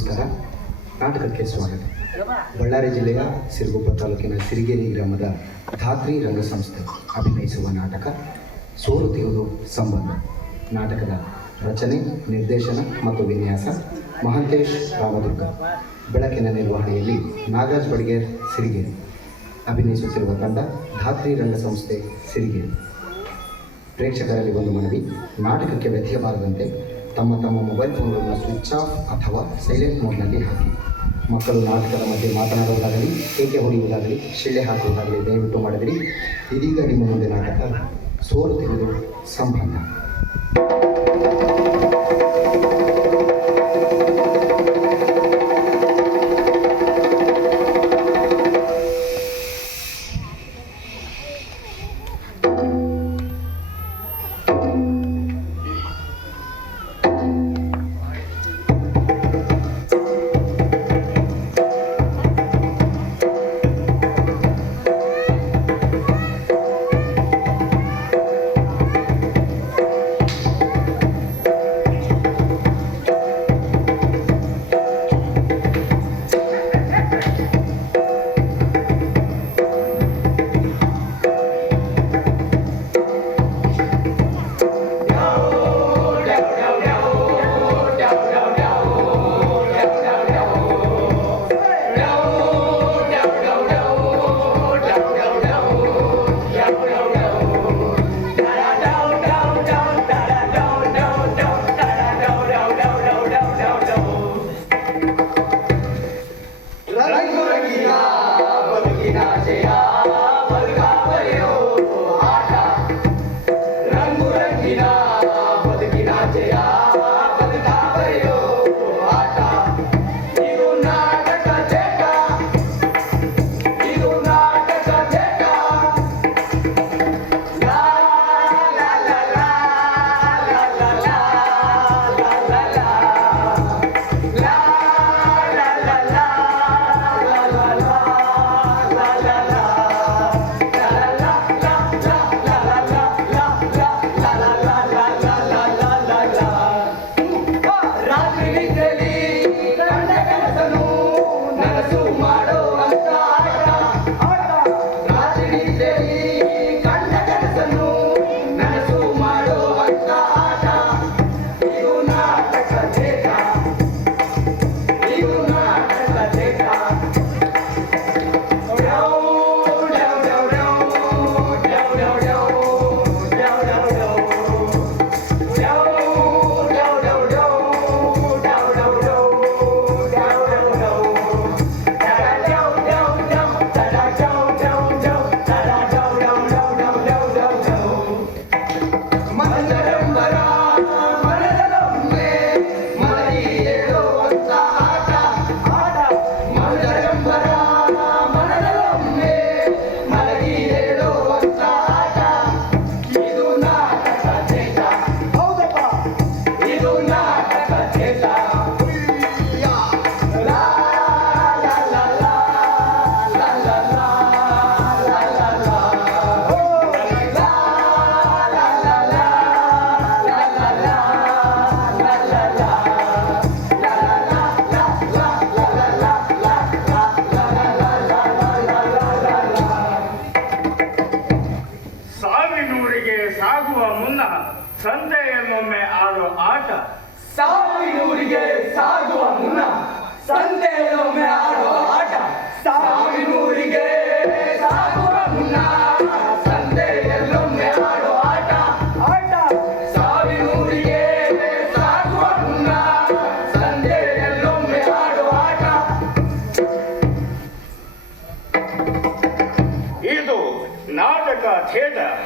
ನಮಸ್ಕಾರ. ನಾಟಕಕ್ಕೆ ಸ್ವಾಗತ. ಬಳ್ಳಾರಿ ಜಿಲ್ಲೆಯ ಸಿರುಗುಪ್ಪ ತಾಲೂಕಿನ ಸಿರಿಗೇರಿ ಗ್ರಾಮದ ಧಾತ್ರಿ ರಂಗಸಂಸ್ಥೆ ಅಭಿನಯಿಸುವ ನಾಟಕ ಸೋಲು ತೀರುವುದು ಸಂಬಂಧ. ನಾಟಕದ ರಚನೆ, ನಿರ್ದೇಶನ ಮತ್ತು ವಿನ್ಯಾಸ ಮಹಾಂತೇಶ್ ರಾಮದುರ್ಗ. ಬೆಳಕಿನ ನಿರ್ವಹಣೆಯಲ್ಲಿ ನಾಗರಾಜ್ ಬಡಿಗೇರ್ ಸಿರಿಗೇರಿ. ಅಭಿನಯಿಸುತ್ತಿರುವ ತಂಡ ಧಾತ್ರಿ ರಂಗಸಂಸ್ಥೆ ಸಿರಿಗೇರಿ. ಪ್ರೇಕ್ಷಕರಲ್ಲಿ ಒಂದು ಮನವಿ: ನಾಟಕಕ್ಕೆ ವ್ಯತ್ಯಯಬಾರದಂತೆ ತಮ್ಮ ಮೊಬೈಲ್ ಫೋನ್ಗಳನ್ನು ಸ್ವಿಚ್ ಆಫ್ ಅಥವಾ ಸೈಲೆಂಟ್ ಮೋಡ್ನಲ್ಲಿ ಹಾಕಿ. ಮಕ್ಕಳು ನಾಟಕದ ಮಧ್ಯೆ ಮಾತನಾಡುವುದಾಗಲಿ, ಕೇಕೆ ಹೊಡೆಯುವುದಾಗಲಿ, ಶಿಳ್ಳೆ ಹಾಕುವುದಾಗಲಿ ದಯವಿಟ್ಟು ಮಾಡಿದಿರಿ. ಇದೀಗ ನಿಮ್ಮ ಮುಂದೆ ನಾಟಕ ಸೋಲು ತೀರುವುದು ಸಂಬಂಧ. ಸಾಗುವ ಮುನ್ನ ಸಂತೆಯನ್ನೊಮ್ಮೆ ಆಡೋ ಆಟ. ಸಾವಿನೂರಿಗೆ ಸಾಗುವ ಮುನ್ನ ಸಂತೆಯನ್ನೊಮ್ಮೆ ಆಡೋ ಆಟ. ಸಾವಿನೂರಿಗೆ ಸಾಗುವ ಮುನ್ನ ಸಂತೆಯಲ್ಲೊಮ್ಮೆ ಆಡೋ ಆಟ. ಸಾವಿನೂರಿಗೆ ಸಾಗುವ ಮುನ್ನ ಸಂತೆಯಲ್ಲೊಮ್ಮೆ ಆಡೋ ಆಟ. ಇದು ನಾಟಕ ಥಿಯೇಟರ್.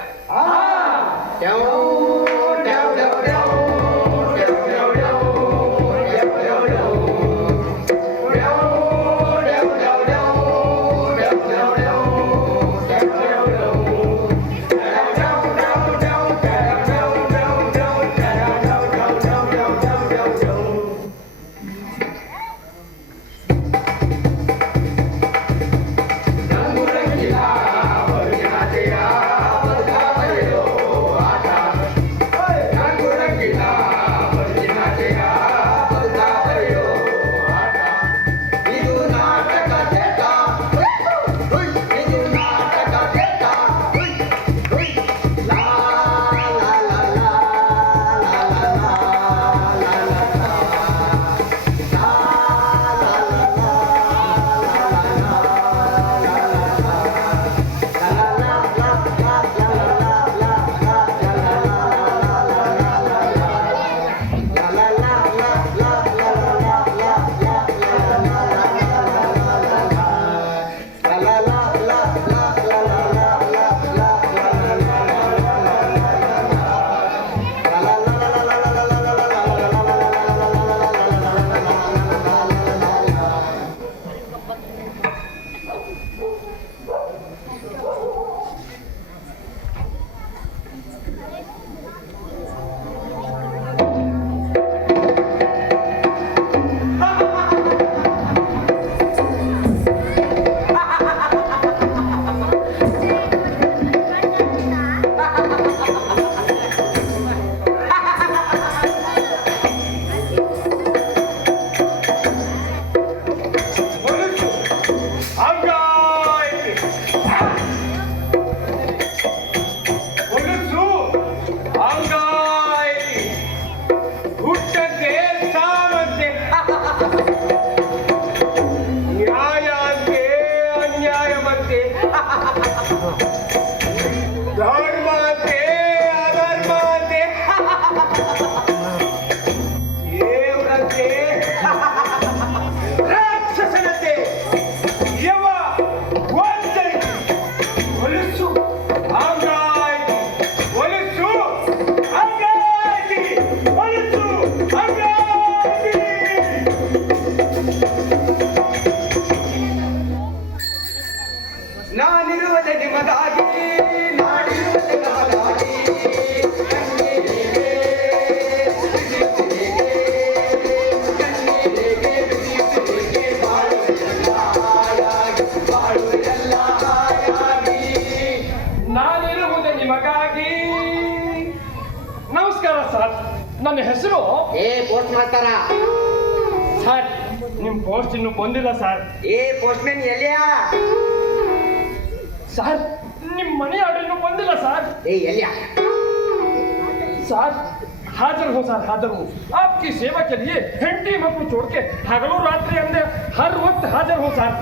ನಾನಿರುವುದೇ ನಿಮಗಾಗಿ ನಾಡಿರುವುದೇ ನಿಮಗಾಗಿ ನಾನಿರುವುದೇ ನಿಮಗಾಗಿ. ನಮಸ್ಕಾರ ಸರ್, ನನ್ನ ಹೆಸರು ಪೋಸ್ಟ್ ಮಾಸ್ತರ. ಸರ್. ನಿಮ್ ಪೋಸ್ಟ್ ಇನ್ನು ಬಂದಿಲ್ಲ ಸರ್. ಪೋಸ್ಟ್ ಮ್ಯಾನ್ ಎಲ್ಲಿಯಾ? सर निम मनी ऑर्डर इन्नू बंदिल्ल सर. एलिया सर हाजिर हूँ सर, हाजिर हूँ आपकी सेवा के लिए. घंटी मक्कू छोड़ के हगलू रात्रि अंदर हर वक्त हाजिर हूँ सर.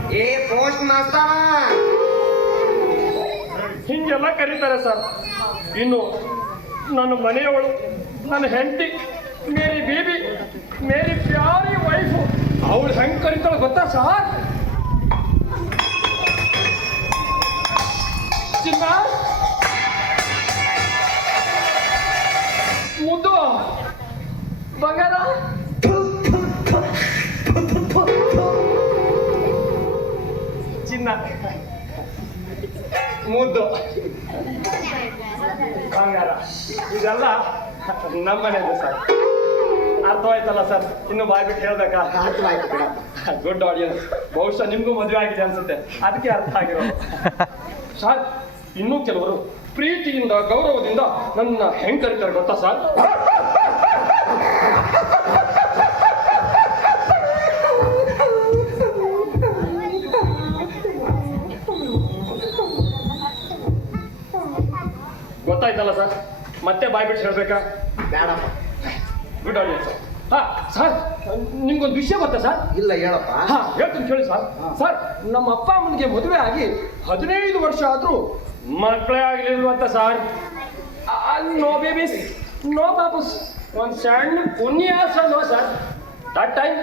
पोस्ट मास्टर ಹಿಂಗೆಲ್ಲ ಕರೀತಾರೆ ಸರ್. ಇನ್ನು ನನ್ನ ಮನೆಯವಳು, ನನ್ನ ಹೆಂಡತಿ, ಮೇರಿ ಬೇಬಿ, ಮೇರಿ ಪ್ಯಾರಿ ವೈಫು, ಅವಳು ಹೆಂಗೆ ಕರೀತಾಳೆ ಗೊತ್ತಾ ಸರ್? ಚಿನ್ನ, ಮುದ್ದು, ಬಂಗಾರ, ಚಿನ್ನ, ಮುದ್ದು, ಬಂಗಾರ, ಇದೆಲ್ಲ ನಮ್ಮನೇದು ಸರ್. ಅರ್ಥವಾಯ್ತಲ್ಲ ಸರ್? ಇನ್ನು ಬಾಯ್ಬಿಟ್ಟು ಹೇಳ್ಬೇಕಾ? ಗುಡ್ ಆಡಿಯನ್ಸ್, ಬಹುಶಃ ನಿಮ್ಗೂ ಮದುವೆ ಆಗಿದೆ ಅನ್ಸುತ್ತೆ, ಅದಕ್ಕೆ ಅರ್ಥ ಆಗಿರೋ ಸರ್. ಇನ್ನೂ ಕೆಲವರು ಪ್ರೀತಿಯಿಂದ ಗೌರವದಿಂದ ನನ್ನ ಹೆಂಗ್ ಕರೀತಾರೆ ಗೊತ್ತಾ ಸರ್? ಗೊತ್ತಾಯ್ತಲ್ಲ ಸರ್? ಮತ್ತೆ ಬಾಯ್ಬಿಟ್ಟು ಹೇಳ್ಬೇಕಾ? ಬೇಡಪ್ಪ. Good audience. ಹಾ ಸರ್, ನಿಮ್ಗೊಂದು ವಿಷಯ ಗೊತ್ತಾ ಸರ್? ಇಲ್ಲ ಹೇಳಪ್ಪ. ಹಾ ಹೇಳ್ತೀನಿ ಕೇಳಿ ಸರ್. ಸರ್, ನಮ್ಮ ಅಪ್ಪ ಅಮ್ಮನಿಗೆ ಮದುವೆ ಆಗಿ 15 ವರ್ಷ ಆದ್ರೂ ಮಕ್ಕಳೇ ಆಗ್ಲಿಲ್ವಂತ sir. No babies, no papas, ಒಂದು ಸಣ್ಣ ಪುಣ್ಯಾಸ no sir. That time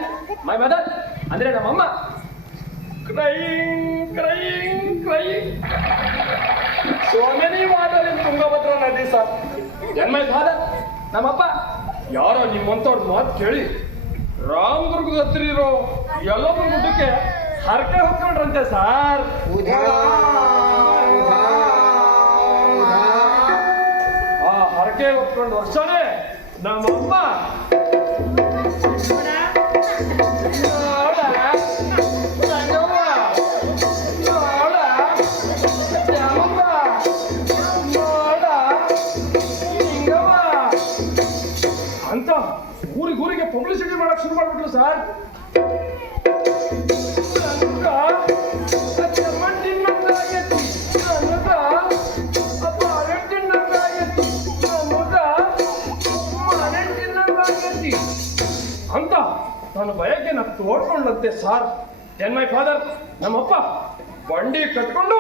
my mother, ಅಂದ್ರೆ ನಮ್ಮಮ್ಮ crying crying crying so many water in Tungabhadra ನದಿ ಸರ್. ದೆನ್ ಮೈ ಫಾದರ್, ನಮ್ಮಪ್ಪ ಯಾರೋ ನಿಮ್ಮಂಥವ್ರ ಮಾತು ಕೇಳಿ ರಾಮದುರ್ಗದ ಹತ್ರ ಇರೋ ಎಲ್ಲೊಬ್ಬರ ಗುಡ್ಡಕ್ಕೆ ಹರಕೆ ಹೊತ್ಕೊಂಡ್ರಂತೆ ಸಾರ್. ಆ ಹರಕೆ ಹೊತ್ಕೊಂಡು ವರ್ಷನೇ ನಮ್ಮಮ್ಮ ಅಂತ ಊರಿಗೆ ಪಬ್ಲಿಸಿಟಿ ಮಾಡಕ್ ಶುರು ಮಾಡ್ಬಿಟ್ರು ಸರ್. ಅಂತ ನನ್ನ ಭಯಕ್ಕೆ ನಾನು ತೋಡ್ಕೊಂಡಂತೆ ಸಾರ್. ದೆನ್ ಮೈ ಫಾದರ್, ನಮ್ಮಪ್ಪ ಬಂಡಿ ಕಟ್ಕೊಂಡು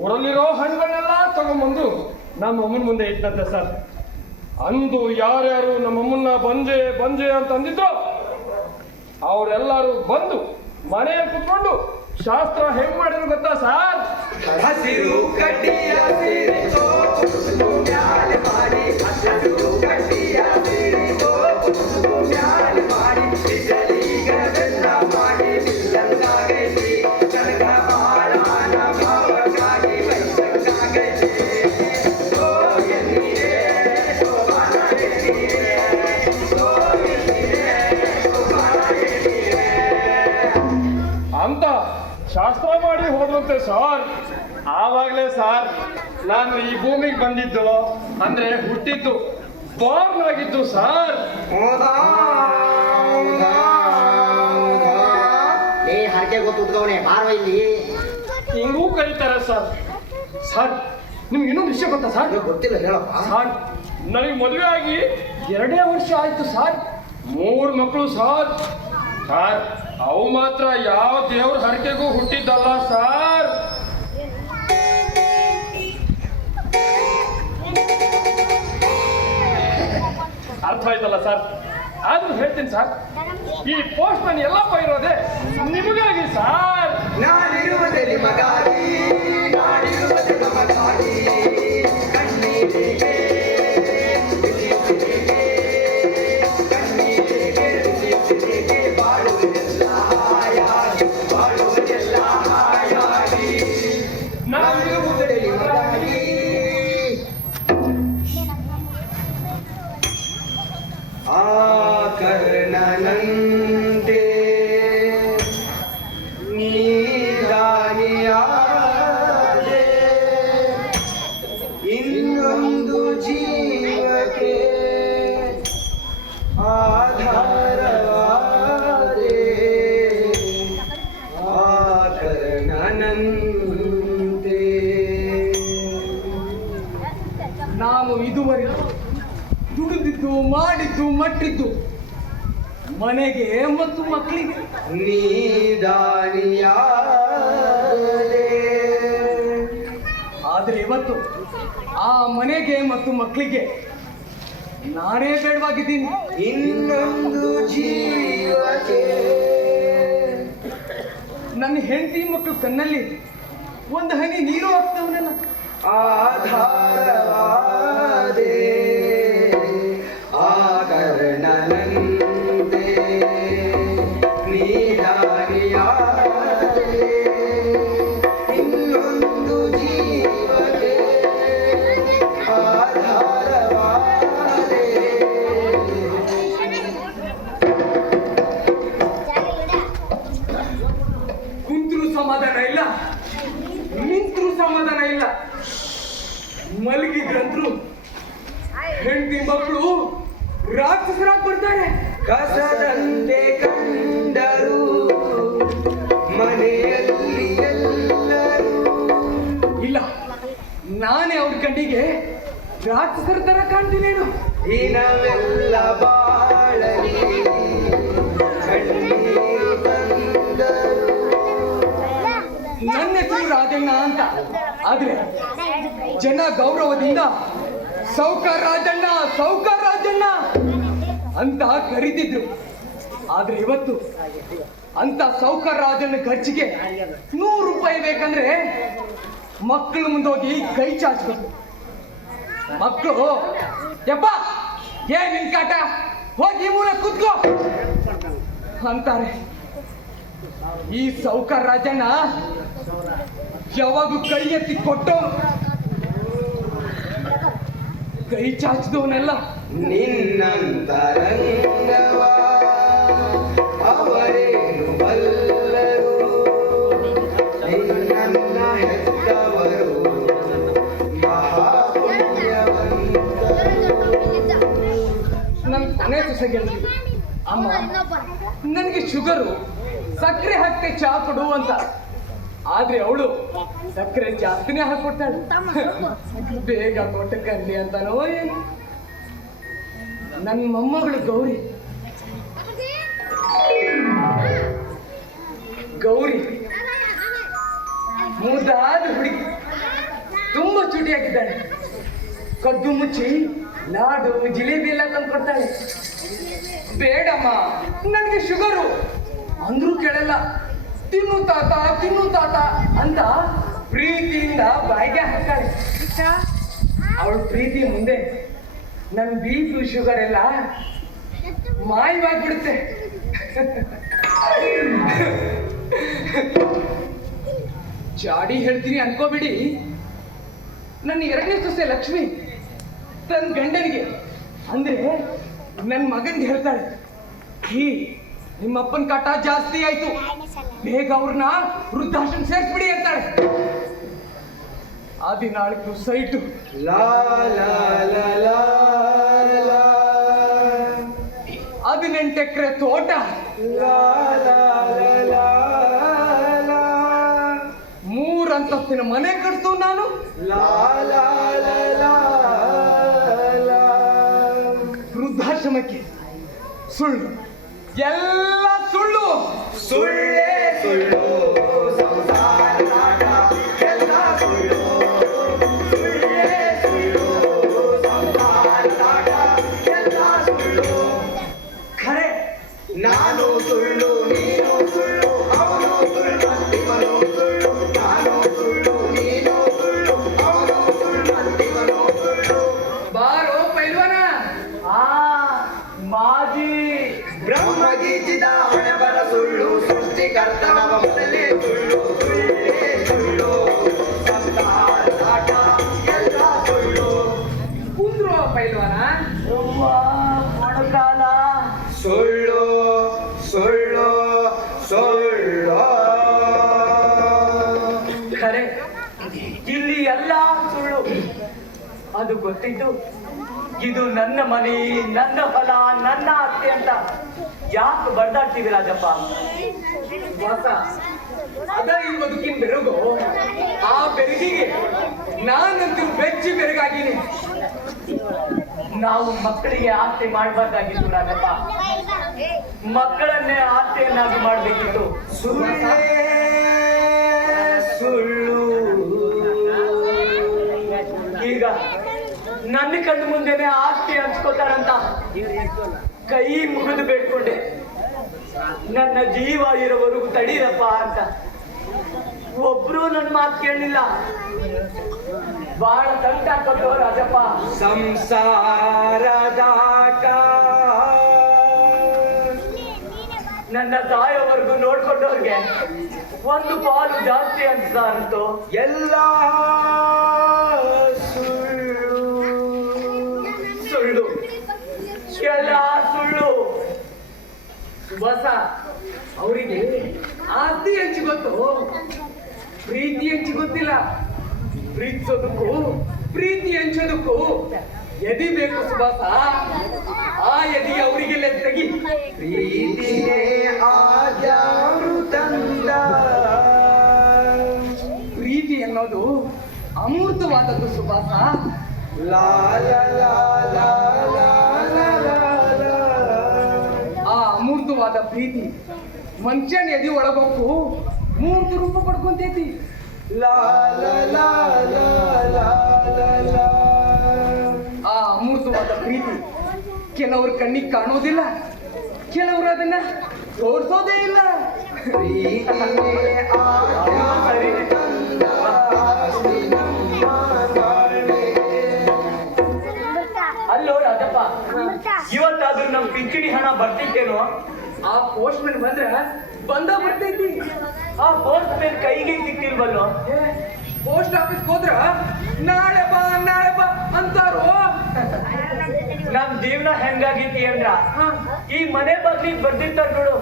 ಊರಲ್ಲಿರೋ ಹಣ್ಣುಗಳನ್ನೆಲ್ಲ ತಗೊಂಡ್ಬಂದು ನಮ್ಮ ಅಮ್ಮನ ಮುಂದೆ ಇಟ್ಟಂತೆ ಸರ್. ಅಂದು ಯಾರ್ಯಾರು ನಮ್ಮಮ್ಮನ್ನ ಬಂಜೆ ಬಂಜೆ ಅಂತ ಅಂದಿದ್ರು ಅವರೆಲ್ಲರೂ ಬಂದು ಮನೆಯಲ್ಲಿ ಕುತ್ಕೊಂಡು ಶಾಸ್ತ್ರ ಹೆಂಗ್ ಮಾಡಿದ್ರು ಗೊತ್ತಾ ಸರ್? ಹಸಿರು ಕಡ್ಡಿಯ ಸೀರೆಗೋ ಕುಸುಮು ಮ್ಯಾಲೆ ಮಾಡಿ ಹಸಿರು ಕಡ್ಡಿಯ ಸೀರೆಗೋ ಕುಸುಮು ಮ್ಯಾಲೆ ಮಾಡಿ ಬಿಸಲಿಗ ಬೆಲ್ಲ ಮಾಡಿ ಬಿಲ್ಲಂಗಾಗೈತಿ ಕನಕ ಬಾಳಾನ ಭಾವಕ್ಕಾಗಿ ಬೈಸಕ್ಕಾಗೈತಿ ಓ ಎನ್ನೀರೇ ಸೋಬಾನ ಎನ್ನೀರೇ ಓ ಎನ್ನೀರೇ ಸೋಬಾನ ಎನ್ನೀರೇ ಅಂತ ಶಾಸ್ತ್ರ ಮಾಡಿ ಹೋದ್ರಂತೆ ಸರ್. ಆವಾಗಲೇ ಸರ್ ನಾನು ಈ ಭೂಮಿಗೆ ಬಂದಿದ್ದು, ಅಂದ್ರೆ ಹುಟ್ಟಿದ್ದು, ಬಾರ್ನ್ ಆಗಿದ್ದು ಸರ್. ಏ ಹರಕೆ ಗೊತ್ತುದ್ಗವನೆ ಬಾರ್ವ ಇಲ್ಲಿ ಹಿಂಗೂ ಕರೀತಾರೆ ಸರ್. ಸರ್ ನಿಮ್ಗೆ ಇನ್ನೊಂದು ವಿಷಯ ಗೊತ್ತಾ ಸರ್? ಗೊತ್ತಿಲ್ಲ ಹೇಳಪ್ಪ. ಸರ್ ನನಗೆ ಮದುವೆ ಆಗಿ 2 ವರ್ಷ ಆಯ್ತು ಸರ್. 3 ಮಕ್ಕಳು ಸರ್. ಸರ್ ಅವು ಮಾತ್ರ ಯಾವ ದೇವ್ರ ಹರಕೆಗೂ ಹುಟ್ಟಿದ್ದಲ್ಲ ಸರ್. ಅರ್ಥ ಆಯ್ತಲ್ಲ ಸರ್? ಆದ್ರೂ ಹೇಳ್ತೀನಿ ಸರ್, ಈ ಪೋಸ್ಟ್ ಮ್ಯಾನ್ ಎಲ್ಲಪ್ಪ ಇರೋದೆ ನಿಮಗಾಗಿ ಸರ್. ನಾನಿರುವುದೇ ನಿಮಗಾಗಿ, ನಾನಿರುವುದೇ ನಮಗಾಗಿ, ಕಣ್ಣೀರಿಗೆ ಕಣ್ಣೀರಿಗೆ ಬಿಸಿಲಿಗೆ ಬಾಳುವುದೆಲ್ಲ ಹಾಯಾಗಿ, ಬಾಳುವುದೆಲ್ಲ ಹಾಯಾಗಿ, ನಾನಿರುವುದೇ ನಿಮಗಾಗಿ. ಆ ಕರ್ಣನಂತೆ ನೀರಾನಿಯಾದೆ, ಇನ್ನೊಂದು ಜೀವಕ್ಕೆ ಆಧಾರವಾದೆ. ಆ ಕರ್ಣನಂತೆ ನಾನು ಇದುವರೆಗೆ ದುಡಿದಿದ್ದು ಮಾಡಿದ್ದು ಮಟ್ಟಿದ್ದು ಮನೆಗೆ ಮತ್ತು ಮಕ್ಕಳಿಗೆ. ನೀದಾನಿಯಾದೆ, ಆದರೆ ಇವತ್ತು ಆ ಮನೆಗೆ ಮತ್ತು ಮಕ್ಕಳಿಗೆ ನಾನೇ ಬೇಡವಾಗಿದ್ದೀನಿ. ಇನ್ನೊಂದು ಜೀವಕ್ಕೆ ನನ್ನ ಹೆಂಡತಿ ಮಕ್ಕಳು ಕಣ್ಣಲ್ಲಿ ಒಂದು ಹನಿ ನೀರು ಹಾಕ್ತವನಲ್ಲ. ಆಧಾರವಾದೆ. ಆ ಕರ್ಣನಂತೆ ನೀರಾನಿಯಾದೆ, ಇನ್ನೊಂದು ಜೀವಕ್ಕೆ ಆಧಾರವಾದೆ. ಕುಂತರೂ ಸಮಾಧಾನ ಇಲ್ಲ, ನಿಂತರೂ ಸಮಾಧಾನ ಇಲ್ಲ. ಮಲಗಿದ್ರಂದ್ರು ಹೆಂಡತಿ ಮಕ್ಕಳು ರಾಕ್ಷಸರಾಗಿ ಬರ್ತಾರೆ. ಕಸದಂತೆ ಕಂಡರು ಮನೆಯಲ್ಲಿ ಎಲ್ಲರೂ. ಇಲ್ಲ, ನಾನೇ ಅವ್ರ ಕಣ್ಣಿಗೆ ರಾಕ್ಷಸರ ತರ ಕಾಣ್ತೀನೇನು? ದಿನವೆಲ್ಲ ಬಾಳಲಿ ಕಣ್ಣೀರು ತಂದರು. ನನ್ನ ಹೆಸರು ರಾಜಣ್ಣ ಅಂತ, ಆದ್ರೆ ಜನ ಗೌರವದಿಂದ ಸೌಕರ್ ರಾಜಣ್ಣ, ಸೌಕರ್ ರಾಜಣ್ಣ ಅಂತ ಕರೀತಿದ್ರು. ಆದ್ರೆ ಇವತ್ತು ಅಂತ ಸೌಕರ್ ರಾಜಣ್ಣ ಖರ್ಚಿಗೆ 100 ರೂಪಾಯಿ ಬೇಕಂದ್ರೆ ಮಕ್ಕಳು ಮುಂದೋಗಿ ಕೈ ಚಾಚಬೇಕು. ಮಕ್ಕಳು ಯಪ್ಪ ಏನ್ ನಿನ್ ಕಾಟ, ಹೋಗಿ ಮೂಲೆ ಕೂತ್ಕೋ ಅಂತಾರೆ. ಈ ಸೌಕರ್ ರಾಜಣ್ಣ ಯಾವಾಗ ಕೈ ಎತ್ತಿ ಕೊಟ್ಟವನು, ಕೈ ಚಾಚಿದವನೆಲ್ಲ ನಿನ್ನಂತರಂಗವ ಅವರೇನು ಬಲ್ಲರು, ನಿನ್ನ ಹೆತ್ತವರು ಮಹಾಪುಣ್ಯವಂತರು. ನನ್ನ ಕೊನೆ ಸೊಸೆಗೆ ಅಮ್ಮ ನನಗೆ ಶುಗರು, ಸಕ್ಕರೆ ಹಾಕ್ತೆ ಚಾ ಕೊಡು ಅಂತ. ಆದ್ರೆ ಅವಳು ಸಕ್ಕರೆ ಜಾಸ್ತಿನೇ ಹಾಕೊಡ್ತಾಳೆ. ಬೇಗ ಕೊಟ್ಟ ಕರ್ಲಿ ಅಂತಾನೋ ಏನು. ನನ್ನ ಮೊಮ್ಮಗಳು ಗೌರಿ, ಗೌರಿ ಮುದ್ದಾದ ಹುಡುಗಿ, ತುಂಬಾ ಚೂಟಿಯಾಗಿದ್ದಾಳೆ. ಕದ್ದು ಮುಚ್ಚಿ ಲಾಡು ಜಿಲೇಬಿ ಎಲ್ಲ ತಂದು ಕೊಡ್ತಾಳೆ. ಬೇಡಮ್ಮ ನನಗೆ ಶುಗರು ಅಂದ್ರೂ ಕೇಳಲ್ಲ. ತಿನ್ನು ತಾತ ಅಂತ ಪ್ರೀತಿಯಿಂದ ಬಾಯಿಗೆ ಹಾಕ್ತಾಳೆ. ಅವಳ ಪ್ರೀತಿ ಮುಂದೆ ನನ್ BP ಶುಗರ್ ಎಲ್ಲ ಮಾಯವಾಗ್ಬಿಡುತ್ತೆ. ಚಾಡಿ ಹೇಳ್ತೀನಿ ಅನ್ಕೋಬಿಡಿ. ನನ್ನ 2ನೇ ಸೊಸೆ ಲಕ್ಷ್ಮಿ ತನ್ನ ಗಂಡನಿಗೆ ಅಂದ್ರೆ ನನ್ನ ಮಗನ್ಗೆ ಹೇಳ್ತಾಳೆ, ನಿಮ್ಮಪ್ಪನ ಕಾಟ ಜಾಸ್ತಿ ಆಯ್ತು, ಬೇಗ ಅವ್ರನ್ನ ವೃದ್ಧಾಶ್ರಮ ಸೇರಿಸ್ಬಿಡಿ ಅಂತಾಳೆ. ಆ ದಿನಾಳಕ್ಕೂ ಸೈಟು ಲಾ ಲಾ ಲಾ ಲಾ ಲಾ 18 ಎಕರೆ ತೋಟ, ಲಾ ಲಾ ಲಾ ಲಾ ಲಾ 3 ಅಂತಸ್ತಿನ ಮನೆ ಕಟ್ತು ನಾನು. ಲಾ ಲಾ ಲಾ ಲಾ ಲಾ ವೃದ್ಧಾಶ್ರಮಕ್ಕೆ ಸುಳ್ಳು, ಎಲ್ಲ ಸುಳ್ಳು. ಸುಳ್ಳೇ ಸುಳ್ಳು ಸಂಸಾರದಾಗ ಎಲ್ಲ ಸುಳ್ಳು. ಸುಳ್ಳೇ ಸುಳ್ಳು ಸಂಸಾರದಾಗ ಎಲ್ಲ ಸುಳ್ಳು. ಖರೆ ನಾನು ಸುಳ್ಳು ನೀನು ಸುಳ್ಳು, ಅವನು ಸುಳ್ಳು ಇವನು ಸುಳ್ಳು. ನಾನು ಸುಳ್ಳು ನೀನು ಸುಳ್ಳು, ಅವನು ಸುಳ್ಳು ಇವನು ಸುಳ್ಳು. ಬಾರೋ ಪೈಲ್ವಾನ. ಮಾಜಿ ಬ್ರಹ್ಮಗೀಚಿದ ಹಣೆಬರ ಸುಳ್ಳು, ಸೃಷ್ಟಿಕರ್ತನವ ಮೊದಲೇ ಸುಳ್ಳು. ಸುಳ್ಳೇ ಸುಳ್ಳು ಸಂಸಾರದಾಗ ಎಲ್ಲ ಸುಳ್ಳು. ಕುಂದ್ರು ಪೈಲ್ವಾನ. ಮೊಣಕಾಲ ಸುಳ್ಳು ಸುಳ್ಳು ಸುಳ್ಳು. ಖರೆ ಇಲ್ಲಿ ಎಲ್ಲ ಸುಳ್ಳು. ಅದು ಗೊತ್ತಿದ್ದು ಇದು ನನ್ನ ಮನೆ, ನನ್ನ ಹೊಲ, ನನ್ನ ಆಸ್ತಿ ಅಂತ ಯಾಕೆ ಬಡ್ದಾಡ್ತೀವಿ ರಾಜಪ್ಪ? ವಾಸ ಅದ ಈ ಬದುಕಿನ ಬೆರಗು. ಆ ಬೆರಗಿಗೆ ನಾನಂತೂ ಬೆಚ್ಚಿ ಬೆರಗಾಗಿನಿ. ನಾವು ಮಕ್ಕಳಿಗೆ ಆಸ್ತಿ ಮಾಡಬಾರ್ದಾಗಿತ್ತು ರಾಜಪ್ಪ, ಮಕ್ಕಳನ್ನೇ ಆಸ್ತಿಯನ್ನಾಗಿ ಮಾಡಬೇಕಿತ್ತು. ಸುಳ್ಳೇ ಸುಳ್ಳು. ಈಗ ನನ್ನ ಕಣ್ಣು ಮುಂದೆನೆ ಆಸ್ತಿ ಹಂಚ್ಕೋತಾರಂತ ಕೈ ಮುಗಿದು ಬೇಡ್ಕೊಂಡೆ, ನನ್ನ ಜೀವ ಇರೋವರೆಗೂ ತಡೀರಪ್ಪ ಅಂತ. ಒಬ್ರು ನನ್ನ ಮಾತು ಕೇಳಲಿಲ್ಲ. ಬಹಳ ತಂಟಾಕೋದು ರಾಜಪ್ಪ. ಸಂಸಾರದಾಟ ನನ್ನ ತಾಯೋವರೆಗೂ ನೋಡ್ಕೊಂಡವ್ರಿಗೆ ಒಂದು ಪಾಲು ಜಾಸ್ತಿ ಅನ್ಸಾರಂತೋ. ಎಲ್ಲ ಸುಳ್ಳು ಸುಳ್ಳು, ಎಲ್ಲ ಸುಳ್ಳು. ಸುಭಾಸ ಅವರಿಗೆ ಆಸ್ತಿ ಹಂಚಿ ಗೊತ್ತು, ಪ್ರೀತಿ ಹಂಚಿ ಗೊತ್ತಿಲ್ಲ. ಪ್ರೀತಿಸೋದಕ್ಕೂ ಪ್ರೀತಿ ಹಂಚೋದಕ್ಕೂ ಎದಿ ಬೇಕು ಸುಭಾಸ. ಆ ಎದಿ ಅವರಿಗೆಲ್ಲ ತೆಗಿ. ಪ್ರೀತಿಗೆ ಆದ್ಯಾರು ತಂದ. ಪ್ರೀತಿ ಅನ್ನೋದು ಅಮೂರ್ತವಾದದ್ದು ಸುಭಾಸ. ಲಾ ಲಾ ಲಾ ಲಾ ಲಾ ಲಾ ಲಾ ಲಾ. ಆ ಅಮೂರ್ತವಾದ ಪ್ರೀತಿ ಮನುಷ್ಯನ ಎದಿ ಒಳಗೋಕು 3 ರೂಪ ಪಡ್ಕೊಂತೈತಿ. ಲಾ ಲಾ ಲಾ ಲಾ ಲಾ ಲಾ ಲಾ. ಆ ಅಮೂರ್ತವಾದ ಪ್ರೀತಿ ಕೆಲವ್ರ ಕಣ್ಣಿಗೆ ಕಾಣೋದಿಲ್ಲ, ಕೆಲವರು ಅದನ್ನ ತೋರಿಸೋದೇ ಇಲ್ಲ. ಪ್ರೀತಿಗೆ ಆದ್ಯಾರು ತಂದ. ಆಸ್ತಿ ನಮ್ಮ ಬಾಳ್ವೆ. ಅಲ್ಲೋ ರಾಜಪ್ಪ, ಇವತ್ತಾದ್ರೂ ನಮ್ ಪಿಂಚಣಿ ಹಣ ಬರ್ತಿತ್ತೇನೋ? ಆ ಪೋಸ್ಟ್ ಮ್ಯಾನ್ ಬಂದ್ರ ಬರ್ತೈತಿ. ಆ ಪೋಸ್ಟ್ ಮ್ಯಾನ್ ಕೈಗೆ ಸಿಕ್ತಿಲ್ವಲ್ಲೋ? ಪೋಸ್ಟ್ ಆಫೀಸ್ ಹೋದ್ರ ನಾಳೆ ಬಾ ಅಂತಾರೋ. ನಮ್ ಜೀವನ ಹೆಂಗಾಗೈತಿ ಅಂದ್ರ ಈ ಮನೆ ಬಗ್ಲಿಗೆ ಬರ್ದಿರ್ತಾರ ನೋಡು,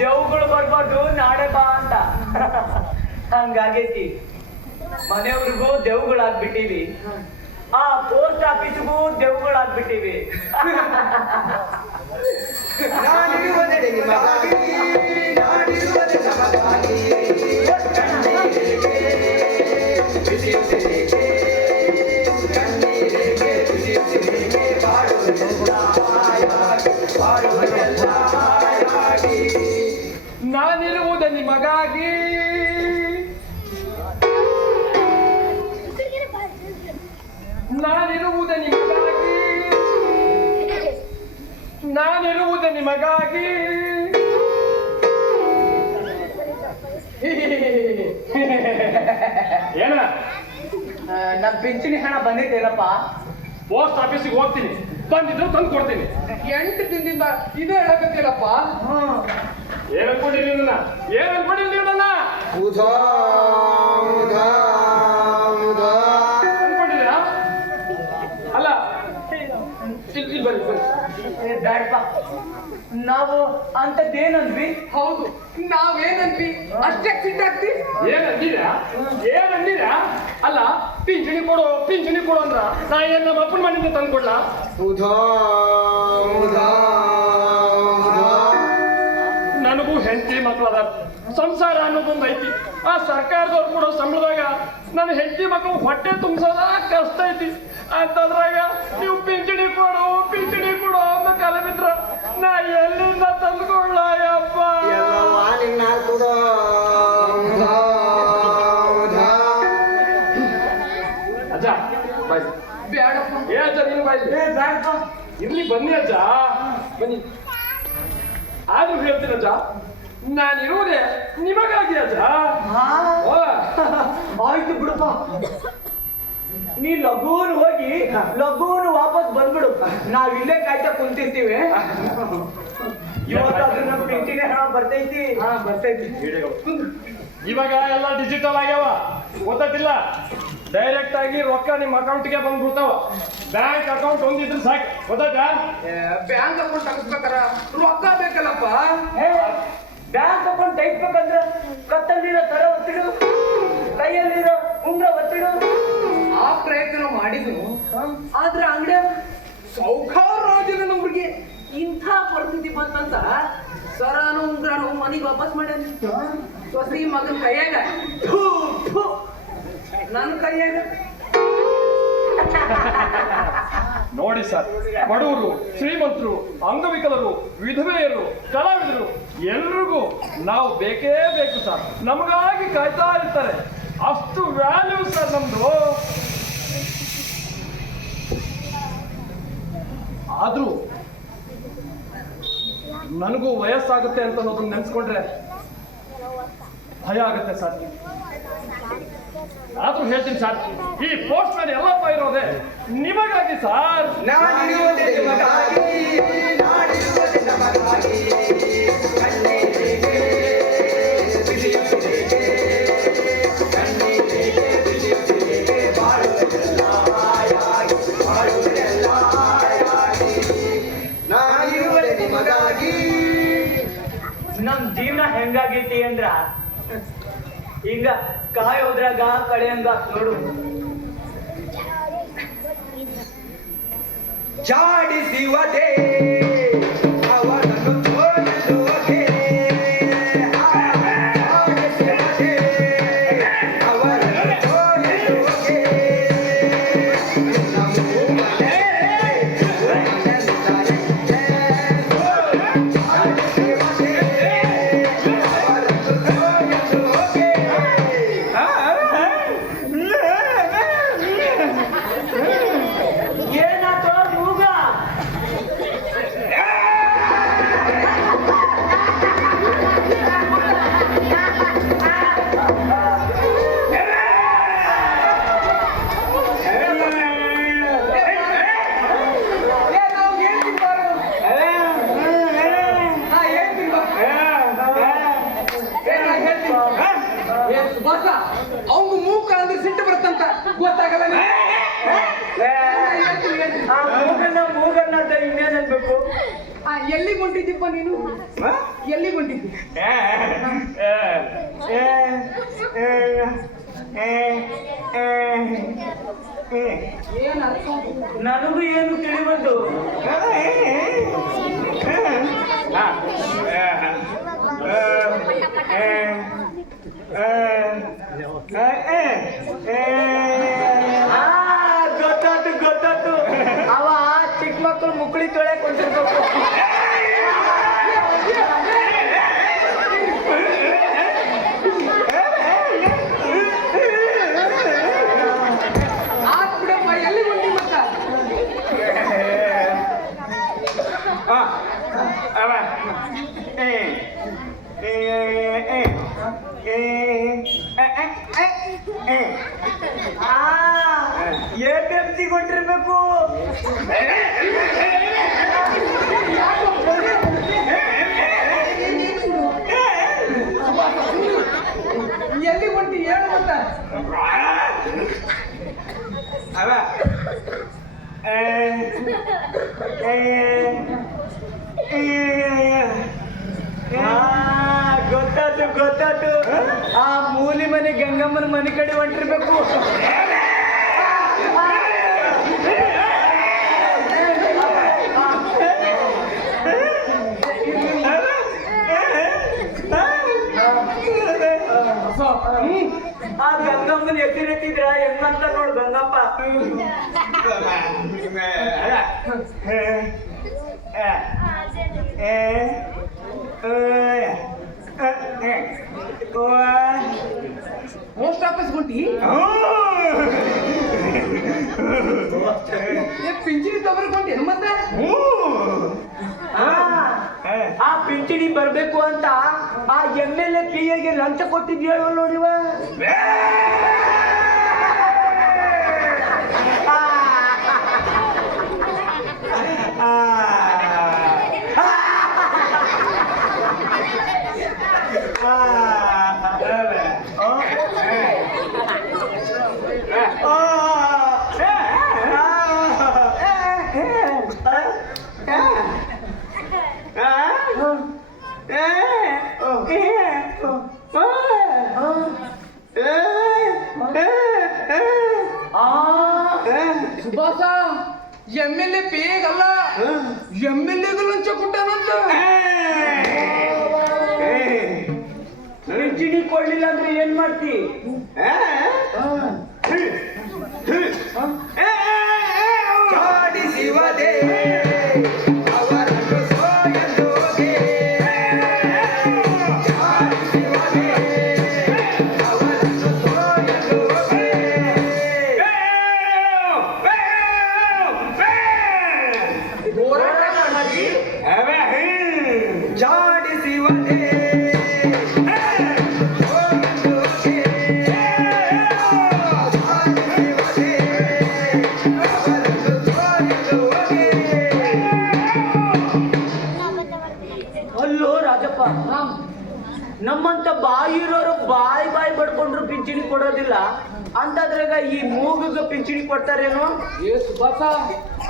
ದೇವುಗಳು ಬರ್ಬಾರ್ದು ನಾಳೆ ಬಾ ಅಂತ. ಹಂಗಾಗೈತಿ. ಮನೆಯವ್ರಿಗೂ ದೇವುಗಳಾಗ್ಬಿಟ್ಟಿವಿ, ಆ ಪೋಸ್ಟ್ ಆಫೀಸ್ಗೂ ದೇವುಗಳಾಗ್ಬಿಟ್ಟಿವಿ. ನಾನಿರುವುದೇ ನಿಮಗಾಗಿ, ನಾನಿರುವುದೇ ನಮಗಾಗಿ. ಕಣ್ಣೀರಿಗೆ ಬಿಸಿಯುತ್ತಿರಿಗೆ, ಕಣ್ಣೀರಿಗೆ ಬಿಸಿಯುತ್ತಿರಿಗೆ. ಬಾಳುವುದೆಲ್ಲ ಹಾಯಾಗಿ, ಬಾಳುವುದೆಲ್ಲ ಹಾಯಾಗಿ. ನಾನಿರುವುದು ನಿಮಗಾಗಿ, ನಾನಿರುವುದು ನಿಮಗಾಗಿ, ನಾನಿರುವುದು ನಿಮಗಾಗಿ. ನನ್ನ ಪಿಂಚಣಿ ಹಣ ಬಂದಿದ್ದೇನಪ್ಪ? ಪೋಸ್ಟ್ ಆಫೀಸಿಗೆ ಹೋಗ್ತೀನಿ, ಬಂದಿದ್ರು ತಂದು ಕೊಡ್ತೀನಿ. 8 ದಿನದಿಂದ ಇದೇ ಹೇಳಕತ್ತಿಲ್ಲಪ್ಪ. ಏನ್ ಅನ್ಕೊಂಡಿರಿ ನನ್ನ? ಏನ್ ಅನ್ಕೊಂಡಿರಿ ನೀವು ನನ್ನ? ಉಧಾ ಉಧಾ ಉಧಾ ಅನ್ಕೊಂಡಿರಾ? ಅಲ್ಲ, ಇಲ್ಲಿ ಬರ್ರಿ ಬರ್ರಿ. ಬ್ಯಾಡಪ್ಪ, ನಾವು ಅಂತದ್ದೇನಂದ್ವಿ? ಹೌದು, ನಾವೇನಂದ್ವಿ ಅಷ್ಟೇ ಸಿಟ್ಟಾಗ್ತಿ. ಏನಂದಿರಾ? ಏನಂದಿರಾ? ಅಲ್ಲ, ಪಿಂಚಣಿ ಕೊಡು ಅಂದ್ರ ನಾ ಏನ್ ನಮ್ಮ ಅಪ್ಪನ ಮನೆಯಿಂದ ತಂದು ಕೊಡ್ಲಾ? ಉಧಾ ಉಧಾ ಉಧಾ ನನಗೂ ಹೆಂಡತಿ ಮಕ್ಕಳು ಅದಾರ, ಸಂಸಾರ ಅನ್ನೋದೊಂದು ಐತಿ. ಆ ಸರ್ಕಾರದವ್ರು ಕೊಡೋ ಸಂಬಳದಾಗ ನನ್ನ ಹೆಂಡತಿ ಮಕ್ಕಳು ಹೊಟ್ಟೆ ತುಂಬಿಸೋದ ಕಷ್ಟ ಐತಿ. ಅಂತದ್ರಾಗ ನೀವು ಪಿಂಚಣಿ ಕೊಡು ಅಂತ ಕಾಲ ಬಿದ್ರ ನಾ ಎಲ್ಲಿಂದ ತಂದ್ಕೊಳ್ಳ ಯಪ್ಪ? ಎಲ್ಲವ್ವ ನಿನ್ನ ಹಾಕುದ ಉಧಾ ಉಧಾ ಅಜ್ಜ ಬಾಯ್. ಬೇಡಪ್ಪ. ಏ ಅಜ್ಜ ನೀನು ಬಾಯ್. ಬ್ಯಾಡಪ್ಪ. ಇರ್ಲಿ ಬನ್ನಿ ಅಜ್ಜ, ಬನ್ನಿ. ಆದ್ರೂ ಹೇಳ್ತೀನಿ ಅಜ್ಜ, ನಾನಿರುವುದೇ ನಿಮಗಾಗಿ ಅಜ್ಜ. ಓ, ಆಯ್ತು ಬಿಡಪ್ಪ, ನೀ ಲಘೂನ್ ಹೋಗಿ ಲಘೂನ್ ವಾಪಸ್ ಬಂದ್ಬಿಡು. ನಾವ್ ಇಲ್ಲೇ ಕಾಯ್ತಾ ಕುಂತಿರ್ತೀವಿ. ಇವತ್ತಾದ್ರೂ ನಮ್ ಪಿಂಚಣಿ ಹಣ ಬರ್ತೈತಿ. ಬರ್ತೈತಿ. ಇವಾಗ ಎಲ್ಲ ಡಿಜಿಟಲ್ ಆಗ್ಯಾವ, ಗೊತ್ತಿಲ್ಲ. ಡೈರೆಕ್ಟ್ ಆಗಿ ರೊಕ್ಕ ನಿಮ್ಮ ಅಕೌಂಟ್ಗೆ ಬಂದ್ಬಿಡ್ತಾವ. ಬ್ಯಾಂಕ್ ಅಕೌಂಟ್ ಒಂದಿದ್ರೆ ಸಾಕು, ಗೊತ್ತಾಯ್ತಾ? ಬ್ಯಾಂಕ್ ಅಕೌಂಟ್ ತಗಸ್ಬೇಕಾರ ರೊಕ್ಕ ಬೇಕಲ್ಲಪ್ಪ. ಬ್ಯಾಂಕ್ ಅಕೌಂಟ್ ತೆಗಿಬೇಕಂದ್ರ ಕತ್ತಲ್ಲಿರೋ ತರ ಒತ್ತಿಡು, ಕೈಯಲ್ಲಿರೋ ಉಂಗ್ರ ಒತ್ತಿಡು. ಆ ಪ್ರಯತ್ನ ಮಾಡಿದ್ರು, ಆದ್ರೆ ಅಂಗಡಿಯ ಸೌಖಾರ ರಾಜನ ನಮ್ರಿಗೆ ಇಂಥ ಪರಿಸ್ಥಿತಿ ಬಂತಂತ ಸರಾನು ಉಂಗ್ರಾನು ಮನೆಗೆ ವಾಪಸ್ ಮಾಡ್ಯಾನ. ಸೊಸಿ ಮಗನ ಕೈಯಾಗ ಥು, ಥು. ನನ್ನ ಕೈಯಾಗ ನೋಡಿ ಸರ್, ಬಡವರು, ಶ್ರೀಮಂತರು, ಅಂಗವಿಕಲರು, ವಿಧವೆಯರು, ಕಲಾವಿದರು ಎಲ್ರಿಗೂ ನಾವು ಬೇಕೇ ಬೇಕು ಸರ್. ನಮಗಾಗಿ ಕಾಯ್ತಾ ಇರ್ತಾರೆ. ಅಷ್ಟು ವ್ಯಾಲ್ಯೂ ಸರ್ ನಮ್ದು. ಆದ್ರೂ ನನಗೂ ವಯಸ್ಸಾಗುತ್ತೆ ಅಂತ ಅನ್ನೋದನ್ನ ನೆನ್ಸ್ಕೊಂಡ್ರೆ ಭಯ ಆಗುತ್ತೆ ಸರ್. ಆದ್ರೂ ಹೇಳ್ತೀನಿ ಸರ್, ಈ ಪೋಸ್ಟ್ ಮೇಲೆ ಎಲ್ಲಪ್ಪ ಇರೋದೆ ನಿಮಗಾಗಿ ಸರ್. ನಾನಿರುವುದೇ ನಿಮಗಾಗಿ, ನಾನಿರುವುದೇ ನಮಗಾಗಿ. ಕಣ್ಣೀರಿಗೆ ಬಿಸಿಯುತ್ತಿರಿಗೆ, ಕಣ್ಣೀರಿಗೆ ಬಿಸಿಯುತ್ತಿರಿಗೆ, ಬಾಳುವುದೆಲ್ಲ ಹಾಯಾಗಿ, ಬಾಳುವುದೆಲ್ಲ ಹಾಯಾಗಿ. ನಾನಿರುವುದೇ ನಿಮಗಾಗಿ. ನಮ್ ಜೀವನ ಹೆಂಗಾಗೈತಿ ಅಂದ್ರ ಈಗ ಕಾಯಿ ಹೋದ್ರಾಗ ಕಳೆ ಹಂಗ ನೋಡು. ಜಾಡಿಸುವುದೇ ಅವನನ್ನು ತೋರಿಸುವುದೇ, ಜಾಡಿಸುವುದೇ ಅವನನ್ನು ತೋರಿಸುವುದೇ. ನಮ್ಮೂರೇ ಏನಾತೋ ಮೂಗ? ಅವಂಗ ಮೂಕ ಅಂದ್ರೆ ಸಿಟ್ಟು ಬರುತ್ತಂತ ಗೊತ್ತಾಗಲ್ಲ ನಿಂಗೆ? ಮೂಗನ್ನ ಅಂತ ಇನ್ನೇನ್ ಅನ್ಬೇಕು? ಎಲ್ಲಿಗೆ ಹೊಂಟಿದ್ದೀಪ್ಪ ನೀನು? ಎಲ್ಲಿಗೆ ಹೊಂಟಿದ್ದಿ? ಏನ್ ಅರ್ಥ? ನನಗೂ ಏನು ತಿಳಿಬಂತು. ಗೊತ್ತಾತು. ಅವ ಚಿಕ್ಕ ಮಕ್ಕಳು ಮುಕ್ಕಳಿ ತೊಳೆಕ್ ಹೊಂಟಿರ್ಬೇಕು. ಆತ್ ಬಿಡಪ್ಪ, ಎಲ್ಲಿಗೆ ಹೊಂಟಿ ಮತ್ತ? APMC ಕೊಟ್ಟಿರ್ಬೇಕು. ಎಲ್ಲಿ ಕೊಟ್ಟಿ ಹೇಳು ಮತ್ತ ಅವ ಗೊತ್ತಾತು ಆ ಮೂಲಿ ಮನೆ ಗಂಗಮ್ಮನ ಮನೆ ಕಡೆ ಹೊಂಟಿರ್ಬೇಕು. ಆ ಗಂಗಮ್ಮನ ಎತ್ತಿರ ಹೆಂಗಂತ ನೋಡು ಗಂಗಪ್ಪ. ಪೋಸ್ಟ್ ಆಫೀಸ್ ಹೊಂಟಿ ಪಿಂಚಣಿ ತಗೊಳ್ಕೊಂಡೇನು ಮತ್ತೆ ಆ ಪಿಂಚಣಿ ಬರ್ಬೇಕು ಅಂತ ಆ MLA PA ಗೆ ಲಂಚ ಕೊಟ್ಟಿದ್ಯ ನೋಡಿವ. ಸುಭಾಸ MLA ಪೇಗಲ್ಲ MLAಗೂ ಲಂಚ ಕೊಟ್ಟಾನಂತ. ಪಿಂಚಣಿ ಕೊಡ್ಲಿಲ್ಲ ಅಂದ್ರೆ ಏನ್ ಮಾಡ್ತಿ? ಜಾಡಿಸಿವದೆ ಅವರನ್ನು ಸೋಯಲೋದೆ ಜಾಡಿಸಿವದೆ ಅವರನ್ನು ಸೋಯಲೋದೆ ಹೋರಾಟ ಮಾಡಿ ಜಾಡಿಸಿವದೆ ಅಲ್ಲೋ ರಾಜಪ್ಪ, ನಮ್ಮಂತ ಬಾಯಿ ಇರೋರು ಬಾಯಿ ಬಡ್ಕೊಂಡ್ರು ಪಿಂಚಣಿ ಕೊಡೋದಿಲ್ಲ ಅಂತದ್ರಾಗ ಈ ಮೂಗಗ ಪಿಂಚಣಿ ಕೊಡ್ತಾರೇನೋ? ಏ ಸುಭಾಸ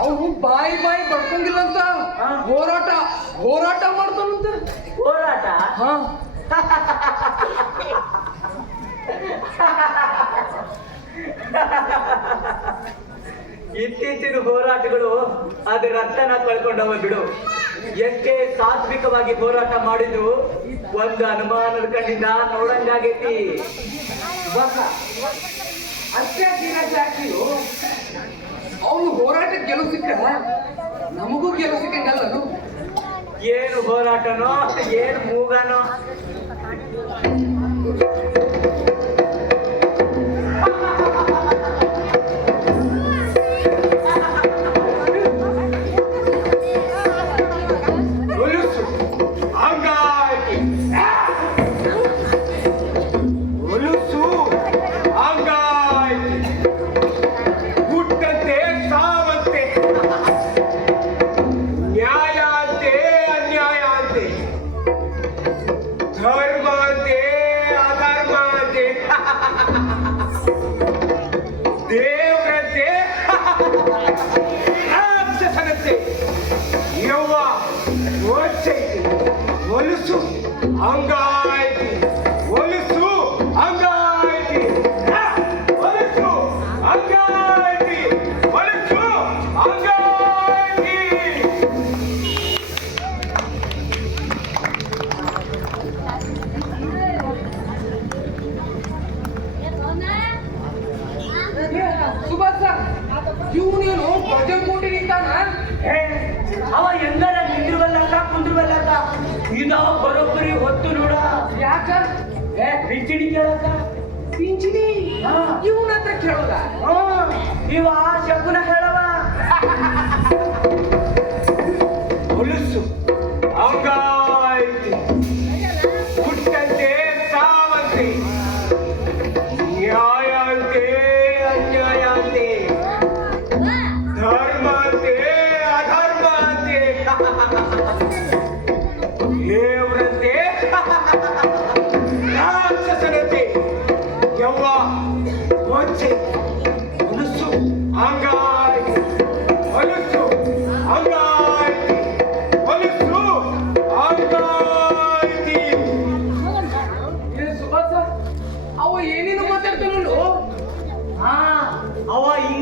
ಅವನು ಬಾಯಿ ಬಡ್ಕೊಂಗಿಲ್ಲ ಅಂತ ಹೋರಾಟ ಮಾಡ್ತಾನಂತ. ಹೋರಾಟ? ಹಾ ಇತ್ತೀಚಿನ ಹೋರಾಟಗಳು ಅದು ರಕ್ತನ ಕಳ್ಕೊಂಡವ ಬಿಡು. ಎಷ್ಟೇ ಸಾತ್ವಿಕವಾಗಿ ಹೋರಾಟ ಮಾಡಿದ್ರು ಒಂದು ಅನುಮಾನದ ಕಣ್ಣಿಂದ ನೋಡಂಗಾಗೈತಿ. ಅವನು ಹೋರಾಟಕ್ಕೆ ಗೆಲುವು ಸಿಕ್ಕ ನಮಗೂ ಗೆಲುವು ಸಿಕ್ಕಂಗಲ್ಲನು. ಏನು ಹೋರಾಟನೋ ಏನು ಮೂಗನೋ. ದೇವ್ರಂತೆ ರಾಕ್ಷಸನಂತೆ ಯವ್ವ ಓಡ್ಸೈತಿ ಹೊಲಸು ಹಂಗಾಯ್ತಿ ಹೊಲಸು ಹಂಗಾಯ್ತಿ ಹೊಲಸು ಹಂಗಾಯ್ತಿ ಹೊಲಸು ಹಂಗಾಯ್ತಿ. ಸುಭಾಸ ಇವನೇನು ಭಜನ್ ಕೂಟಿ ನಿಂತಾನ. ಅವ ಎಂದಾರ ನಿಂದಿರುವಲ್ಲಕ್ಕ ಕುಂದ್ರುವಲ್ಲಕ್ಕ ಇದಾವ ಬರೋಬ್ಬರಿ ಹೊತ್ತು ನೋಡ. ಯಾಕ ಪಿಂಚಣಿ ಕೇಳಕ್ಕ. ಪಿಂಚಣಿ ಇವನ ಹತ್ರ ಕೇಳೋದ. ಇವ ಶಕುನ ಹೇಳವ. ಹೊಲಸು ಹಂಗಾಯ್ತಿ ಹುಟ್ಟಂತೆ ಸಾವಂತೆ ನ್ಯಾಯ ಅಂತೆ ಅನ್ಯಾಯ ಅಂತೆ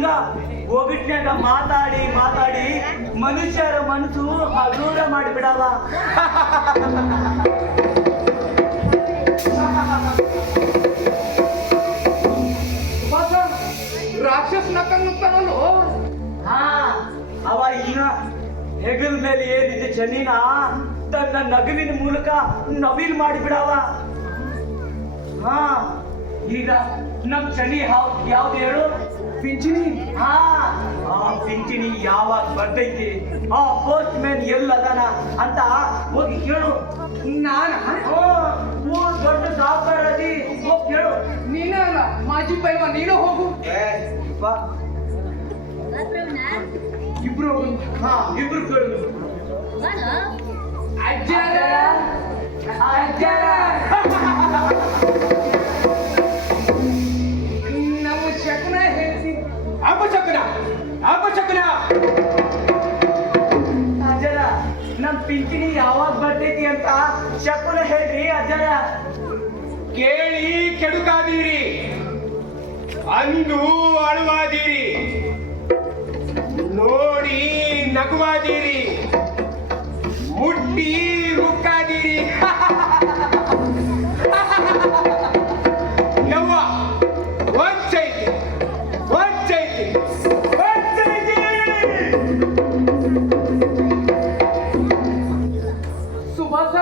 ಹಿಂಗ ಒಗಟ್ನ್ಯಾಗ ಮಾತಾಡಿ ಮಾತಾಡಿ ಮನುಷ್ಯರ ಮನಸ್ಸು ಹಗೂರ ಮಾಡಿಬಿಡಲ್ಲ. ರಾಕ್ಷಸ ನಕ್ಕಂತಾನಲ್ಲೋ. ಹಾ, ಅವ ಈಗ ಹೆಗಲ್ ಮೇಲೆ ಏನಿದೆ ಚನಿನ ತನ್ನ ನಗುವಿನ ಮೂಲಕ ನವಿಲ್ ಮಾಡಿಬಿಡವ. ಹಾ, ಈಗ ನಮ್ ಚನಿ ಯಾವ್ದು ಹೇಳು? ಪಿಂಚಣಿ. ಹಾ, ಆ ಪಿಂಚಣಿ ಯಾವಾಗ ಬರ್ತೈತಿ, ಆ ಪೋಸ್ಟ್ ಮ್ಯಾನ್ ಎಲ್ಲದಾನ ಅಂತ ಹೋಗಿ ಕೇಳು. ಊರ್ ದೊಡ್ಡ ಸಾವುಕಾರ ಅದಿ, ಹೋಗಿ ಕೇಳು. ನೀನೇ ಅಲ್ಲ ಮಾಜಿ ಪೈಲ್ವಾನ್, ನೀನು ಹೋಗು. ಬಾ, ಇಬ್ರು ಹೋಗು. ಹಾ, ಇಬ್ರು ಕೇಳು. ಅಜ್ಜಾರ ಅಜ್ಜಾರ ನಮ್ಮ ಶಕುನ ಹೇಳ್ತಿ. ಅಪಶಕುನ ಅಪಶಕುನ. ಅಜ್ಜರ, ನಮ್ ಪಿಂಚಣಿ ಯಾವಾಗ ಬರ್ತೈತಿ ಅಂತ ಶಕುನ ಹೇಳ್ರಿ ಅಜ್ಜರ. ಕೇಳಿ ಕೆಡುಕಾದೀರಿ, ಅಂದು ಅಳುವಾದೀರಿ, ನೋಡಿ ನಗುವಾದೀರಿ, ಮುಟ್ಟಿ ಮುಕ್ಕಾದೀರಿ. ಯವ್ವ ವಂಚೈತಿ ವಂಚೈತಿ ವಂಚೈತಿ. ಸುಭಾಸ,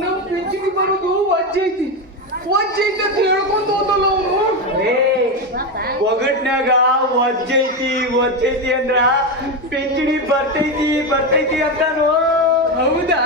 ನಮ್ ಪಿಂಚಣಿ ಬರೋದು ವಜ್ಜೈತಿ ವಜ್ಜೈತಿ ಅಂತ ಹೇಳ್ಕೊಂತ ಹೋದಲ್ಲ ಅವನು. ಒಗಟ್ನ್ಯಾಗ ಒಜ್ಜೈತಿ ಒಜ್ಜೈತಿ ಅಂದ್ರ ಪಿಂಚಣಿ ಬರ್ತೈತಿ ಬರ್ತೈತಿ ಅಂತಾನು. ಹೌದಾ?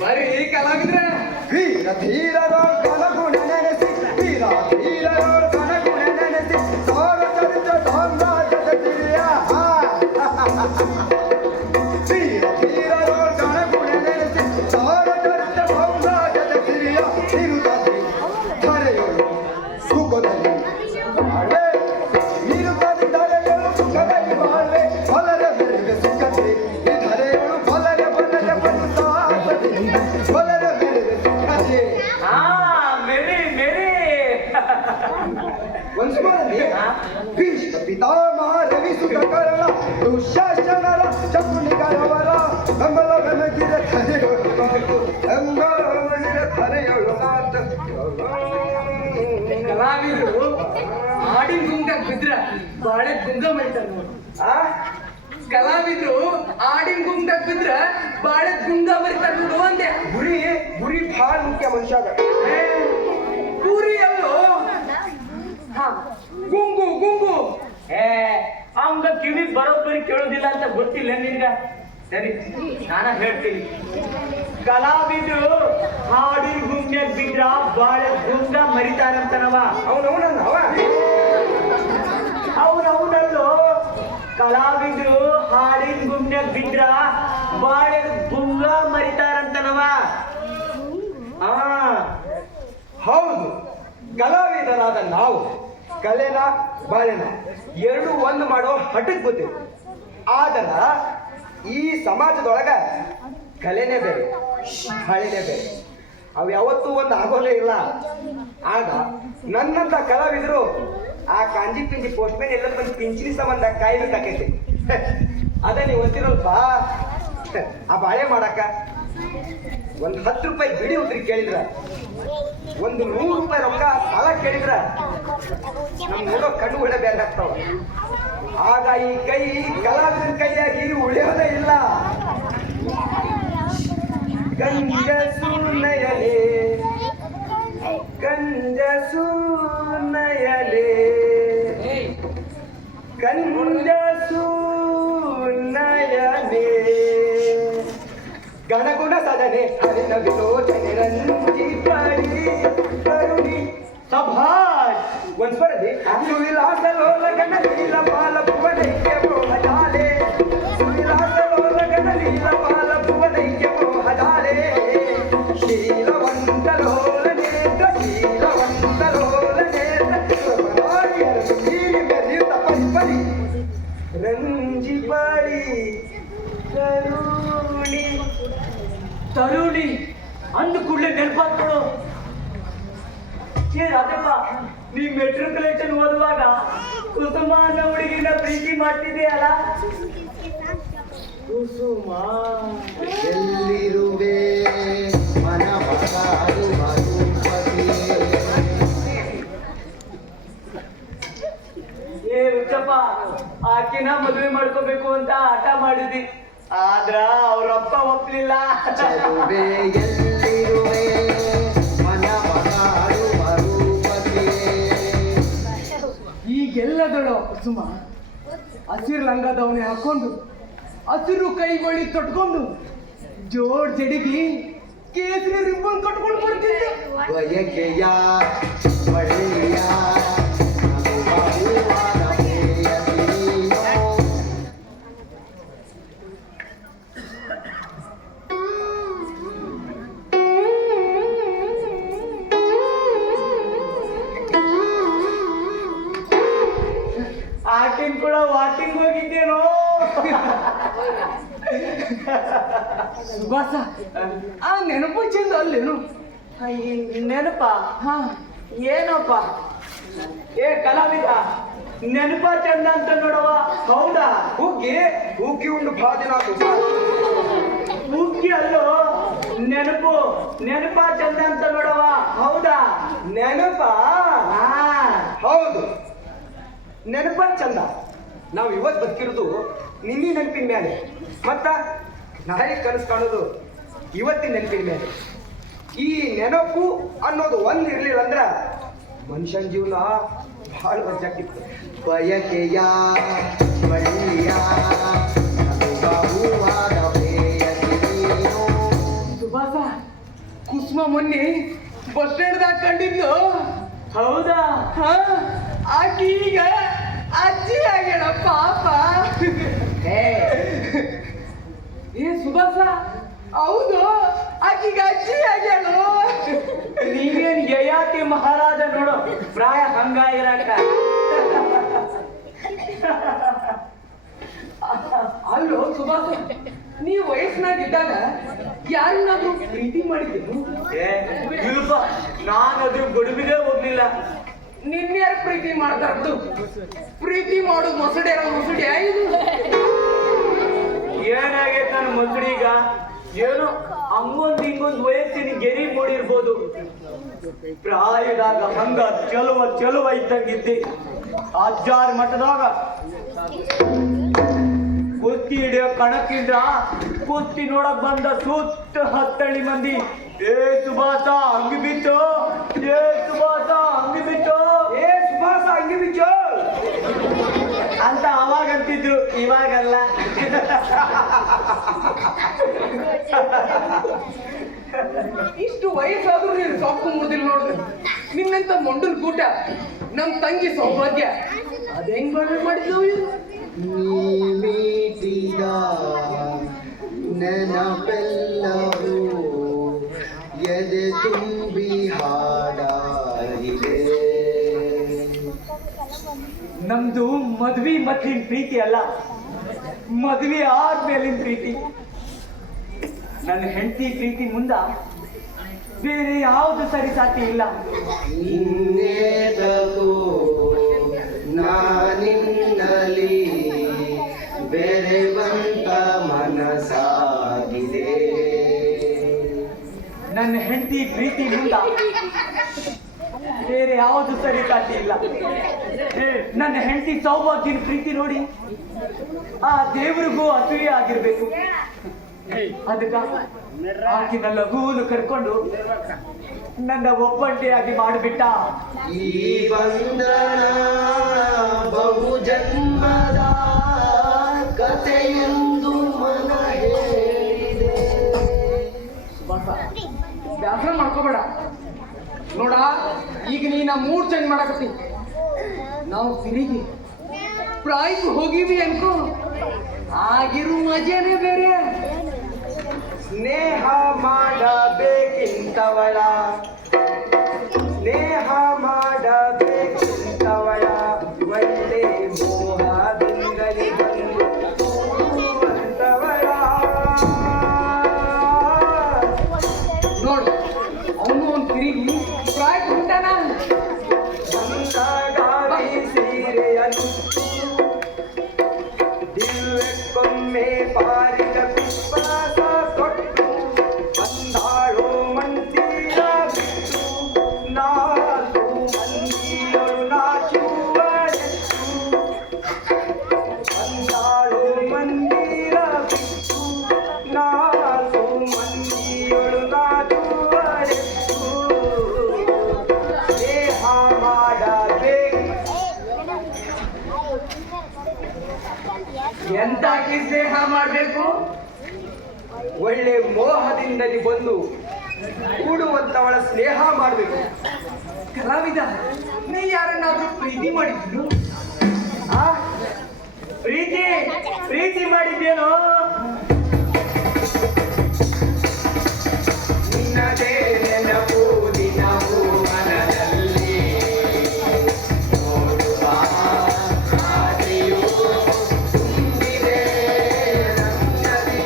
ಬರೀ ಕಲಾವಿದ್ರೆ ವೀರ ಧೀರರೋ ಕನಗುಣ ನೆನೆಸಿ, ವೀರ ಧೀರರೋ ಕನಗುಣ ನೆನೆಸಿ, ಸಾರ ಚರಿತ ಸಾಮ್ರಾಜ್ಯದ ಸಿರಿಯ. ವೀರ ಧೀರರೋ ಕನಗುಣ ನೆನೆಸಿ, ಸಾರ ಚರಿತ ಸಾಮ್ರಾಜ್ಯದ ಸಿರಿಯ. ನಿರುತ್ತದೆ ಧರೆಯೊಳು ಸುಖದಲ್ಲಿ ಬಾಳ್ವೆ, ನಿರುತ್ತದೆ ಧರೆಯೊಳು ಸುಖದಲ್ಲಿ ಬಾಳ್ವೆ. ಹೊಲರ ಬೆರವೆ ಸುಖತೆ ಈ ಧರೆಯೊಳು ಹೊಲರ ಬಲರ ಬಲಸಾಸದಿಂದ ಹೊಲರ ಬೆರವೆ ಸುಖತೆ. ಮೇರಿ ಮೇರಿ ಭೀಷ್ಮ ಪಿತಾಮಹ ರವಿಸುತ ಕರ್ಣ ದುಶ್ಯಾಸನರ ಶಕುನಿಗರವರ ಬೆಂಬಲ ಬೆನಗಿರ ಥರೆಯೊಳು ಮಾತು, ಬೆಂಬಲ ಬೆನಗಿರ ಥರೆಯೊಳು ಮಾತು. ಕಲಾವಿದ್ರು ಹಾಡಿನ ಗುಂಗಾಗ ಬಿದ್ರ ಬಾಳೆ ಗುಂಗ ಮಾಡ್ತಾರ ನೋಡು. ಕಲಾವಿದ್ರು ಹಾಡಿನ ಗುಂಗಾಗ ಬಿದ್ರ ಬಾಳೆ ಗುಂಗ ಮರಿತಾರ ನೋಡು ಅಂದೆ. ಗುರಿ ಗುರಿ ಭಾಳ ಮುಖ್ಯ ಮನುಷ್ಯಾಗ. ಪೂರಿ ಅಲ್ಲೋ. ಹಾ, ಗುಂಗು ಗುಂಗು. ಅವಂಗ ಕಿವಿ ಬರೋಬ್ಬರಿ ಕೇಳೋದಿಲ್ಲ ಅಂತ ಗೊತ್ತಿಲ್ಲ ನಿನ್ಗ. ಸರಿ, ನಾನ ಹೇಳ್ತೀನಿ. ಕಲಾವಿದ್ರು ಹಾಡಿನ ಗುಂಗ್ಯಾಗ ಬಿದ್ರ ಬಾಳೆ ಗುಂಗ ಮರಿತಾರಂತನವ. ಅವನಲ್ಲೋ, ಕಲಾವಿದ್ರು ಹಾಡಿನ ಗುಂಗ್ಯಾಗ ಬಿದ್ರ ಬಾಳೆ ಗುಂಗ ಮರಿತಾರಂತನವ. ಹೌದು, ಕಲಾವಿದರಾದ ನಾವು ಕಲೆನ ಬಾಳೆನ ಎರಡು ಒಂದು ಮಾಡೋ ಹಠಕ್ಕೆ ಗೊತ್ತಿದೆ. ಆದ್ರ ಈ ಸಮಾಜದೊಳಗ ಕಲೆನೇ ಬೇರೆ, ಬಾಳೆನೇ ಬೇರೆ. ಅವು ಯಾವತ್ತೂ ಒಂದು ಆಗೋಲೇ ಇಲ್ಲ. ಆಗ ನನ್ನಂತ ಕಲಾವಿದರು ಆ ಕಾಂಜಿ ಪಿಂಜಿ ಪೋಸ್ಟ್ಮೇನ್ ಎಲ್ಲ ಬಂದು ಪಿಂಚಿನಿ ಸಂಬಂಧ ಕಾಯ್ಬೇಕಾಕೈತಿ. ಅದೇ ನೀವು ಗೊತ್ತಿರಲ್ಪ, ಆ ಬಾಳೆ ಮಾಡಾಕ ಒಂದು 10 ರೂಪಾಯಿ ಬಿಡಿ ಉದ್ರಿ ಕೇಳಿದ್ರ, ಒಂದು 100 ರೂಪಾಯಿ ರೊಕ್ಕ ಸಾಲ ಕೇಳಿದ್ರ ನಮ್ ನೋಡೋ ಕಣ್ಣು ಒಳ್ಳೆ ಬೇರೆ ಆಗ್ತಾವ. ಆಗ ಈ ಕೈ ಕಲಾವಿದನ ಕೈಯಾಗಿ ಉಳಿಯೋದೇ ಇಲ್ಲ. ಗಂಜಸು ನಯಲೆ ಗಂಜಸು ನಯಲೆ ಗಂಜಸು ನಯನೆ ಗಣಗುಣ ಸದನೆ ಹರಿನ ವಿಲೋಚನೆ ರಂಜಿ ಪಡಿ ಕರುಣಿ ಸಭಾಷ್. ಒಂದ್ ಸ್ವರದಿ ಸುವಿಲಾಸ ಲೋಲ ಗಣ ಲೀಲ ಪಾಲ ಭುವನೈಕ್ಯ ಮೋಹಜಾಲೆ, ಸುವಿಲಾಸ ಲೋಲ ಗಣ ಲೀಲ ಪಾಲ ಭುವನೈಕ್ಯ ಮೋಹಜಾಲೆ. ಶೀಲವಂತ ಲೋಲ ನೇತ್ರ ಶೀಲವಂತ ಲೋಲ ನೇತ್ರ ಸ್ವರಾಡಿಯರು ನೀಲಿ ತರುಣಿ ಅಂದ ಕೂಡಲೇ ನೆನಪಾಗ್ಕೊಡು. ರಾಜಪ್ಪ, ನೀ ಮೆಟ್ರಿಕ್ಯುಲೇಷನ್ ಓದುವಾಗ ಕುಸುಮ ಅನ್ನೋ ಹುಡುಗಿನ ಪ್ರೀತಿ ಮಾಡ್ತಿದೆಯಲ್ಲ? ಕುಸುಮ ಎಲ್ಲಿರುವೆ ಮನವಾಗುವ ರೂಪವೇ. ಏ ಹುಚ್ಚಪ್ಪ, ಆಕಿನ ಮದುವೆ ಮಾಡ್ಕೋಬೇಕು ಅಂತ ಹಠ ಮಾಡಿದ್ವಿ, ಆದ್ರ ಅವ್ರಪ್ಪ ಒಪ್ಲಿಲ್ಲ. ಚೆಲುವೆ ಎಲ್ಲಿರುವೆ ಮನವಾಗುವ ರೂಪವೇ. ಈಗೆಲ್ಲದಳು ಕುಸುಮ ಹಸಿರು ಲಂಗದವನೇ ಹಾಕೊಂಡು ಹಸಿರು ಕೈಗೊಳ್ಳಿ ತೊಟ್ಕೊಂಡು ಜೋಡ್ ಜಡಿಗಿ ಕೇಸರಿ ರಿಬ್ಬನ್ ಕಟ್ಕೊಂಡು ಬರ್ತಿದ್ದೆ. ಬಯಕೆಯ ಒಳ್ಳೆಯ ನಗುವಾಗುವ ಪ್ರೇಯಸಿ ನೀನು. ಆಕಿನ್ ಕೂಡ ವಾಕಿಂಗ್ ಹೋಗಿದ್ದೇನೋ. ಸುಭಾಸ, ಆ ನೆನಪು ಚಂದ ಅಲ್ಲೇನು? ನೆನಪ? ಹಾ, ಏನಪ್ಪ? ಏ ಕಲಾವಿದ, ನೆನಪ ಚಂದ ಅಂತ ನೋಡವ. ಹೌದಾ? ಹುಗ್ಗಿ ಉಂಡು ಭಾಳ ದಿನ ಆತು. ಮುಖ್ಯ ಅಲ್ಲೋ, ನೆನಪು ನೆನಪ ಚಂದ ಅಂತ ನೋಡವ. ಹೌದಾ? ನೆನಪ? ಹಾ, ಹೌದು, ನೆನಪ ಚಂದ. ನಾವು ಇವತ್ತು ಬದುಕಿರೋದು ನಿನ್ನೆ ನೆನಪಿನ ಮೇಲೆ, ಮತ್ತ ನಾಳೆ ಕನಸು ಕಾಣೋದು ಇವತ್ತಿನ ನೆನಪಿನ ಮೇಲೆ. ಈ ನೆನಪು ಅನ್ನೋದು ಒಂದು ಇರ್ಲಿಲ್ಲ ಅಂದ್ರ ಮನುಷ್ಯನ ಜೀವನ ಬಹಳ ವಜ್ಜಾಕಿತ್ತು. ಬಯಕೆಯ ಒಳ್ಳೆಯ ನಗುವಾಗುವ ಪ್ರೇಯಸಿ ನೀನು. ಸುಭಾಸ, ಕುಸುಮ ಮೊನ್ನೆ ಬಸ್ ಸ್ಟ್ಯಾಂಡ್ದಾಗ ಕಂಡಿದ್ಲು. ಹೌದಾ? ಹಾ, ಆಕಿ ಈಗ ಅಜ್ಜಿ ಆಗ್ಯಾಳ ಪಾಪ. ಏ ಸುಭಾಸ, ಹೌದು, ಆಕಿಗ ಅಜ್ಜಿ ಆಗ್ಯಾಳು. ನೀವೇನ್ ಯಯಾತಿ ಮಹಾರಾಜ ನೋಡು, ಪ್ರಾಯ ಹಂಗ ಇರಾಕ. ಅಲ್ಲೋ ಸುಭಾಸ, ನೀ ವಯಸ್ಸಿನಾಗಿದ್ದಾಗ ಯಾರನ್ನಾದ್ರೂ ಪ್ರೀತಿ ಮಾಡಿದ್ದೇನು? ಇಲ್ಪ, ನಾನದು ಗಡುಬಿಗೆ ಹೋಗ್ಲಿಲ್ಲ. ನಿನ್ಯಾರ ಪ್ರೀತಿ ಮಾಡ್ತಾರದು? ಪ್ರೀತಿ ಮಾಡು ಮೊಸಡಿಯಾರ ಮೊಸಡಿ ಇದು. ಏನಾಗೈತೆ ನನ್ನ ಮಕ್ಕಳೀಗ? ಏನೋ ಹಂಗೊಂದು ಹಿಂಗೊಂದು ವಯಸ್ಸಿನ ಗೆರಿ ಮೂಡಿರ್ಬೋದು. ಪ್ರಾಯದಾಗ ಹಂಗ ಚೆಲುವ ಇದ್ದಂಗಿದ್ದಿ. ಅಜ್ಜಾರ ಮಠದಾಗ ಕುಸ್ತಿ ಹಿಡಿಯೋ ಕಣಕ್ಕಿಂದ ಕುಸ್ತಿ ನೋಡಕ್ ಬಂದ ಸುತ್ತ 10 ಮಂದಿ ಏ ಸುಭಾಸ ಹಂಗಿ ಬಿತ್ತು, ಏ ಸುಭಾಸ ಹಂಗಿ ಬಿತ್ತು, ಏ ಸುಭಾಸ ಅಂಗಿ ಬಿಚ್ಚು ಅಂತ ಅವಾಗಂತಿದ್ರು, ಇವಾಗಲ್ಲ. ಇಷ್ಟು ವಯಸ್ಸಾದ್ರೂ ನೀನು ಸೊಪ್ಪು ಮುರಿದಿಲ್ಲ ನೋಡ್ರಿ. ನಿನ್ನಂತ ಮೊಂಡಲ್ ಕೂಟ ನಮ್ ತಂಗಿ ಸೌಭಾಗ್ಯ ಅದ ಹೆಂಗ್ ಮಾಡಿದ್ವು? ನೀಮೀಟಿದ ನೆನಪೆಲ್ಲವೂ ಎದೆ ತುಂಬಿ ಹಾಡಾಗಿದೆ. ನಮ್ದು ಮದ್ವಿ ಮದ್ಲಿನ ಪ್ರೀತಿ ಅಲ್ಲ, ಮದ್ವೆ ಆದ್ಮೇಲಿನ ಪ್ರೀತಿ. ನನ್ನ ಹೆಂಡತಿ ಪ್ರೀತಿ ಮುಂದ ಬೇರೆ ಯಾವುದು ಸರಿ ಸಾಟಿ ಇಲ್ಲ. ಇನ್ನೇದಕ್ಕೂ ನಾನಿನ್ನಲಿ ಬೆರೆವಂತ ಮನಸಾಗಿದೆ. ನನ್ನ ಹೆಂಡತಿ ಪ್ರೀತಿ ಮುಂದ ಬೇರೆ ಯಾವುದು ಸರಿ ಸಾಟಿ ಇಲ್ಲ. ನನ್ನ ಹೆಂಡತಿ ಸೌಭಾಗ್ಯನ ಪ್ರೀತಿ ನೋಡಿ ಆ ದೇವರಿಗೂ ಅಸೂಯೆ ಆಗಿರ್ಬೇಕು. ಅದಕ್ಕ ಆಕಿನ ಲಘೂನು ಕರ್ಕೊಂಡು ನನ್ನ ಒಬ್ಬಂಟಿಯಾಗಿ ಮಾಡಿಬಿಟ್ಟ. ಈ ಬಂಧನ ಬಹು ಜನ್ಮದ ಕಥೆಯೆಂದು ಮನ ಹೇಳಿದೆ. ಬ್ಯಾಸರ ಮಾಡ್ಕೋಬೇಡ ನೋಡ, ಈಗ ನೀನ ಮೂಡ್ ಚೇಂಜ್ ಮಾಡಕತ್ತಿ. ನಾವು ತಿರುಗಿ ಪ್ರಾಯಕ್ಕೆ ಹೋಗಿವಿ ಅನ್ಕೋ, ಆಗಿರು ಮಜಾನೇ ಬೇರೆ. ಸ್ನೇಹ ಮಾಡಬೇಕಿಂತವಳ, ಸ್ನೇಹ ಮಾಡಬೇಕಿಂತವಳ ಒಳ್ಳೆ ಮೋಹದಿಂದಲಿ ಬಂದು ಕೂಡುವಂತವಳ. ಸೀರೆಯನು ದಿವ್ಯಕ್ಕೊಮ್ಮೆ ಪಾರಿದ ಕುಪ್ಪಾಸ ಕೊಟ್ಟು ಬಂದಾಳೋ ಮಂದಿರ ಬಿಟ್ಟು ನಾಲ್ಕು ಮಂದಿಯರು ನಾಚುವರೆತ್ತು ಬಂದಾಳೋ ಮಂದಿರ ಬಿಟ್ಟು ನಾಲ್ಕು ಮಂದಿಯರು ನಾಚುವರೆತ್ತು ದೇಹ ಮಾಡಬೇಕು ಎಂತಾಕಿ ಸ್ನೇಹ ಮಾಡ್ಬೇಕು? ಒಳ್ಳೆ ಮೋಹದಿಂದಲೇ ಬಂದು ಕೂಡುವಂತವಳ ಸ್ನೇಹ ಮಾಡಬೇಕು. ಕಲಾವಿದ, ನೀ ಯಾರನ್ನಾದ್ರೂ ಪ್ರೀತಿ ಮಾಡಿದ್ರು? ಆ ಪ್ರೀತಿ ಮಾಡಿದ್ದೇನೋ? ನಿನ್ನದೇ ನೆನಪು ದಿನವೂ ಮನದಲ್ಲಿ ನೋಡುವ ಆಸೆಯು ತುಂಬಿದೆ ನನ್ನಲ್ಲಿ.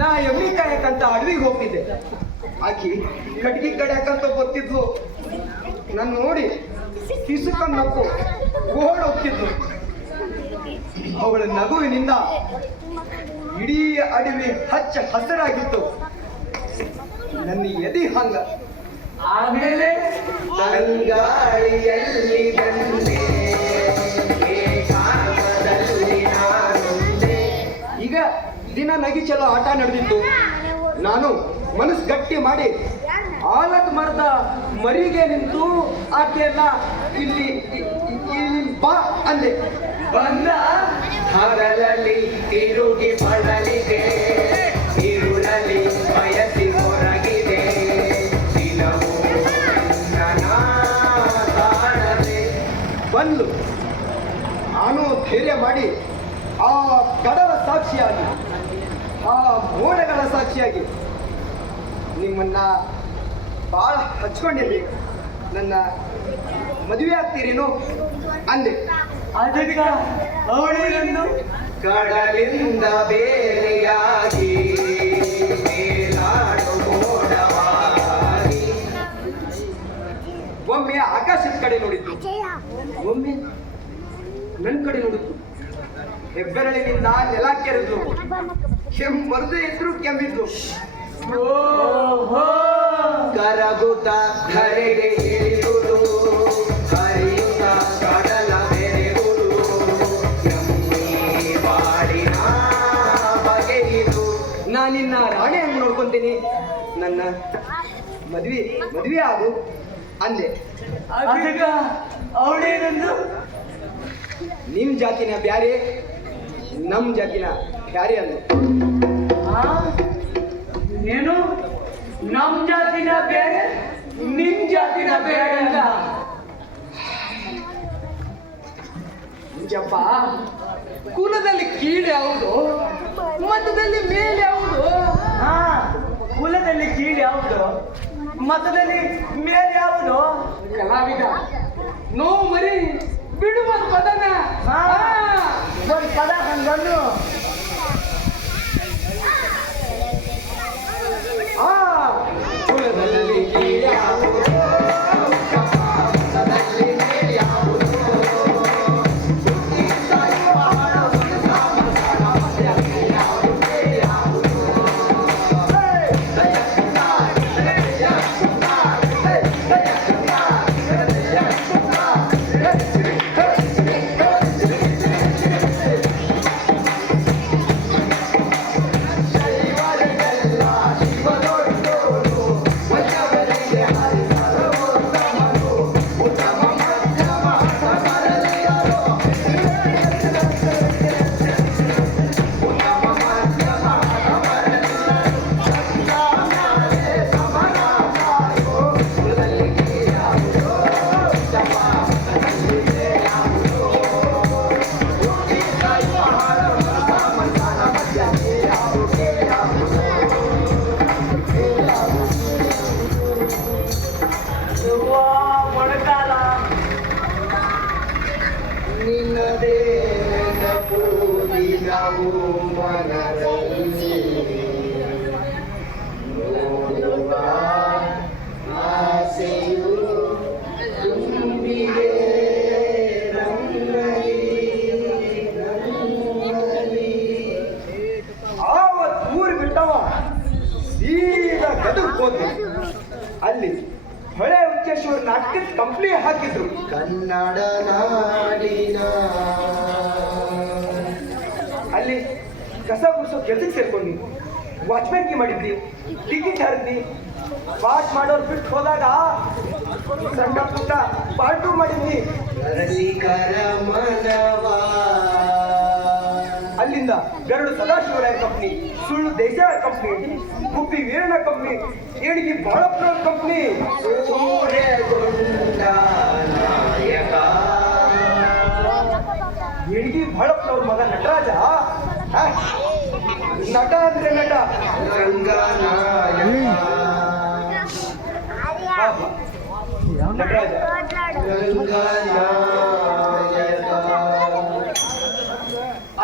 ನಾ ಎಮ್ಮಿ ಕಾಯಕಂತ ಅಡವಿಗೆ ಹೋಗ್ತಿದ್ದೆ. ಆಕಿ ಕಟ್ಗಿ ಕಡಿಯಾಕಂತ ಗೊತ್ತಿದ್ಲು. ನಾನು ನೋಡಿ ಕಿಸುಕನ್ನಪ್ಪು ಓಡ್ ಹೋಗ್ತಿದ್ಲು. ಅವಳ ನಗುವಿನಿಂದ ಇಡೀ ಅಡವಿ ಹಚ್ಚ ಹಸಿರಾಗಿತ್ತು. ನನ್ನ ಎದಿ ಹಂಗ. ಆಮೇಲೆ ತಂಗಾಳಿಯಲ್ಲಿ ಬಂದೆ ಏಕಾಂತದಲ್ಲಿ ನಾನೊಂದೇ. ಈಗ ದಿನ ನಗಿ ಚಲೋ ಆಟ ನಡೆದಿತ್ತು. ನಾನು ಮನಸ್ಸು ಗಟ್ಟಿ ಮಾಡಿ ಆಲದ ಮರದ ಮರಿಗೆ ನಿಂತು ಆಕೆಯನ್ನ ಇಲ್ಲಿ ಬಾ ಅಂದೆ. ಬಂದ ಹಗಲಲ್ಲಿ ತಿರುಗಿ ಪಡಲಿದೆ, ഇരുಳಲ್ಲಿ ಬಯಸಿ ಹೊರಗಿದೆ, ದಿನವೂ ನನ್ನ ಕಾಣದೆ. ಬಂದ್ಲು. ನಾನು ಧೈರ್ಯ ಮಾಡಿ ಆ ಕಡಲ ಸಾಕ್ಷಿಯಾಗಿ, ಆ ಮೋಡಗಳ ಸಾಕ್ಷಿಯಾಗಿ ನಿಮ್ಮನ್ನ ಭಾಳ ಹಚ್ಕೊಂಡಿದ್ದೆ. ನನ್ನ ಮದುವೆ ಆಗ್ತೀರೇನು ಅಂದೆ. ಅದಕ್ಕ ಅವಳೇನಂದು? ಕಡಲಿಂದ ಬೇರೆಯಾಗಿ ಮೇಲಾಡು ಮೋಡವಾಗಿ. ಒಮ್ಮೆ ಆಕಾಶದ ಕಡೆ ನೋಡಿದ್ದು, ಒಮ್ಮೆ ನನ್ನ ಕಡೆ ನೋಡಿದ್ದು. ಹೆಬ್ಬೆರಳಿನಿಂದ ನೆಲ ಕೆರೆದ್ಲು. ಕೆಮ್ಮರ್ದೇ ಇದ್ರು ಕೆಮ್ಮಿದ್ಲು. ಕರಗುತ್ತ ಧರೆಗೆ ಇಳಿಯುವುದು, ಹರಿಯುತ್ತ ಕಡಲ ಬೆರೆಯುವುದು, ಎಮ್ಮಿ ಬಾಡಿನ ಬಗೆಯಿದು. ನಾನಿನ್ನ ರಾಣಿ ಹಂಗೆ ನೋಡ್ಕೊಂತೀನಿ, ನನ್ನ ಮದ್ವೆ ಆಗು ಅಂದೆ. ಅದಕ್ಕ ಅವಳೇನಂದು? ನಿಮ್ ಜಾತಿನ ಬ್ಯಾರೆ, ನಮ್ ಜಾತಿನ ಬ್ಯಾರೆ ಅಂದು. ಏನು ನಮ್ ಜಾತಿನ ಬೇರೆ, ನಿಮ್ ಜಾತಿನ ಬೇರೆ ಅಂತ? ಜಪ್ಪ, ಕುಲದಲ್ಲಿ ಕೀಳು ಯಾವುದು, ಮತದಲ್ಲಿ ಮೇಲೆ ಯಾವುದು? ಹಾ, ಕುಲದಲ್ಲಿ ಕೀಳು ಯಾವುದು, ಮತದಲ್ಲಿ ಮೇಲೆ ಯಾವುದು? ಕಲಾವಿದ ನೋವು ಮರಿ ಬಿಡುವ ಪದನ. ಒಂದು ಪದ ಹಂಗನ್ನು. ಆ ಕುಲದಲ್ಲಿ ಕೀಳು ಯಾವುದು, ಮತದಲ್ಲಿ ಮೇಲೆ ಯಾವುದು? ಮೊಣಕಾಲ ನಿನ್ನದೇ ನೆನಪು ದಿನವೂ ಮನದಲ್ಲಿ ನೋಡುವ ಆಸೆಯು ತುಂಬ ಹೀಗೆ ಆವತ್ತು ಊರು ಬಿಟ್ಟವ ಸೀದಾ ಗದಗ್ ಹೋದ್ವಿ. ಅಲ್ಲಿ ಹೊಳೆ ಉಚ್ಚೇಶ್ವರ ನಾಟಕದ ಕಂಪ್ನಿ ಹಾಕಿದ್ರು. ಕನ್ನಡ ನಾಡಿನ ಅಲ್ಲಿ ಕಸ ಗುಡಿಸೋ ಕೆಲ್ಸಕ್ಕೆ ಸೇರ್ಕೊಂಡ್ವಿ. ವಾಚ್ಮ್ಯಾನ್ಗೆ ಮಾಡಿದ್ವಿ, ಟಿಕೆಟ್ ಹರಿದ್ವಿ. ಪಾಠ ಮಾಡೋರು ಬಿಟ್ಟು ಹೋದಾಗ ಸಣ್ಣ ಪುಟ್ಟ ಪಾರ್ಟು ಮಾಡಿದ್ವಿ. ರಸಿಕರ ಮನವಾ ಅಲ್ಲಿಂದ ಗರುಡು ಸದಾಶಿವರಾಯ ಕಂಪ್ನಿ, ಸುಳ್ಳು Desai company, Gubbi Veeranna company, ಏಣಿಗೆ ಬಾಳಪ್ಪನವ್ರ company, ಸೂರ್ಯಗೊಂಡ ನಾಯಕ ಏಣಿಗೆ ಬಾಳಪ್ಪನವ್ರ ಮಗ ನಟರಾಜ. ಆ, ನಟ ಅಂದ್ರೆ ನಟ. ರಂಗನಾಯಕ ನಟರಾಜ ರಂಗನಾಯಕ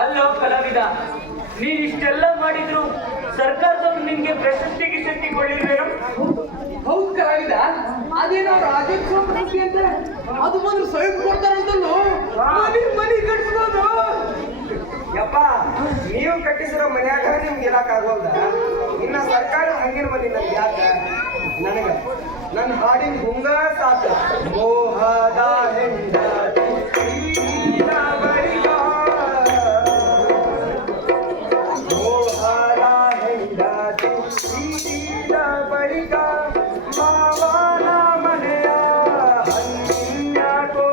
ಅಲ್ಲೋ ಕಲಾವಿದ, ನೀನ್ ಇಷ್ಟೆಲ್ಲ ಮಾಡಿದ್ರು ಸರ್ಕಾರದವ್ರು ನಿನ್ಗೆ ಪ್ರಶಸ್ತಿ ಗಿಶಸ್ತಿ ಕೊಡಿಲ್ವೇನೋ? ಹೌದು ಕಲಾವಿದ, ಅದೇನೋ ರಾಜ್ಯೋತ್ಸವ ಪ್ರಶಸ್ತಿ ಅಂತ ಅದು ಬಂದು ಸ್ವಯಂ ಕೊಡ್ತಾರಂತಲ್ಲೋ. ಮನಿ ಕಟ್ಸ್ಬೋದು. ಯಪ್ಪ, ನೀವು ಕಟ್ಟಿಸಿರೋ ಮನ್ಯಾಗ ನಿಮ್ಗೆ ಇರಕ್ಕಾಗೋಲ್ದ, ಇನ್ನ ಸರ್ಕಾರ ಹಂಗಿನ ಮನಿ ನನ್ಗೆ ಯಾಕ? ನನಗ ನನ್ನ ಹಾಡಿನ ಗುಂಗ ಸಾಕ. ಮೋಹದ ಹೆಂಡತಿ ಬಳಿಕ, ಮೋಹದ ಹೆಂಡತಿ ಬಳಿಕ, ಮಾವನ ಮನೆಯ ಹಣ್ಣಿನ್ಯಾಕೋ,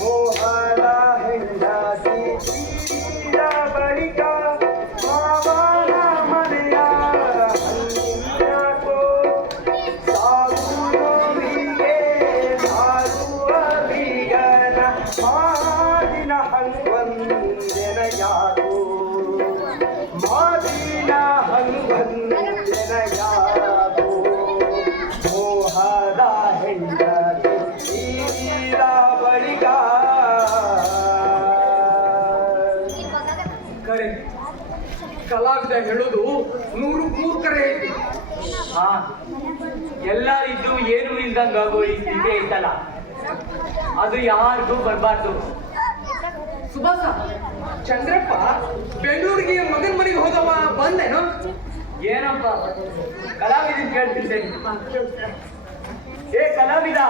ಮೋಹದ ಹೆಂಡತಿ ಬಳಿಕ, ಮಾವನ ಮನೆಯ ಹಣ್ಣಿನ್ಯಾಕೋ, ಸಾಗುವಿಗೆ ಸಾರುವ ಬೀಗನ ಮಾದಿನ ಹಂಗೊಂದೆನ ಯಾಕೋ, ಮಾದಿನ ಹಂಗೊಂದೆನ ಯಾಕೋ, ಮೋಹದ ಹೆಂಡತಿ ಬಳಿಕ. ಕರೆ ಕಲಾವಿದ ಹೇಳೋದು 100 ಕರೆ ಐತಿ. ಹಾ, ಎಲ್ಲ ಇದ್ದು ಏನು ಇಲ್ದಂಗಾಗೋ ಈ ಸ್ಥಿತಿ ಐತಲ್ಲ, ಅದು ಯಾರಿಗೂ ಬರ್ಬಾರ್ದು. ಸುಭಾಸ, ಚಂದ್ರಪ್ಪ ಬೆಂಗಳೂರಿಗೆ ಮಗನ ಮನೆಗೆ ಹೋದವ ಬಂದೇನೋ? ಏನಪ್ಪ ಕಲಾವಿದ ಕೇಳ್ತಿದ್ದೇನೆ. ಏ ಕಲಾವಿದ,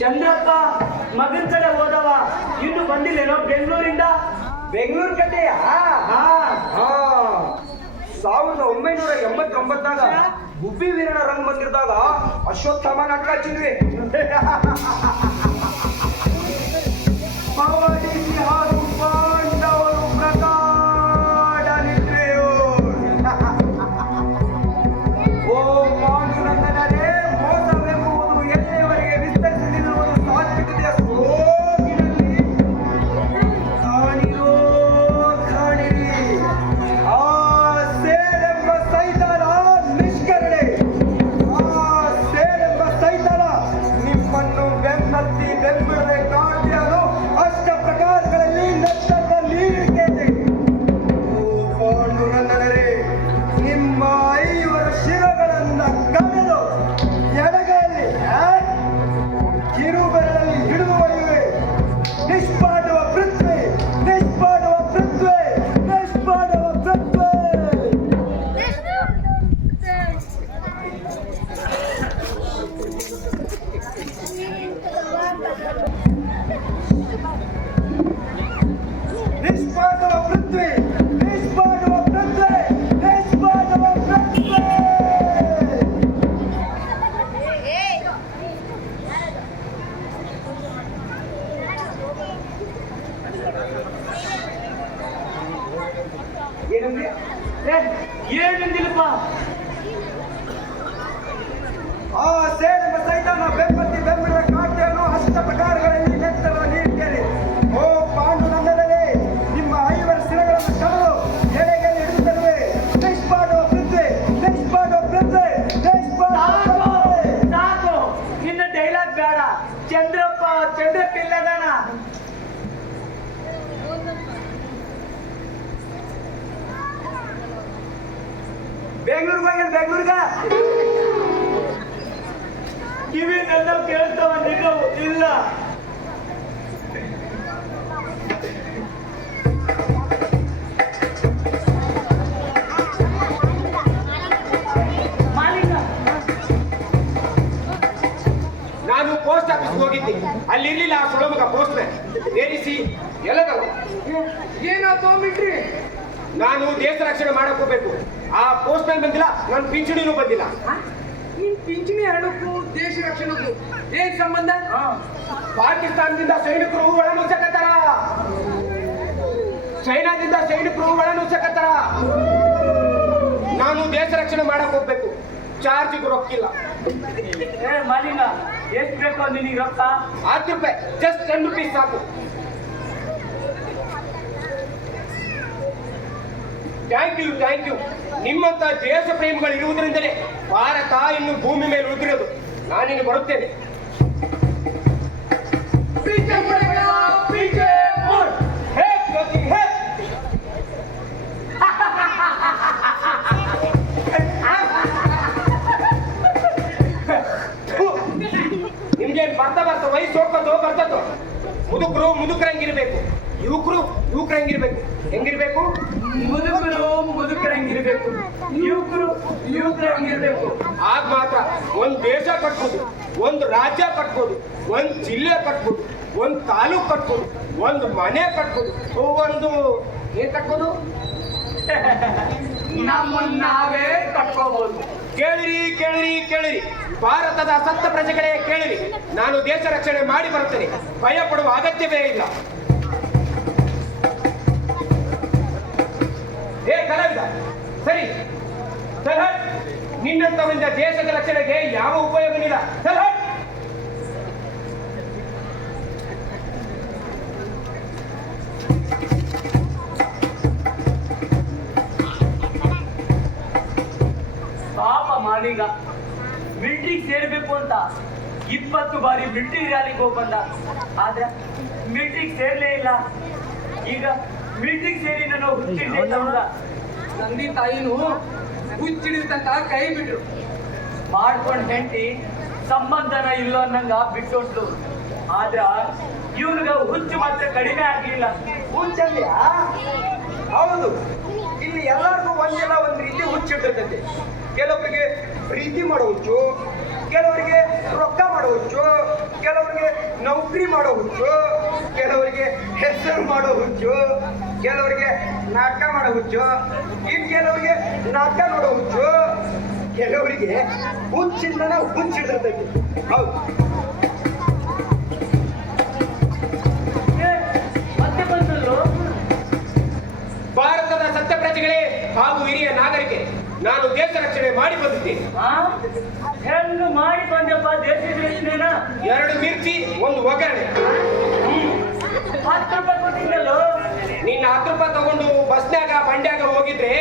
ಚಂದ್ರಪ್ಪ ಮಗನ ಕಡೆ ಹೋದವ ಇನ್ನು ಬಂದಿಲ್ಲೇನೋ ಬೆಂಗಳೂರಿಂದ? ಬೆಂಗಳೂರು ಕತೆಯ? ಹಾ, 1989 ಗುಬ್ಬಿ ವೀರಣ್ಣ ರಂಗ್ ಬಂದಿರ್ದಾಗ ಅಶ್ವತ್ಥಾಮ ನಾಟಕ ಹಚ್ಚಿದ್ವಿ. ಪವಡಿಸಿ ಹಾರು ಪಾಂಡವರು ಪ್ರಕಾಡ ನಿದ್ರೆಯೋ. ಓ ಪಾಂಡುರಂಗನರೇ, ಮೋಸವೆಂಬುದು ಎಲ್ಲಿಯವರೆಗೆ ವಿಸ್ತರಿಸಲಿರುವುದು ಸಾತ್ವಿಕತೆಯ ಸೋಗಿನಲ್ಲಿ ಕಾಣಿರೋ ಕಾಣಿರಿ. ಆ ಸೇಡೆಂಬ ಸೈತಾನ ನಿಷ್ಕರಣೆ, ಆ ಸೇಡೆಂಬ ಸೈತಾನ ನಿಮ್ಮನ್ನು ಬೆನ್ನತ್ತಿ ಬೆಂಬಿಡದೆ ಕಾಣ್ತಿರೋದು ಅಷ್ಟ ಪ್ರಕಾರಗಳಲ್ಲಿ ನಷ್ಟದ ನೀಡಿದ್ದೇನೆ. ಓ ಪಾಂಡುರಂಗನರೇ, ನಿಮ್ಮ 5 ಶಿರಗಳನ್ನ ಕಳೆದು ಎಡಗೈಯಲ್ಲಿ ಕಿರುಬೆರಳಲ್ಲಿ ಹಿಡಿದು ಒಯ್ಯುವೆ. ನಿಷ್ಪಾಡುವ ಪೃಥ್ವಿ, ನಿಷ್ಪಾಡುವ ಪೃಥ್ವಿ, ನಿಷ್ಪಾಡುವ ಪೃಥ್ವಿ. ನಿಷ್ಪಾಡುವ ಪೃಥ್ವಿ, ನಿಷ್ಪಾಡುವ ಪೃಥ್ವಿ, ನಿಷ್ಪಾಡುವ ಪೃಥ್ವಿ. ಏನಂದ್ರೆ ಏನಂದಿಲ್ಲಪ್ಪ? ಆ ಸೇಡೆಂಬ ಸೈತಾನ ಬೆಂಬತ್ತಿ ಬೆಂಬಿಡದ ಕಾಣ್ತೇನೋ ಅಷ್ಟ ಪ್ರಕಾರಗಳಲ್ಲಿ ನೆತ್ತರ ನೀಡ್ತೇನೆ. ಓ ಪಾಂಡುರಂಗನರೇ, ನಿಮ್ಮ 5 ಶಿರಗಳನ್ನು ಕಳೆದು ಎಡೆಗೆಯಲ್ಲಿ ಹಿಡಿದು ತರುವೆ. ನಿಷ್ಪಾಡುವ ಪೃಥ್ವಿ, ನಿಷ್ಪಾಡುವ ಪೃಥ್ವಿ, ನಿಷ್ಪಾಡುವ ಪೃಥ್ವಿ. ಸಾಕು, ನಿನ್ನ ಡೈಲಾಗ್ ಬೇಡ. ಚಂದ್ರಪ್ಪ ಇಲ್ಲದಾನ. ಬೆಂಗಳೂರಿಗೆ ಹೋಗ್ಯಾನ, ಬೆಂಗಳೂರಿಗೆ. ಕಿವಿ ನನ್ನ ಕೇಳ್ತಾವ, ನಿನ್ನ ಇಲ್ಲ. ಅಲ್ಲಿ ಇರ್ಲಿಲ್ಲ ಆ ಸುಳಮಗ ಪೋಸ್ಟ್ಮನ್ ಏರಿಸಿ ಎಲ್ಲದಲ್ಲ. ಏನಾಯ್ತು ಮಿಲ್ಟ್ರಿ? ನಾನು ದೇಶ ರಕ್ಷಣೆ ಮಾಡಕ್ ಹೋಗ್ಬೇಕು, ಆ ಪೋಸ್ಟ್ಮನ್ ಬಂದಿಲ್ಲ, ನನ್ನ ಪಿಂಚಣಿನೂ ಬಂದಿಲ್ಲ. ನಿನ್ ಪಿಂಚಣಿ ಹಣಕ್ಕೂ ದೇಶ ರಕ್ಷಣೆಗೂ ಏನ್ ಸಂಬಂಧ? ಪಾಕಿಸ್ತಾನದಿಂದ ಸೈನಿಕರು ಒಳನುಗ್ಸಕತ್ತಾರ, ಚೈನಾದಿಂದ ಸೈನಿಕರು ಒಳನುಗ್ಸಕತ್ತಾರ. ನಾನು ದೇಶ ರಕ್ಷಣೆ ಮಾಡಕ್ ಹೋಗ್ಬೇಕು, ಚಾರ್ಜಿಗೂ ರೊಕ್ಕಿಲ್ಲ. ಮಾಲಿಂಗ ಎಷ್ಟು ಬೇಕು ನಿನಗೆ ರೊಕ್ಕ? 10 ರೂಪಾಯಿ, ಜಸ್ಟ್ 10 rupees ಸಾಕು. Thank you. ನಿಮ್ಮಂತ ದೇಶ ಪ್ರೇಮಿಗಳು ಇರುವುದರಿಂದಲೇ ಭಾರತ ಇನ್ನು ಭೂಮಿ ಮೇಲೆ ಉಳಿದಿರೋದು. ನಾನಿನ್ನು ಬರುತ್ತೇನೆ. ನಿಮ್ಗೇನು ಬರ್ತಾ ವಯಸ್ಸು ಹೋಗ್ತದೋ ಬರ್ತದೋ. ಮುದುಕರಂಗಿರ್ಬೇಕು, ಯುವಕರು ಹೆಂಗಿರ್ಬೇಕು? ಮುದುಕರಂಗಿರ್ಬೇಕು, ಯುವಕರಂಗಿರ್ಬೇಕು. ಆಗ ಮಾತ್ರ ಒಂದ್ ದೇಶ ಕಟ್ಬೋದು, ಒಂದು ರಾಜ್ಯ ಕಟ್ಬೋದು, ಒಂದ್ ಜಿಲ್ಲೆ ಕಟ್ಬೋದು, ಒಂದ್ ತಾಲೂಕ್ ಕಟ್ಬೋದು, ಒಂದು ಮನೆ ಕಟ್ಬೋದು, ಏನ್ ಕಟ್ಬೋದು? ನಾವೇ ಕಟ್ಕೋಬಹುದು. ಕೇಳಿರಿ, ಭಾರತದ ಸತ್ತ ಪ್ರಜೆಗಳೇ ಕೇಳಿರಿ, ನಾನು ದೇಶ ರಕ್ಷಣೆ ಮಾಡಿ ಬರುತ್ತೇನೆ, ಭಯ ಪಡುವ ಅಗತ್ಯವೇ ಇಲ್ಲ. ಹೇ ಕಲಾವಿದ, ಸರಿ ಸಲ್ಹಟ್, ನಿನ್ನಂತವರಿಂದ ದೇಶದ ರಕ್ಷಣೆಗೆ ಯಾವ ಉಪಯೋಗವಿಲ್ಲ. ಸಲ್ಹಟ್. ಪಾಪ ಮಾಲಿಗ ಮಿಲಿಟರಿಗೆ ಸೇರ್ಬೇಕು ಅಂತ 20 ಬಾರಿ ಮಿಲಿಟರಿ ರ್ಯಾಲಿಗೆ ಹೋಗಿ ಬಂದ, ಆದ್ರೆ ಮಿಲಿಟರಿಗೆ ಸೇರ್ಲೇ ಇಲ್ಲ. ಈಗ ಮಿಲಿಟರಿಗೆ ಸೇರಿ ನಾನು ಹುಚ್ಚಿಡ್ಲಿಲ್ಲ. ತಂದೆ ತಾಯಿನೂ ಹುಚ್ಚಿಡಿದಂತ ಕೈ ಬಿಟ್ರು. ಮಾಡ್ಕೊಂಡ್ ಹೆಂಡತಿ ಸಂಬಂಧನ ಇಲ್ಲ ಅನ್ನಂಗ ಬಿಟ್ಟೊಟ್ಟು. ಆದ್ರ ಇವನಿಗ ಹುಚ್ಚು ಮಾತ್ರ ಕಡಿಮೆ ಆಗ್ಲಿಲ್ಲ. ಹುಚ್ಚಲ್ಯಾ? ಹೌದು, ಇಲ್ಲಿ ಎಲ್ಲರಿಗೂ ಒಂದೆಲ್ಲ ಒಂದ್ ರೀತಿ ಹುಚ್ಚಿರ್ತೈತೆ. ಕೆಲವರಿಗೆ ಪ್ರೀತಿ ಮಾಡೋ ಹುಚ್ಚು, ಕೆಲವರಿಗೆ ರೊಕ್ಕ ಮಾಡೋ ಹುಚ್ಚು, ಕೆಲವರಿಗೆ ನೌಕರಿ ಮಾಡೋ ಹುಚ್ಚು, ಕೆಲವರಿಗೆ ಹೆಸರು ಮಾಡೋ ಹುಚ್ಚು, ಕೆಲವರಿಗೆ ನಾಟಕ ಮಾಡೋ ಹುಚ್ಚು, ಇನ್ ಕೆಲವರಿಗೆ ನಾಟಕ ನೋಡೋ ಹುಚ್ಚು, ಕೆಲವರಿಗೆ ಹುಚ್ಚಿಂದನ ಹುಚ್ಚಿಡ್ತೈತಿ. ಹೌದು, ಮತ್ತೆ ಬಂದಲ್ಲೋ. ಭಾರತದ ಸತ್ಯ ಪ್ರಜೆಗಳೇ ಹಾಗೂ ಹಿರಿಯ ನಾಗರಿಕೆ, ನಾನು ದೇಶ ರಕ್ಷಣೆ ಮಾಡಿ ಬಂದಿದ್ದೇನೆ. ಹೆಂಗ ಮಾಡಿ ಬಂದಪ್ಪ ದೇಶದ ರಕ್ಷಣೆನ? 2 ಮಿರ್ಚಿ, 1 ಒಗ್ಗರಣೆ. 10 ರೂಪಾಯಿ ಕೊಟ್ಟಿದ್ದಲ್ಲೋ. ನಿನ್ನ 10 ರೂಪಾಯಿ ತಗೊಂಡು ಬಸ್ನ್ಯಾಗ ಬಂಡ್ಯಾಗ ಹೋಗಿದ್ರೆ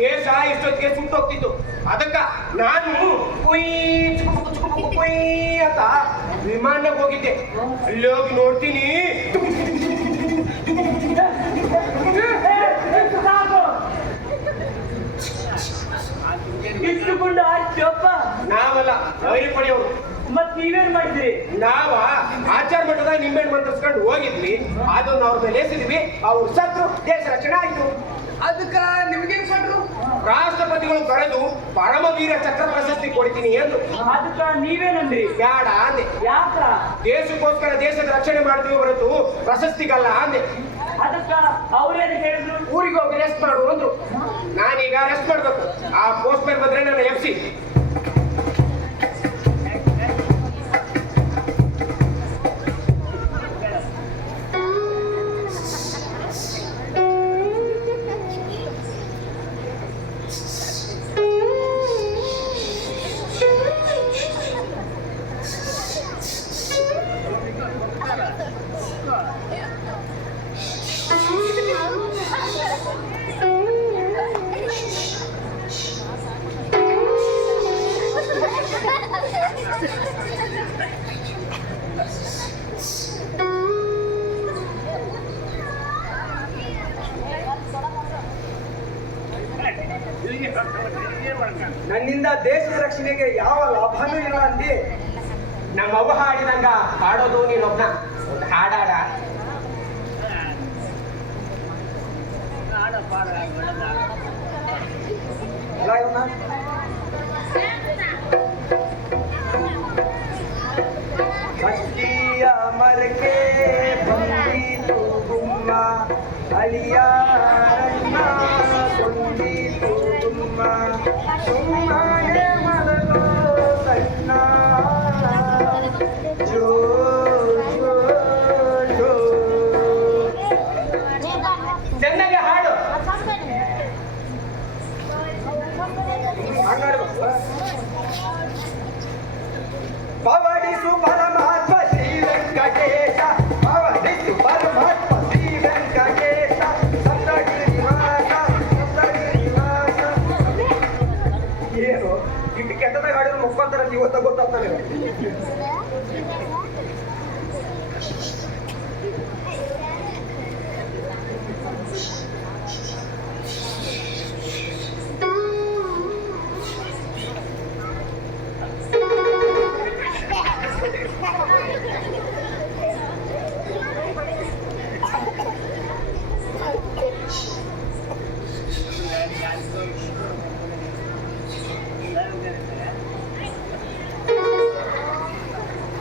ದೇಶ ಇಷ್ಟೊತ್ತಿಗೆ ಸುಟ್ಟೋಗ್ತಿತ್ತು. ಅದಕ್ಕ ನಾನು ಕುಯ್ ಅಂತ ವಿಮಾನಕ್ಕೆ ಹೋಗಿದ್ದೆ. ಅಲ್ಲಿ ಹೋಗಿ ನೋಡ್ತೀನಿ, ಇಷ್ಟು ಗುಂಡ ಆಯ್ತಪ್ಪ. ನಾವಲ್ಲ ವೈರಿ ಪಡೆಯೋರು. ಮತ್ ನೀವೇನ್ ಮಾಡಿದ್ರಿ? ನಾವ ಆಚಾರ ಮಠದ ನಿಂಬೆಹಣ್ಣು ಮಂತ್ರಿಸ್ಕೊಂಡು ಹೋಗಿದ್ವಿ, ಅದನ್ನ ಅವ್ರ ಮೇಲೆ ಎಸಿದ್ವಿ, ಅವ್ರು ಸತ್ರು, ದೇಶ ರಕ್ಷಣೆ ಆಯ್ತು. ಅದಕ್ಕ ನಿಮ್ಗೇನ್ ಕೊಟ್ರು? ರಾಷ್ಟ್ರಪತಿಗಳು ಕರೆದು ಪರಮವೀರ ಚಕ್ರ ಪ್ರಶಸ್ತಿ ಕೊಡ್ತೀನಿ ಎಂದು. ಅದಕ್ಕ ನೀವೇನಂದ್ರಿ? ಬೇಡ ಅಂದೆ. ಯಾಕ? ದೇಶಕ್ಕೋಸ್ಕರ ದೇಶದ ರಕ್ಷಣೆ ಮಾಡ್ತೀವಿ ಹೊರತು ಪ್ರಶಸ್ತಿಗಲ್ಲ ಅಂದೆ. ಅದಕ್ಕ ಅವ್ರೇನು ಹೇಳಿದ್ರು? ಊರಿಗೆ ಹೋಗಿ ರೆಸ್ಟ್ ಮಾಡು ಅಂದ್ರು. ನಾನೀಗ ರೆಸ್ಟ್ ಮಾಡ್ಬೇಕು. ಆ ಪೋಸ್ಟ್ ಮ್ಯಾನ್ ಬಂದ್ರೆ ನನ್ನ ಎಫ್ಸಿ. ನನ್ನಿಂದ ದೇಶದ ರಕ್ಷಣೆಗೆ ಯಾವ ಲಾಭನೂ ಇಲ್ಲ ಅಂದಿ. ನಮ್ಮ ಅವ್ವ ಹಾಡಿದಂಗ ಹಾಡೋದು ನೀನೊಬ್ನ. ಒಂದು ಹಾಡಾಡ. ಅಲ್ಲ ಇವನ್ನ ಶಕ್ತಿಯ ಹರಕೆ ಬಂದಿತು ಗುಮ್ಮ ಅಳಿಯಾರನ್ನ ಕೊಂದಿತು ಗುಮ್ಮ ಸುಮ್ಮನೆ ಮಲಗೋ ಸಣ್ಣ ಜೋ ಜೋ ಜೋ ಚೆನ್ನಾಗಿ ಹಾಡು ಪವಡಿಸು ಪರಮಾತ್ಮ ಶ್ರೀ ವೆಂಕಟೇಶ ಪವಡಿಸು ಪರಮಾತ್ಮ ಶ್ರೀ ವೆಂಕಟೇಶ ಸಪ್ತಗಿರಿ ನಿವಾಸ ಏನು ಇಟ್ಟು ಕೆಟ್ಟದಾಗ ಹಾಡಿದ್ರು ಮುಖಾಂತರ ಇವತ್ತ ಗೊತ್ತಾಗ್ತದೆ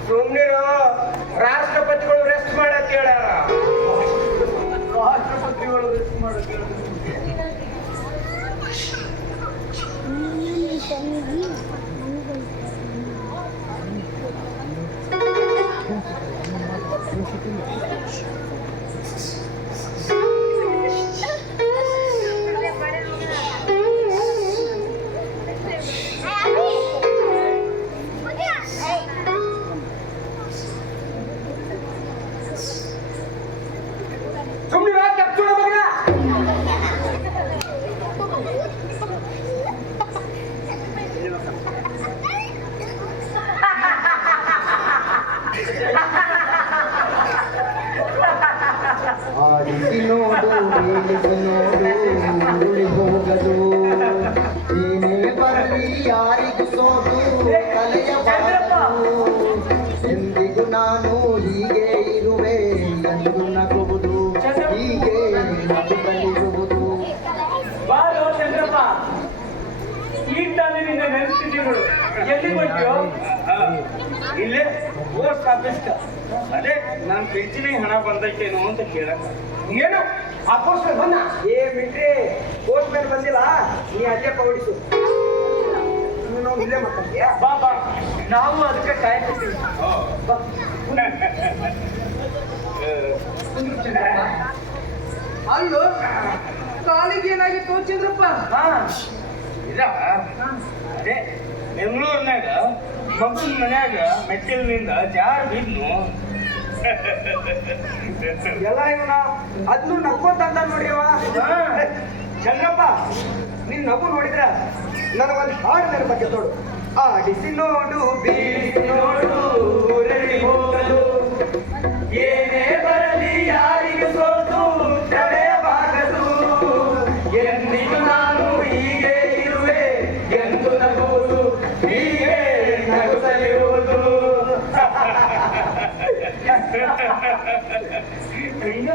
ಸುಮ್ಮನಿರೋ ರಾಷ್ಟ್ರಪತಿಗಳು ರೆಸ್ಟ್ ಮಾಡಕ್ ಹೇಳ್ಯಾರ ರಾಷ್ಟ್ರಪತಿಗಳು ರೆಸ್ಟ್ ಮಾಡಕ್ ಸುಮ್ಮನಿರೋ ಕೆಪ್ಚುಳ ಮಗ ಆಡಿಸಿ ನೋಡು ಬೀಳಿಸಿ ನೋಡು ಉರುಳಿ ಹೋಗದು ಏನೇ ಬರಲಿ ಯಾರಿಗೂ ಸೋತು ಕಲೆಯಬಾರದು ಎಂದಿಗೂ ನಾನು ಹೀಗೆ ಇರುವೆ ಎಂದು ನಗುವುದು ಹೀಗೆ ನಗುತ್ತಲಿರುವುದು ಬಾರೋ ಚಂದ್ರಪ್ಪ ಈ ತಾನಿನಿಂದ ನೆನೆಸ್ತಿದ್ದೀವಿ ನೋಡು ಎಲ್ಲಿ ಕೊಟ್ಟಿಯೋ ಇಲ್ಲೇ ಪೋಸ್ಟ್ ಆಫೀಸ್ ಅದೇ ನಾನು ಪಿಂಚಣಿ ಹಣ ಬಂದೈತೇನೋ ಅಂತ ಕೇಳಕ್ಕ ಏನು ಆ ಪೋಸ್ಟ್ ಬಂದ ಏ ಬಿಟ್ರಿ ಪೋಸ್ಟ್ ಮೇಲೆ ಬಂದಿಲ್ಲ ನೀ ಅಲ್ಲೇ ಪವಡಿಸು ನಾವು ಇಲ್ಲೇ ಮಾತಾಡ್ತೀಯ ಬಾ ಬಾ ನಾವು ಅದಕ್ಕೆ ಕಾಯ್ತಿದ್ದೀವಿ ಬಾ. ಅಲ್ಲೋ ಕಾಲಿಗೆ ಏನಾಗಿತ್ತು ಚಂದ್ರಪ್ಪ ಹಾ ಇದ ಅದೇ ಬೆಂಗಳೂರಿನಾಗ ಮಗನ ಮನ್ಯಾಗ ಮೆಟ್ಟಿಲಿನಿಂದ ಜಾರ್ ಬಿದ್ನು ಎಲ್ಲ ಇವನ ಅದ್ನು ನಕ್ಕೋತ ಅಂತ ನೋಡ್ರಿವ ಚಂದ್ರಪ್ಪ ನಿನ್ ನಗು ನೋಡಿದ್ರ ನನಗೊಂದು ಹಾಡು ನೆನಪಕ್ಕೆ ನೋಡು ಆಡಿಸಿ ನೋಡು ಬೀಳಿಸಿ ನೋಡು ಊರಲ್ಲಿ ಹೋಗಲು ಏನೇ ಬರಲಿ ಯಾರಿಗೆ ಸೋತು ತಡೆಯಬಾರದು ಎಂದಿಗೂ ನಾನು ಹೀಗೆ ಇರುವೆ ಎಂದು ನಗುವುದು ಹೀಗೆ ನಗುತ್ತಲಿರುವುದು ಈಗ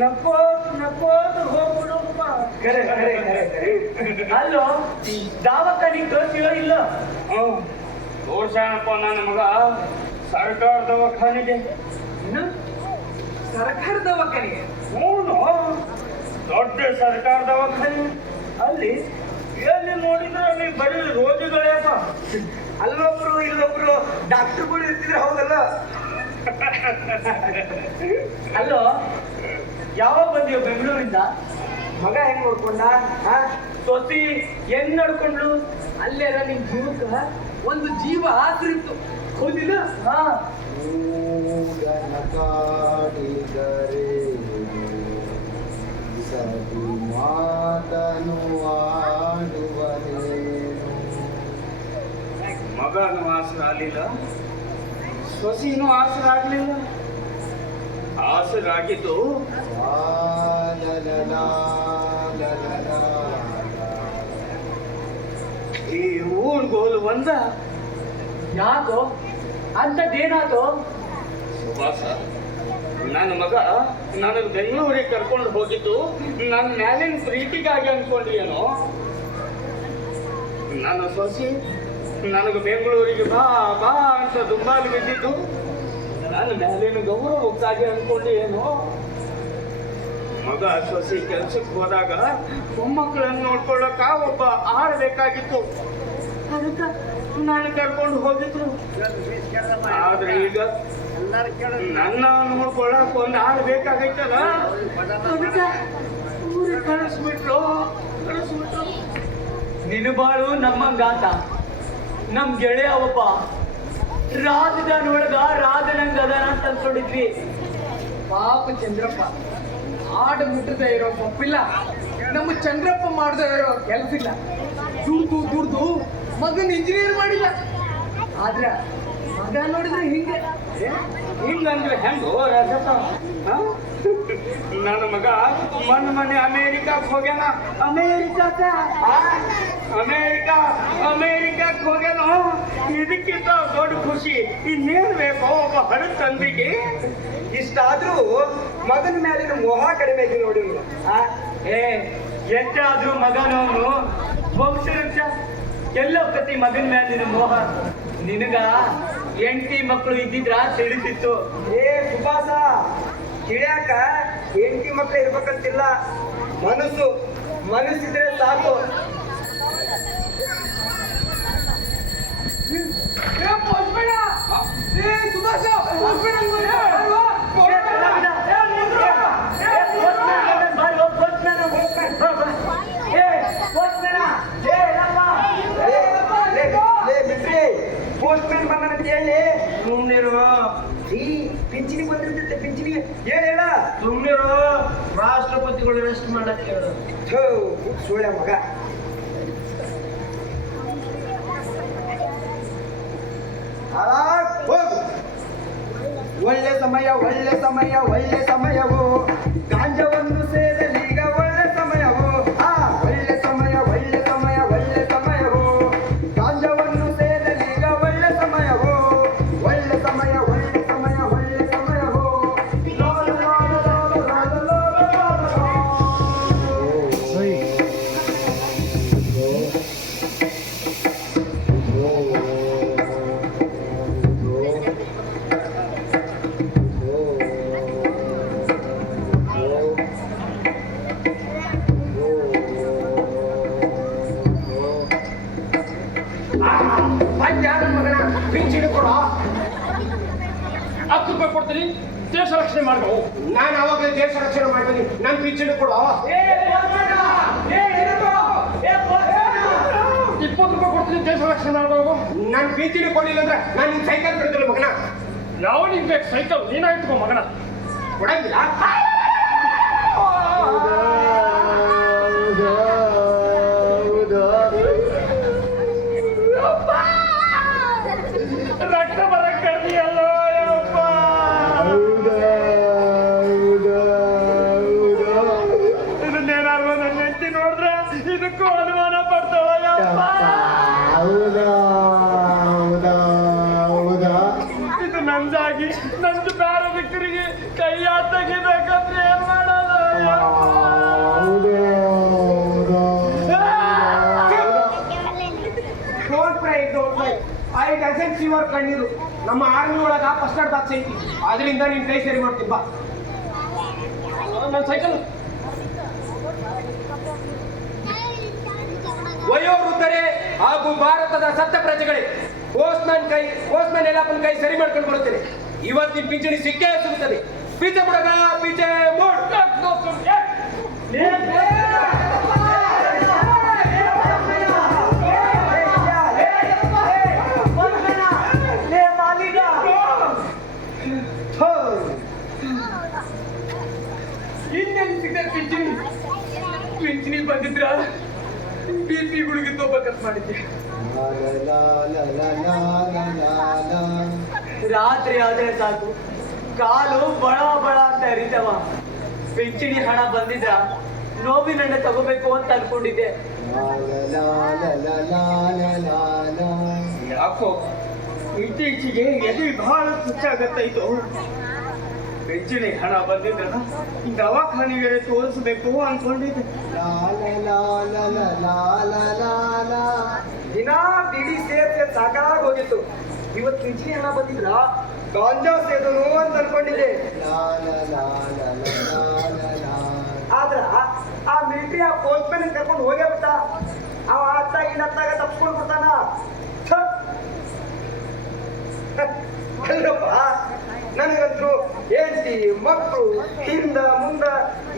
ನಕ್ಕೋದು ಹೋಗ್ಬಿಡಪ್ಪ ಕರೆ ಕರೆ ಕರೆ ಕರೆ ಅಲ್ಲೋ ದಾವಖಾನಿಗೆ ತೋರಿಸಿರೋ ಇಲ್ಲ ತೋರ್ಸಣಪ್ಪ ನನ್ನ ಮಗ ಸರ್ಕಾರ ದವಾಖಾನೆಗೆ ಸರ್ಕಾರ ದವಾಖಾನೆಗೆ ಹ್ಞೂ ದೊಡ್ಡ ಸರ್ಕಾರ ದವಾಖಾನೆ ಅಲ್ಲಿ ಎಲ್ಲಿ ನೋಡಿದ್ರೆ ಅಲ್ಲಿ ಬರೀ ರೋಗಿಗಳೇಪ ಅಲ್ಲೊಬ್ರು ಇಲ್ಲೊಬ್ರು ಡಾಕ್ಟರ್ಗಳು ಇರ್ತಿದ್ರೆ ಹೌದಲ್ಲ ಅಲ್ಲೋ ಯಾವಾಗ ಬಂದಿಯೋ ಬೆಂಗಳೂರಿಂದ ಮಗ ಹೆಂಗ್ ನೋಡ್ಕೊಂಡ ಹಾ ಸೊಸಿ ಹೆಂಗ್ ನಡ್ಕೊಂಡ್ಲು ಅಲ್ಲೇರ ನಿನ್ ಜೀವಕ್ಕ ಒಂದು ಜೀವ ಆಸರಿತ್ತು ಹೌದಿಲ್ಲ ಹಾ ಮೂಗನ ಕಾಡಿದರೆ ಸದಿ ಮಾತನು ಆಡುವನೇನು ಮಗನು ಆಸರ ಆಗಲಿಲ್ಲ ಸೊಸಿನೂ ಆಸರ ಆಗಲಿಲ್ಲ ಆಸರಾಗಿದ್ದು ಈ ಊರ್ಗೋಲು ಒಂದ ಯಾಕೋ ಅಂತದ್ದೇನಾತೋ ಸುಭಾಸ ನನ್ನ ಮಗ ನನಗೆ ಬೆಂಗಳೂರಿಗೆ ಕರ್ಕೊಂಡು ಹೋಗಿದ್ದು ನನ್ನ ಮ್ಯಾಲಿನ ಪ್ರೀತಿಗಾಗಿ ಅನ್ಕೊಂಡ್ರೇನೋ ನನ್ನ ಸೊಸಿ ನನಗೆ ಬೆಂಗಳೂರಿಗೆ ಬಾ ಬಾ ಅಂತ ದುಂಬಾಲು ಬಿದ್ದಿದ್ದು ನನ್ನ ನನ್ನ ಮೇಲೇನು ಗೌರವ ಹೋಗ್ತಾಗೆ ಅನ್ಕೊಂಡು ಏನು ಮಗ ಸೊಸಿ ಕೆಲ್ಸಕ್ಕೆ ಹೋದಾಗ ಮೊಮ್ಮಕ್ಕಳನ್ನು ನೋಡ್ಕೊಳ್ಳಕ ಒಬ್ಬ ಆಳ್ಬೇಕಾಗಿತ್ತು ಅದಕ್ಕೆ ನಾನು ಕರ್ಕೊಂಡು ಹೋಗಿದ್ರು. ಆದ್ರೆ ಈಗ ನನ್ನ ನೋಡ್ಕೊಳ್ಳಕ್ ಒಂದು ಆಳು ಬೇಕಾಗೈತಲ್ಲ, ಅದಕ್ಕೆ ಊರಿಗೆ ಕಳಿಸ್ಬಿಟ್ರು. ನಿನಬಾಳು ನಮ್ಮಂಗಾತ ನಮ್ ಗೆಳೆಯ ಒಬ್ಬ ರಾಜಧಾನೊಳಗ ರಾಜನಂಗ ಅದನ ಅಂತ ಅನ್ಕೊಂಡಿದ್ವಿ. ಪಾಪ ಚಂದ್ರಪ್ಪ ಆಡ ಮುಟ್ಟದೆ ಇರೋ ತಪ್ಪಿಲ್ಲ, ನಮ್ಮ ಚಂದ್ರಪ್ಪ ಮಾಡದೆ ಇರೋ ಕೆಲಸ ಇಲ್ಲ. ದುಡ್ದು ಮಗನ್ ಇಂಜಿನಿಯರ್ ಮಾಡಿಲ್ಲ, ಆದ್ರೆ ಮಗ ನೋಡಿದ್ರೆ ಹಿಂಗೆ ಹಿಂಗಂದ್ರೆ ಹೆಂಗೋ ರಾಜಪ್ಪ? ನನ್ನ ಮಗ ಮೊನ್ನೆ ಅಮೇರಿಕಾಕ್ ಹೋಗ್ಯಾನ. ಅಮೇರಿಕಾಕ್ ಹೋಗ್ಯಾನ. ಇದಕ್ಕಿಂತ ದೊಡ್ಡ ಖುಷಿ ಇನ್ನೇನ್ ಬೇಕೋ ಒಬ್ಬ ಹಣ ತಂದಿಗೆ. ಇಷ್ಟಾದ್ರೂ ಮಗನ ಮೇಲಿನ ಮೋಹ ಕಡಿಮೆ ಆಗಿ ನೋಡಿ. ಏ ಎಷ್ಟಾದ್ರೂ ಮಗನವನು ವಂಶವೃಕ್ಷ ಎಲ್ಲ ಪ್ರತಿ ಮಗನ ಮೇಲಿನ ಮೋಹ. ನಿನಗ ಹೆಂಡತಿ ಮಕ್ಕಳು ಇದ್ದಿದ್ರ ತಿಳಿತಿತ್ತು. ಏ ಸುಭಾಸ, ತಿಳಿಯಾಕ ಹೆಂಡತಿ ಮಕ್ಳು ಇರ್ಬೇಕಂತಿಲ್ಲ, ಮನಸ್ಸಿದ್ರೆ ಸಾಕು. ಪೋಸ್ಟ್ಮ್ಯಾನ್ ಬಂದ ಅಂತ ಹೇಳಿ ಸುಮ್ನಿರುವ ಈ ಪಿಂಚಣಿ ಬಂದಿರ್ತೈತೆ. ಪಿಂಚಣಿ ಹೇಳ ಸುಮ್ನಿರುವ ರಾಷ್ಟ್ರಪತಿಗಳು ರೆಸ್ಟ್ ಮಾಡಕ್ ಹೇಳು. ಸುಳ್ಳ ಮಗ. ಹೋಗು. ಒಳ್ಳೆ ಸಮಯವೋ ಗಾಂಜವನ್ನು ಸೇರಲೀಗ ಒಳ್ಳೆ ಸಮಯವೋ. ಒಳ್ಳೆ ಸಮಯವೋ ಗಾಂಜವನ್ನು ಸೇರಲೀಗ ಒಳ್ಳೆ ಸಮಯವೋ. ಒಳ್ಳೆ ಸಮಯವೋ ಪಿಂಚಣಿ ಕೊಡ. 10 ರೂಪಾಯಿ ಕೊಡ್ತೀನಿ, ದೇಶ ರಕ್ಷಣೆ ಮಾಡ್ಕೋ. ನಾನು ಅವಾಗಲೇ ದೇಶ ರಕ್ಷಣೆ ಮಾಡ್ತೀನಿ. ನನ್ ಪಿಂಚಣಿ ಕೊಡ. 20 ರೂಪಾಯಿ ಕೊಡ್ತೀನಿ, ದೇಶ ರಕ್ಷಣೆ ಮಾಡ್ಬೇಕು. ನನ್ ಪಿಂಚಣಿ ಕೊಡಲಿಲ್ಲ ಅಂದ್ರೆ ನಾನು ನಿನ್ ಸೈಕಲ್ ಬಿಡ್ತೀನಿ ಮಗನ. ಯಾವ ನಿನ್ ಬೇಕು ಸೈಕಲ್? ನೀನಾಯ್ತು ಮಗನ. ಕೊಡಂಗಿಲ್ಲ. ರಕ್ತ ಬರಕ್ ಕರ್ದಿಯಲ್ಲ ಯಪ್ಪ. ಇದನ್ನೇನಾದ್ರು ನನ್ನ ಹೆಂಡತಿ ನೋಡಿದ್ರೆ ಇದಕ್ಕೂ ಅನುಮಾನ ಪಡ್ತಾಳ ಯಪ್ಪ. ಇದು ನಂದಾಗಿ ನಂದು ಬೇರೆ ವ್ಯಕ್ತಿಗೆ ಕೈ ತೆಗಿಬೇಕಂದ್ರೆ ಏನ್ ಮಾಡೋದು? ಐ ಡಸಂಟ್ ಸಿ ಯುವರ್ ಕಣ್ಣೀರು. ನಮ್ಮ ಆರ್ಮಿ ಒಳಗ ಫಸ್ಟ್ ಏಡ್ ಬಾಕ್ಸ್ ಐತಿ, ಅದರಿಂದ ನಿನ್ ಕೈ ಸರಿ ಮಾಡ್ತೀನಿ ಬಾ. ನನ್ನ ಸೈಕಲ್. ವಯೋವೃದ್ಧರೇ ಹಾಗೂ ಭಾರತದ ಸತ್ತ ಪ್ರಜೆಗಳೇ, ಪೋಸ್ಟ್ಮನ್ ಎಲ್ಲಪ್ಪನ ಕೈ ಸರಿ ಮಾಡ್ಕೊಂಡು ಬರುತ್ತೇನೆ. ಇವತ್ತಿನ ಪಿಂಚಣಿ ಸಿಕ್ಕೇ ಸಿಗುತ್ತದೆ. ಪೀಚೆ ಮುಡಗ ಪೀಚೆ ಮೋಡ್. ಪಿಂಚಣಿ ಬಂದಿದ್ರ BP ಗುಳಿಗೆ ಖರ್ಚು ಮಾಡಿದ್ದೆ. ರಾತ್ರಿ ಆದ್ರೆ ಸಾಕು ಕಾಲು ಬಳ ಅಂತ ಹರಿತವ. ಪಿಂಚಣಿ ಹಣ ಬಂದಿದ್ರ ನೋವಿನಣ್ಣ ತಗೋಬೇಕು ಅಂತ ಅನ್ಕೊಂಡಿದ್ದೆ. ಯಾಕೋ ಇತ್ತೀಚೆಗೆ ಎದೆ ಬಹಳ ತುಚ್ಚಾಗತ್ತಾಯ್ತು. ಪಿಂಚಣಿ ಹಣ ಬಂದಿದ್ರ ದವಾಖಾನೆಗೆ ತೋರಿಸ್ಬೇಕು ಅನ್ಕೊಂಡಿದ್ದೆ. ದಿನ ಬಿಡಿ ಸೇರ್ಸಿ ಸಾಕಾಗಿ ಹೋಗಿತ್ತು. ಇವತ್ತು ಪಿಂಚಣಿ ಹಣ ಬಂದಿದ್ರ ಗಾಂಜಾ ಸೇದನು ಅಂತ ಅನ್ಕೊಂಡಿದ್ದೆ. ಲಾ ಲಾ ಲಾ ಲಾ ಲಾ ಲಾ ಲಾ. ಆದ್ರ ಆ ಮಿಲಿಟರಿ ಆ ಪೋಸ್ಟ್ ಮ್ಯಾನ್ ಕರ್ಕೊಂಡು ಹೋಗೇ ಬಿಟ್ಟ. ಅವ ಹತ್ತಾಗ ತಪ್ಸ್ಕೊಂಡು ಬಿಡ್ತಾನ. ಅಲ್ಲಪ್ಪ, ನನಗಂತೂ ಹೆಂಡತಿ ಮಕ್ಕಳು ಹಿಂದ ಮುಂದ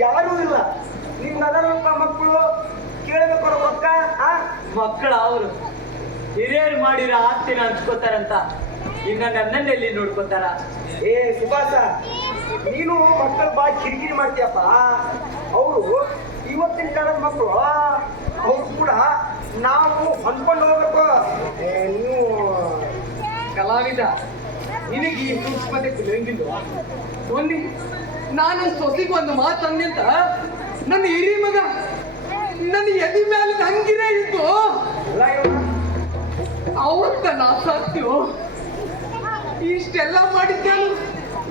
ಯಾರೂ ಇಲ್ಲ. ನಿಮ್ಗೆ ಅದರಪ್ಪ ಮಕ್ಕಳು ಕೇಳಬೇಕು ರೊಕ್ಕ. ಮಕ್ಕಳ ಅವರು ಹಿರಿಯರು ಮಾಡಿರೋ ಆಸ್ತಿನ ಹಂಚ್ಕೋತಾರಂತ ಇನ್ನ ನನ್ನೆಲ್ಲಿ ನೋಡ್ಕೋತಾರ? ಏ ಸುಭಾಸ, ನೀನು ಮಕ್ಕಳು ಬಾ ಕಿರಿಕಿರಿ ಮಾಡ್ತೀಯಪ್ಪ. ಅವರು ಇವತ್ತಿನ ಕಾಲದ ಮಕ್ಕಳು, ಅವ್ರು ಕೂಡ ನಾವು ಹೊಂದ್ಕೊಂಡು ಹೋಗ್ಬೇಕು. ನೀವು ಕಲಾವಿದ, ನಿನಗೆ ಈ ಸೂಕ್ಷ್ಮತೆ ತಿಳಿಯಂಗಿಲ್ಲ. ಸೊನ್ನಿ, ನಾನು ಸೊಸಿಗೆ ಒಂದು ಮಾತು ಅಂದಿಂತ ನನ್ನ ಹಿರಿ ಮಗ ನನ್ನ ಎದಿ ಮೇಲೆ ಹಂಗಿರೇ ಇತ್ತು. ಎಲ್ಲ ಇವ್ನ ಅವತ್ತ ನಾ ಸತ್ಯು ಇಷ್ಟೆಲ್ಲ ಮಾಡಿದ್ದೇನು,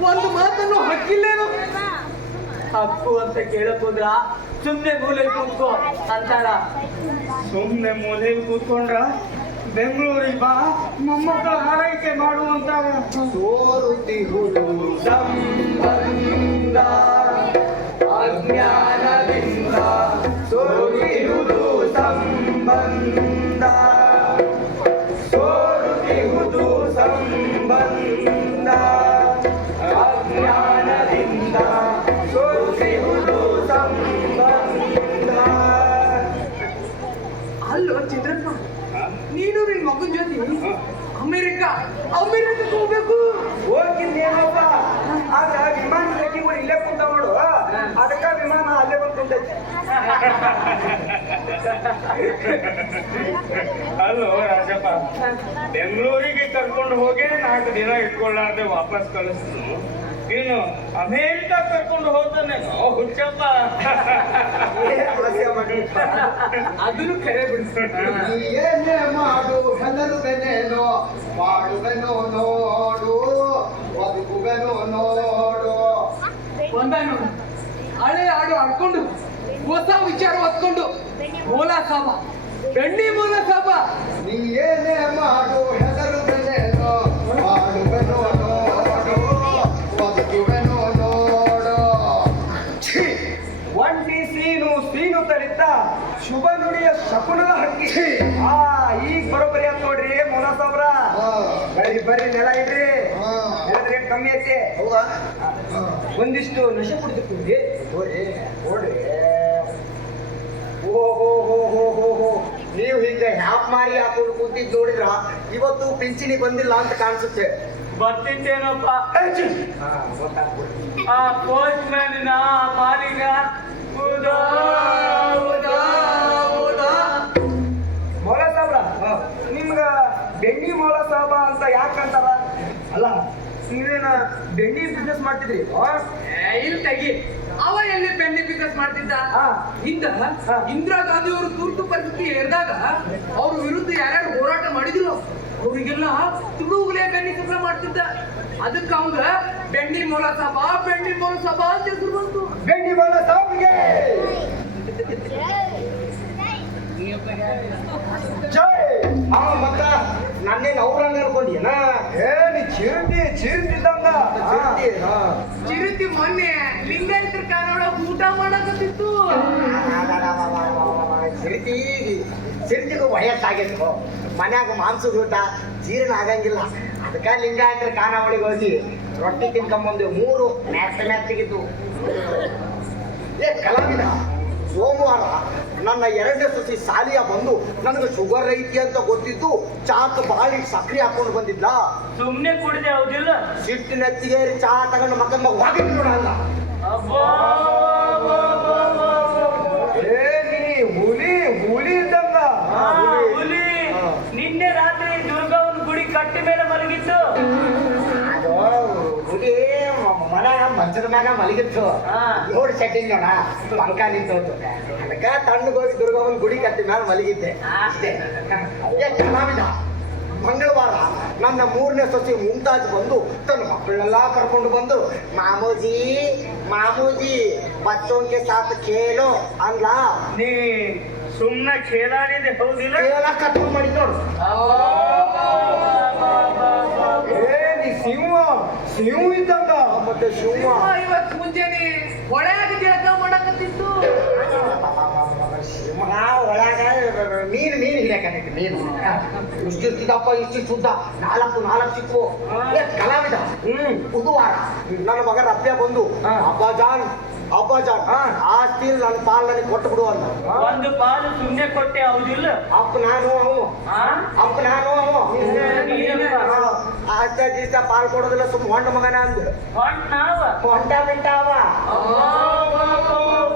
ಒಂದು ಮಾತನ್ನು ಹಕ್ಕಿಲ್ಲೇನು? ಹಕ್ಕು ಅಂತ ಕೇಳಕ್ ಹೋದ್ರ ಸುಮ್ನೆ ಮೂಲೆ ಕೂತ್ಕೋ ಅಂತಾರ. ಸುಮ್ಮನೆ ಮೂಲೆಯಲ್ಲಿ ಕೂತ್ಕೊಂಡ್ರ ಬೆಂಗಳೂರಿಗೆ ಬಾ ಮೊಮ್ಮಕ್ಕಳ ಆರೈಕೆ ಮಾಡುವಂತಾಗ. ಸೋರುತ್ತಿಹುದು ಸಂಬಂಧ ಅಜ್ಞಾನದಿಂದ ಸೋರುತ್ತಿಹುದು ಸಂಬಂಧ ಸೋರುತ್ತಿಹುದು ಸಂಬಂಧ ಅಜ್ಞಾನದಿಂದ ಸೋರುತ್ತಿಹುದು ಸಂಬಂಧ. ಅಲ್ಲೋ ಚಿತ್ರಪ್ಪ, ನೀನು ನಿನ್ ಮಗನ ಜೊತೆ ಅಮೆರಿಕಕ್ಕೆ ಹೋಗ್ಬೇಕು. ಹೋಗಿದ್ದೇನಪ್ಪ, ಆದ್ರೆ ವಿಮಾನ ಟ್ರೆಕ್ಕಿಂಗ್ ಇಲ್ಲೇ ಕುಂತ ನೋಡು. ಅದಕ್ಕ ವಿಮಾನ ಅಲ್ಲೇ ಬಂದು ಕುಂತೈತಿ. ಅಲ್ಲೋ ರಾಜಪ್ಪ, ಬೆಂಗಳೂರಿಗೆ ಕರ್ಕೊಂಡು ಹೋಗಿ 4 ದಿನ ಇಟ್ಕೊಳ್ಳಾರ್ದೆ ವಾಪಸ್ ಕಳಿಸ್ತು. ನೀನು ಅಮೇರಿಕ ಕರ್ಕೊಂಡು ಹೋಗ್ತಾನೇನೋ ಹುಚ್ಚಪ್ಪ. ಅದನ್ನು ಕರೆ ಬಿಡಿಸ. ಏನೇ ಮಾಡು ಹೆದರುವೆನೇನೋ ಮಾಡುವೆನೋ ನೋಡು ಬದುಕುವೆನೋ ನೋಡು. ಒಂದ ನೋಡು, ಹಳೆ ಹಾಡು ಹಾಡ್ಕೊಂಡು ಹೊಸ ವಿಚಾರ ಹೊತ್ಕೊಂಡು ಮೂಲ ಸಾಬ, ಬೆಣ್ಣಿ ಮೂಲ ಸಾಬ. ನೀ ಏನೇ ಮಾಡು ಹೆದರುವೆನೇನೋ ಮಾಡುವೆನೋ ನೋಡು ಬದುಕುವೆನೋ ನೋಡು. ಒಂಟಿ ಸೀನು ತಡಿತ ಶುಭ ನುಡಿಯ ಶಕುನದ ಹಕ್ಕಿ. ಈಗ ಬರೋಬ್ಬರಿ ಅಂತ ನೋಡ್ರಿ ಮೋನ ಸಾಬ್ರ. ಬರ್ರಿ ನೆಲ ಇಡ್ರಿ. ನೆಲದ್ರೆ ಕಮ್ಮಿ ಐತಿ. ಹೌದಾ? ಒಂದಿಷ್ಟು ನಶೆ ಕುಡಿದಿರ್ತೀವಿ. ನೋಡ್ರಿ ಓಹೋ, ನೀವು ಹಿಂಗೆ ಹ್ಯಾಪ್ ಮಾರಿ ಹಾಕೊಂಡು ಕೂತಿದ್ದು ನೋಡಿದ್ರ ಇವತ್ತು ಪಿಂಚಣಿ ಬಂದಿಲ್ಲ ಅಂತ ಕಾಣಿಸುತ್ತೆ. ಬರ್ತಿದ್ದೇನಪ್ಪ. ಆ ಪೋಸ್ಟ್ ಮ್ಯಾನಿನ ಮಾಲಿಗ ಮೌಲ ಸಾಬ್ರ, ನಿಮ್ಗ ಬೆಣ್ಣಿ ಮೌಲ ಸಾಬ ಅಂತ ಯಾಕಂತಾರ? ಅಲ್ಲ, ನೀವೇನ ಬೆಣ್ಣಿ ಬಿಸ್ನೆಸ್ ಮಾಡ್ತಿದ್ರಿ? ಇಲ್ಲಿ ತೆಗಿ. ಅವ ಎಲ್ಲಿ ಬೆಣ್ಣಿ ಬಿಸ್ನೆಸ್ ಮಾಡ್ತಿದ್ದ? ಹಿಂದ ಇಂದಿರಾ ಗಾಂಧಿ ಅವರು ತುರ್ತು ಪರಿಸ್ಥಿತಿ ಹೇಳಿದಾಗ ಅವ್ರ ವಿರುದ್ಧ ಯಾರ್ಯಾರು ಹೋರಾಟ ಮಾಡಿದ್ರು ಅವರಿಗೆಲ್ಲ ತುಡುಗುಲೇ ಬೆಣ್ಣಿ ಸಪ್ಲೈ ಮಾಡ್ತಿದ್ದ. ಅದಕ್ಕೆ ಅವಂಗ ಬೆಣ್ಣಿ ಮೌಲ ಸಾಬ ಅಂತ ಹೆಸರು ಬಂತು. ಬೆಣ್ಣಿ ಮೌಲ ಸಾಬ್ಗೆ ಜೈ. ಮತ್ತ ನನ್ನೇನು ಅವ್ರಂಗ ಅನ್ಕೊಂಡಿಯನ? ನೀ ಚಿರುತಿದ್ದಂಗ. ಚಿರುತಿ ಮೊನ್ನೆ ಲಿಂಗಾಯತರ ಕಾನೋಡ ಊಟ ಮಾಡಕತ್ತಿತ್ತು. ಸಿರಿತಿಗೂ ವಯಸ್ಸಾಗಿತ್ತು. ಮನ್ಯಾಗ ಮಾಂಸದ ಊಟ ಜೀರ್ಣ ಆಗಂಗಿಲ್ಲ. ಅದಕ್ಕೆ ಲಿಂಗಾಯತರ ಖಾನಾವಳಿಗೆ ಹೋಗಿ ರೊಟ್ಟಿ ತಿನ್ಕೊಂಬಂದು 3 ಮೆತ್ತಗಿದ್ದು. ಏ ಕಲಾವಿದ, ಸೋಮವಾರ ನನ್ನ 2ನೇ ಸೊಸಿ ಸಾಲಿಯ ಬಂದು ನನಗೆ ಶುಗರ್ ಐತಿ ಅಂತ ಗೊತ್ತಿದ್ದು ಚಾಕ್ ಬಾಳಿ ಸಕ್ರೆ ಹಾಕೊಂಡು ಬಂದಿದ್ದ. ಸುಮ್ನೆ ಕುಡಿದೆ ಹೌದಿಲ್ಲ? ಸಿಟ್ಟಿನೆತ್ತಿಗೆ ಚಾ ತಗೊಂಡು ಮಕ್ಕಳ ಹೋಗಿ ನೋಡಲ್ಲ. ನೀ ಹುಲಿ ಇದ್ದಂಗ. ಹುಲಿ ನಿನ್ನೆ ರಾತ್ರಿ ದುರ್ಗವನ್ ಗುಡಿ ಕಟ್ಟಿ ಮೇಲೆ ಮಲಗಿತ್ತು. ಹುಲಿ ಮನ್ಯಾಗ ಮಂಚದ ಮ್ಯಾಗ ಮಲಗಿತ್ತು. ನೋಡಿ ಸೆಟ್ಟಿಂಗ್ ನೋಡ ಪಂಕ ನಿಂತೋತು. ಅದಕ್ಕೆ ತಣ್ಣಗೋಗಿ ದುರ್ಗವನ್ ಗುಡಿ ಕಟ್ಟಿ ಮ್ಯಾಲ ಮಲಗಿದ್ದೆ ಅಷ್ಟೇ. ಕಲಾವಿದ, ಮಂಗಳವಾರ ನನ್ನ 3ನೇ ಸೊಸಿ ಮುಂತಾಜ್ ಬಂದು ತನ್ನ ಮಕ್ಕಳನ್ನೆಲ್ಲ ಕರ್ಕೊಂಡು ಬಂದು ಮಾಮೂಜಿ ಬಚ್ಚೋಂಗೆ ಸಾತ್ ಖೇಲೋ ಅಂದ್ಲ. ನೀ ಸುಮ್ಮನೆ ಖೇಲಾಡಿದೆ ಹೌದಿಲ್ಲ? ಕರ್ಕೊಂಡು ಮಾಡಿ ನೋಡು. ನೀ ಸಿಂಹ ಸಿಂಹ ಇದ್ದಂಗ. ಮತ್ತೆ ಶಿವ ಇವತ್ತು ಮುಂಜಾನೆ ಹೊಳೆಯಾಗ ಜಳಕ ಮಾಡಕತ್ತಿತ್ತು. ಸಿಂಹ ಒಳಗ ಮೀನು ಹಿಡಿಯಕತ್ತೈತಿ. ಮೀನು ಇಷ್ಟಿರ್ತಿದಪ್ಪ, ಇಷ್ಟಿಷ್ಟು ಉದ್ದ, ನಾಲ್ಕು ಚಿಕ್ಕು. ಕಲಾವಿದ ಬುಧವಾರ ನನ್ನ ಮಗ ರಪ್ಯ ಬಂದು ಅಬ್ಬಾಜಾನ್ ಆಸ್ತಿ ನನ್ನ ಪಾಲ್ ನನಗೆ ಕೊಟ್ಟು ಬಿಡು ಅಂತ. ಒಂದು ಪಾಲು ಸುಮ್ನೆ ಕೊಟ್ಟೆ ಹೌದಿಲ್ಲ? ಅಪ್ಪ ನಾನು ಅವು ಆಸ್ತ ಗೀಸ್ತ ಪಾಲ್ ಕೊಡೋದಿಲ್ಲ, ಸುಮ್ ಹೊಂಡ ಮಗನ ಅಂದ್ ಹೊಂಟ ಬಿಟ್ಟ ಅವ.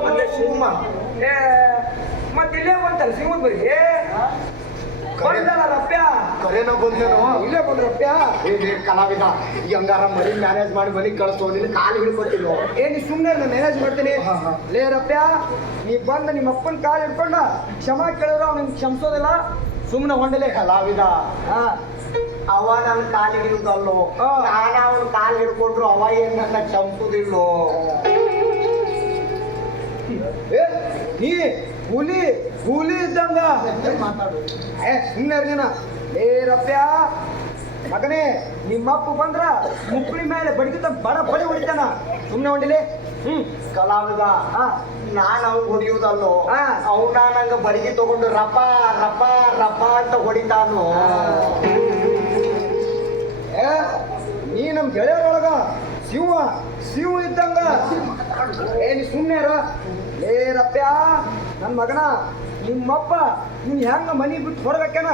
ಮತ್ತೆ ಸಿಂಹ ಮತ್ತೆ ಇಲ್ಲೇ ಬಂತಲ್ಲ ಸಿಂಹದ ಬರಿ ಬಂದಲ್ಲ ರಪ್ಯ. ಕರೇನೋ ಬಂದೇನೋ. ಇಲ್ಲೇ ಬಂದ್ರಪ್ಯ. ಕಲಾವಿದ ಈ ಹಂಗಾರ ಮರಿ ಮ್ಯಾನೇಜ್ ಮಾಡಿ ಮನೆಗೆ ಕಳಿಸೋ, ನಿನ್ನ ಕಾಲು ಹಿಡ್ಕೊತಿಲ್ಲ. ಏನ್ ಸುಮ್ಮನೆ ನಾನು ಮ್ಯಾನೇಜ್ ಮಾಡ್ತೀನಿ. ಲೇ ರಪ್ಯ, ನೀ ಬಂದ ನಿಮ್ಮ ಅಪ್ಪನ ಕಾಲು ಹಿಡ್ಕೊಂಡ ಕ್ಷಮಾ ಕೇಳಿದ್ರು ಅವ್ನಿಗೆ ಕ್ಷಮಿಸೋದಿಲ್ಲ. ಸುಮ್ಮನೆ ಹೊಂಡಲೇ ಕಲಾವಿದ ಹಾ ಅವ ನನ್ನ ಕಾಲು ಹಿಡಿಯುದಲ್ಲೋ, ನಾನು ಅವನ ಕಾಲು ಹಿಡ್ಕೊಂಡ್ರು ಅವ ಏನ್ ನನ್ನ ಕ್ಷಮಿಸುದಿಲ್ಲೋ. ನೀ ಹುಲಿ ಇದ್ದಂಗ ಮಾತಾಡು. ಸುಮ್ಮನೆ ಜನ. ಲೇ ರಪ್ಯ ಮಗನೇ, ನಿಮ್ಮಪ್ಪ ಬಂದ್ರ ಮುಕ್ಕಳಿ ಮೇಲೆ ಬಡಿತ ಬಡಿ ಹೊಡಿತಾನ. ಸುಮ್ಮನೆ ಹೊಂಡಿಲಿ. ಕಲಾವಿದ ನಾನು ಅವ್ನು ಹೊಡಿಯುವುದಲ್ಲೋ, ಅವನ ನಂಗ ಬಡಿಗೆ ತಗೊಂಡು ರಪ ಅಂತ ಹೊಡಿತಾನು. ನೀ ನಮ್ ಗೆಳೆಯರೊಳಗ ಸಿಂಹ ಇದ್ದಂಗ. ನೀ ಸುಮ್ಮನೆ ಲೇ ರಪ್ಯ ನನ್ನ ಮಗನ, ನಿಮ್ಮಪ್ಪ ನೀನ್ ಹೆಂಗ ಮನಿ ಬಿಟ್ಟು ಹೊರಗಕ್ಕೇನ.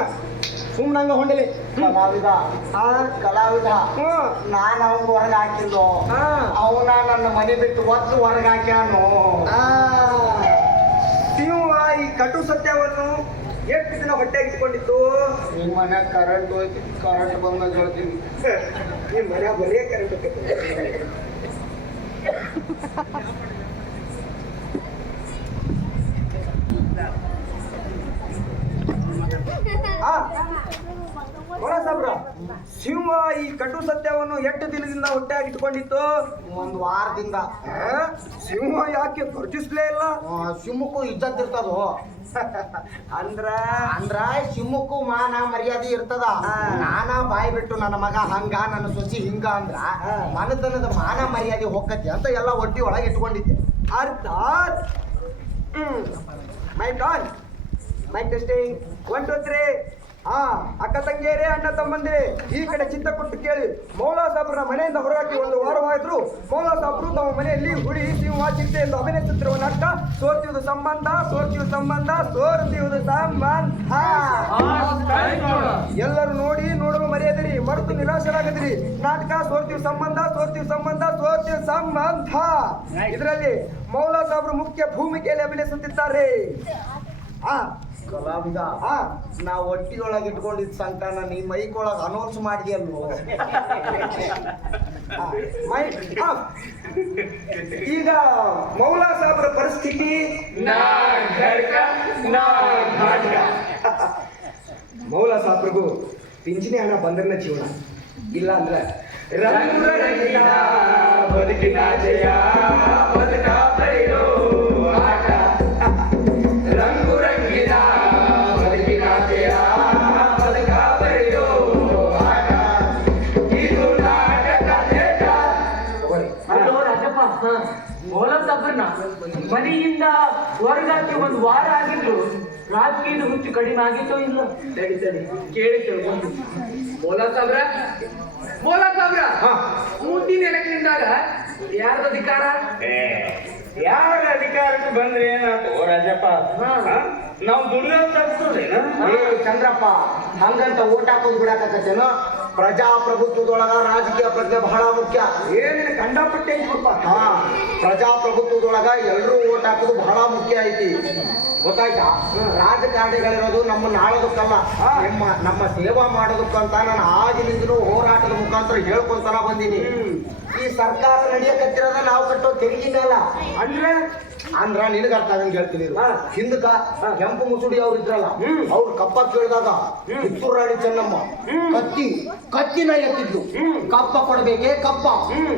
ಸುಮ್ಮನೆ ಹಂಗ ಹೊಂಡಲಿ. ಕಲಾವಿದ ನಾನು ಅವನ್ ಹೊರಗೆ ಹಾಕಿಲ್ಲೋ, ಅವನ ನನ್ನ ಮನೆ ಬಿಟ್ಟು ಒತ್ತು ಹೊರಗೆ ಹಾಕ್ಯಾನು. ಸಿಂಹ ಈ ಕಟು ಸತ್ಯವನ್ನು ಎಷ್ಟು ದಿನ ಹೊಟ್ಟೆ ಇಟ್ಕೊಂಡಿತ್ತು? ನಿಮ್ಮ ಮನ್ಯಾಗ ಕರೆಂಟ್ ಹೋಯ್ತು, ಕರೆಂಟ್ ಬಂದಾಗ ಹೇಳ್ತೀನಿ. ನಿಮ್ ಮನ್ಯಾಗ ಬರೀ ಕರೆಂಟ್ ಸಾಬ್ರ, ಸಿಂಹ ಈ ಕಟು ಸತ್ಯವನ್ನು ಎಷ್ಟು ದಿನದಿಂದ ಹೊಟ್ಟೆಯಾಗಿ ಇಟ್ಕೊಂಡಿತ್ತು? ಒಂದು ವಾರದಿಂದ. ಸಿಂಹ ಯಾಕೆ ಗರ್ಜಿಸ್ಲೇ ಇಲ್ಲ? ಸಿಂಹಕ್ಕೂ ಇಜ್ಜತ್ ಇರ್ತದೋ. ಅಂದ್ರ ಸಿಂಹಕ್ಕೂ ಮಾನ ಮರ್ಯಾದೆ ಇರ್ತದ. ನಾನಾ ಬಾಯಿ ಬಿಟ್ಟು ನನ್ನ ಮಗ ಹಂಗ, ನನ್ನ ಸೊಸಿ ಹಿಂಗ ಅಂದ್ರ ಮನತನದ ಮಾನ ಮರ್ಯಾದೆ ಹೋಗತಿ ಅಂತ ಎಲ್ಲ ಒಟ್ಟಿ ಒಳಗೆ ಇಟ್ಕೊಂಡಿದ್ದೆ. ಅರ್ಥಾತ್ ಮೈಕ್ ಆನ್, ಮೈಕ್ ಟೆಸ್ಟಿಂಗ್ 1 2 3. ಅಕ್ಕ ತಂಗಿಯರೇ, ಅಣ್ಣ ತಮ್ಮಂದಿರೇ, ಈ ಕಡೆ ಚಿತ್ತ ಕೊಟ್ಟು ಕೇಳಿ. ಮೌಲಾ ಸಾಬ್ರ ಮನೆಯಿಂದ ಹೊರಹಾಕಿ 1 ವಾರವಾದ್ರು ಮೌಲಾ ಸಾಬ್ರು ತಮ್ಮ ಮನೆಯಲ್ಲಿ ಹುಳಿ ಸಿಂಹ ಚಿಂತೆ ಎಂದು ಅಭಿನಯಿಸುತ್ತಿರುವ ನಾಟಕ ಸೋರ್ತಿಯುವುದು ಸಂಬಂಧ. ಎಲ್ಲರೂ ನೋಡಲು ಮರೆಯದಿರಿ, ಮರೆತು ನಿರಾಶರಾಗದಿರಿ. ನಾಟಕ ಸೋರ್ತಿಯು ಸಂಬಂಧ. ಇದರಲ್ಲಿ ಮೌಲಾ ಸಾಬ್ರು ಮುಖ್ಯ ಭೂಮಿಕೆಯಲ್ಲಿ ಅಭಿನಯಿಸುತ್ತಿದ್ದಾರೆ. ಕಲಾವಿದ ನಾ ಒಟ್ಟಿದೊಳಗೆ ಇಟ್ಕೊಂಡಿದ್ದ ಸಂಕಟ ನೀ ಮೈಕೊಳಗೆ ಅನೌನ್ಸ್ ಮಾಡಿದೆಯಲ್ವೋ. ಈಗ ಮೌಲಾ ಸಾಬ್ರ ಪರಿಸ್ಥಿತಿ ಮೌಲಾ ಸಾಬ್ರಿಗೂ ಪಿಂಚಣಿ ಹಣ ಬಂದ್ರನ ಜೀವನ, ಇಲ್ಲ ಅಂದ್ರೆ ಬದುಕಿನ ಜಯ ಬದುಕ ಬೈರೋ ಆಟ. ರಂಗು ರಂಗಿನ ಬದುಕಿನ ಜಯ ಬದುಕ ಬೈರೋ ಆಟ. ಇದು ನಾಟಕ ರಾಜಪ್ಪ, ಮೌಲಾ ಸಾಬ್ರನ್ನ ಮನೆಯಿಂದ ಹೊರಗಾಕಿ 1 ವಾರ ಆಗಿದ್ರು ರಾಜಕೀಯದ ಹುಚ್ಚು ಕಡಿಮೆ ಆಗಿತ್ತೋ ಇಲ್ಲ? ಕೇಳಿ ಮೌಲಾ ಸಾಬ್ರ ಮುಂದಿನ ಎಲೆಕ್ಷನ್ದಾಗ ಯಾರ್ದ ಅಧಿಕಾರ? ಯಾರ ಅಧಿಕಾರಕ್ಕೆ ಬಂದ್ರೆ ಏನಾಯ್ತು ರಾಜಪ್ಪ? ನಾವು ದುಡಿಯೋದು ತಪ್ಪಿಸೋದೇನು? ಚಂದ್ರಪ್ಪ, ಹಂಗಂತ ಓಟ್ ಹಾಕೋದು ಬಿಡಾಕತ್ತೇನೋ. ಪ್ರಜಾಪ್ರಭುತ್ವದೊಳಗ ರಾಜಕೀಯ ಪ್ರಜ್ಞೆ ಬಹಳ ಮುಖ್ಯ. ಏನೇನು ಕಂಡಪಟ್ಟೆ ಪ್ರಜಾಪ್ರಭುತ್ವದೊಳಗ ಎಲ್ಲರೂ ಓಟ್ ಹಾಕೋದು ಬಹಳ ಮುಖ್ಯ ಐತಿ, ಗೊತ್ತಾಯ್ತಾ? ರಾಜಕಾರಣಿಗಳಿರೋದು ನಮ್ಮ ನಾಳೋದಕ್ಕಲ್ಲ, ನಮ್ಮ ಸೇವಾ ಮಾಡೋದಕ್ಕಂತ ನಾನು ಆಗಿನಿಂದಲೂ ಹೋರಾಟದ ಮುಖಾಂತರ ಹೇಳ್ಕೊಂತಾನ ಬಂದೀನಿ. ಈ ಸರ್ಕಾರ ನಡೆಯಕತ್ತಿರೋದ ನಾವು ಕಟ್ಟೋ ತೆರಿಗೆ ಮೇಲ. ಅಂದ್ರ ನಿನಗ ಅರ್ಥ ಆಗಂಗ್ ಹೇಳ್ತೀನಿ. ಹಿಂದಕ ಕೆಂಪು ಮುಸುಡಿ ಅವ್ರು ಇದ್ರಲ್ಲ, ಅವ್ರು ಕಪ್ಪ ಕೇಳಿದಾಗ ಕಿತ್ತೂರು ರಾಣಿ ಚೆನ್ನಮ್ಮ ಕತ್ತಿನ ಎತ್ತಿದ್ಲು. ಕಪ್ಪ ಕೊಡಬೇಕೆ ಕಪ್ಪ,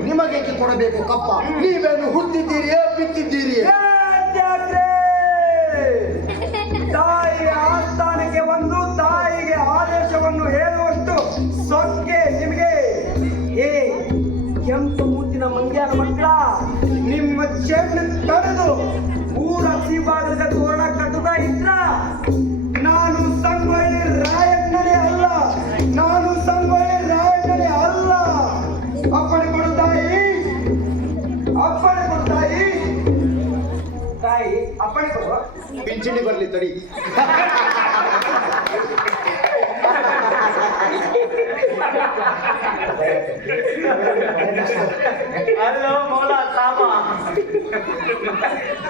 ನಿಮಗೇಕೆ ಕೊಡಬೇಕು ಕಪ್ಪ, ನೀವೇನು ಹುಟ್ಟಿದ್ದೀರಿ ಬಿತ್ತಿದ್ದೀರಿ? ತಾಯಿಯ ಆಸ್ಥಾನಕ್ಕೆ ಬಂದು ತಾಯಿಗೆ ಆದೇಶವನ್ನು ಹೇಳುವಷ್ಟು ಸೊಕ್ಕೆ ನಿಮಗೆ ಶೆಡ್ ತಡೆದು ಊರ ಬಾಗಿಲಿಗೆ ತೋರಣ ಕಟ್ಟುತ್ತಾ ಇದ್ರ ನಾನು ಸಂಗೊಳ್ಳಿ ರಾಯಣ್ಣನೇ ಅಲ್ಲ, ನಾನು ಸಂಗೊಳ್ಳಿ ರಾಯಣ್ಣನೇ ಅಲ್ಲ. ಅಪ್ಪಣೆ ಕೊಡು ತಾಯಿ, ಅಪ್ಪಣೆ ಕೊಡು ತಾಯಿ. ತಾಯಿ ಅಪ್ಪಣೆ ಕೊಡು. ಪಿಂಚಣಿ ಬರ್ಲಿ ತಡಿ. ಅಲ್ಲೋ ಮೌಲ ಸಾಮ,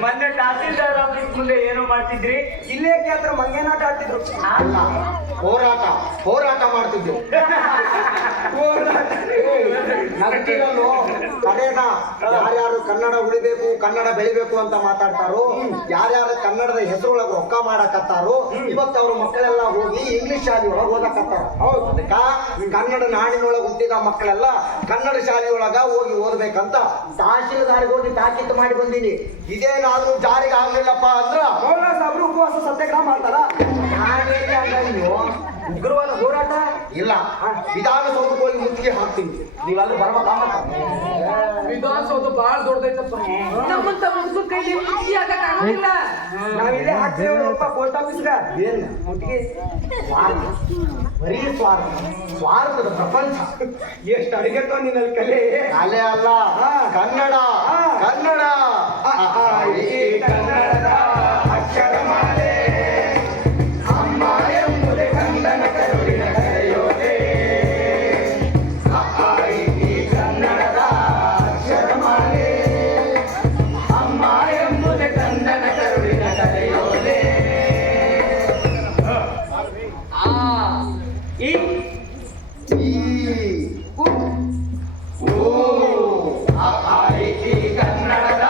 ಮೊನ್ನೆ ತಹಸೀಲ್ದಾರ್ ಆಫೀಸ್ ಮುಂದೆ ಏನೋ ಮಾಡ್ತಿದ್ರಿ? ಇಲ್ಲೇ ಹತ್ರ ಮಂಗೇನಾಟ ಆಡ್ತಿದ್ರು. ಅಲ್ಲ, ಹೋರಾಟ ಹೋರಾಟ ಮಾಡ್ತಿದ್ದೆ. ನಗಟಿರಲು ಕಡೆಗ ಯಾರ್ಯಾರು ಕನ್ನಡ ಉಳಿಬೇಕು, ಕನ್ನಡ ಬೆಳಿಬೇಕು ಅಂತ ಮಾತಾಡ್ತಾರೋ, ಯಾರ್ಯಾರು ಕನ್ನಡದ ಹೆಸರೊಳಗೆ ರೊಕ್ಕ ಮಾಡಕತ್ತಾರೋ, ಇವತ್ತು ಅವ್ರ ಮಕ್ಕಳೆಲ್ಲ ಹೋಗಿ ಇಂಗ್ಲಿಷ್ ಶಾಲೆ ಒಳಗೆ ಓದಕತ್ತಾರ. ಹೌದು, ಅದಕ್ಕ ಕನ್ನಡ ನಾಡಿನೊಳಗೆ ಹುಟ್ಟಿದ ಮಕ್ಕಳೆಲ್ಲ ಕನ್ನಡ ಶಾಲೆಯೊಳಗ ಹೋಗಿ ಓದ್ಬೇಕಂತ ತಹಶೀಲ್ದಾರ್ಗೆ ಹೋಗಿ ತಾಕೀತು ಮಾಡಿ ಬಂದೀನಿ. ಇದೇನಾದ್ರೂ ಜಾರಿಗೆ ಆಗ್ಲಿಲ್ಲಪ್ಪ ಅಂದ್ರ ಮೌಲ ಸಾಬ್ರು ಉಪವಾಸ ಸತ್ಯಾಗ್ರಹ ಮಾಡ್ತಾರ. ನಾನೇನ್ ಅಂದಂಗಿಲ್ವೋ? ಉಗ್ರವಾದ ಹೋರಾಟ ಇಲ್ಲ, ವಿಧಾನಸೌಧಕ್ಕೆ ಹೋಗಿ ಮುತ್ತಿಗೆ ಹಾಕ್ತೀನಿ, ನೀವಲ್ಲಿ ಬರ್ಬೇಕಂತ. ವಿಧಾನಸೌಧ ಬಾಳ ದೊಡ್ಡದೈತಪ್ಪ, ನಮ್ಮಂತ ಮುಗ್ದು ಕೈಲಿ ಮುಚ್ಚಿ ಆಗಕ್ಕಾಗಲ್ಲ. ನಾವಿಲ್ಲೇ ಹಾಕ್ತೇವಪ್ಪ ಪೋಸ್ಟ್ ಆಫೀಸ್ಗ. ಏನ್ ಮುತ್ತಿಗೆ? ಸ್ವಾರ್ಥ, ಬರೀ ಸ್ವಾರ್ಥ, ಸ್ವಾರ್ಥದ ಪ್ರಪಂಚ. ಎಷ್ಟು ಅಡಿಗೆ ನಿನ್ನಲ್ಲಿ ಕಲೆ. ಅಲೆ ಅಲ್ಲ, ಕನ್ನಡ ಕನ್ನಡ ಕನ್ನಡದ ಅಕ್ಷರಮಾಲೆ ಅಮ್ಮ ಎಂಬುದೇ ಕಂದನ ಕರುಳಿನ ಕರೆಯೋದೆ. ಕನ್ನಡದ ಅಕ್ಷರಮಾಲೆ ಅಮ್ಮ ಎಂಬುದೇ ಕಂದನ ಕರುಳಿನ ಕರೆಯೋದೆ. ಈ ಕನ್ನಡದ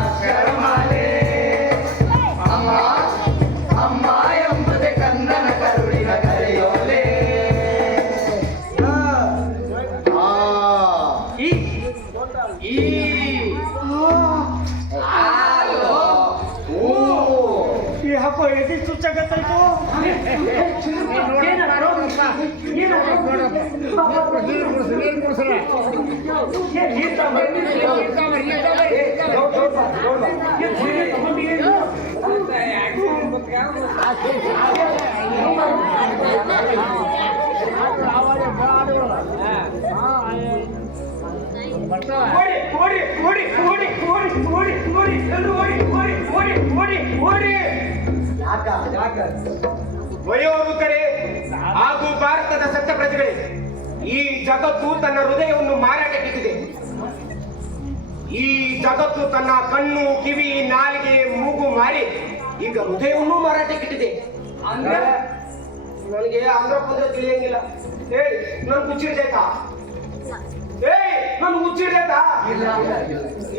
ಅಕ್ಷರಮಾಲೆ ಅಮ್ಮ ಅಮ್ಮ ಎಂಬುದೇ ಕಂದನ ಕರುಳಿನ ಕರೆಯೋಲೆ. ಈ ಯಾಕೋ ಎದಿ ಚುಚ್ಚಾಗತ್ತಾಯ್ತು? ವಯೋವೃದ್ಧರೇ ಹಾಗೂ ಭಾರತದ ಸತ್ತ ಪ್ರಜೆಗಳೇ, ಈ ಜಗತ್ತು ತನ್ನ ಹೃದಯವನ್ನು ಮಾರಾಟಕ್ಕಿಟ್ಟಿದೆ. ಈ ಜಗತ್ತು ತನ್ನ ಕಣ್ಣು, ಕಿವಿ, ನಾಲಿಗೆ, ಮೂಗು ಮಾರಿ ಈಗ ಹೃದಯವನ್ನು ಮಾರಾಟಕ್ಕಿಟ್ಟಿದೆ. ಅಂದ್ರೆ ನನಗೆ ಆಂಧ್ರ ಪಂದ್ರ ತಿಳಿಯಂಗಿಲ್ಲ. ಹೇಳಿ, ನನ್ ಹುಚ್ಚಿಡ್ದೈತಾ? ನನ್ ಹುಚ್ಚಿಡ್ದೈತಾ?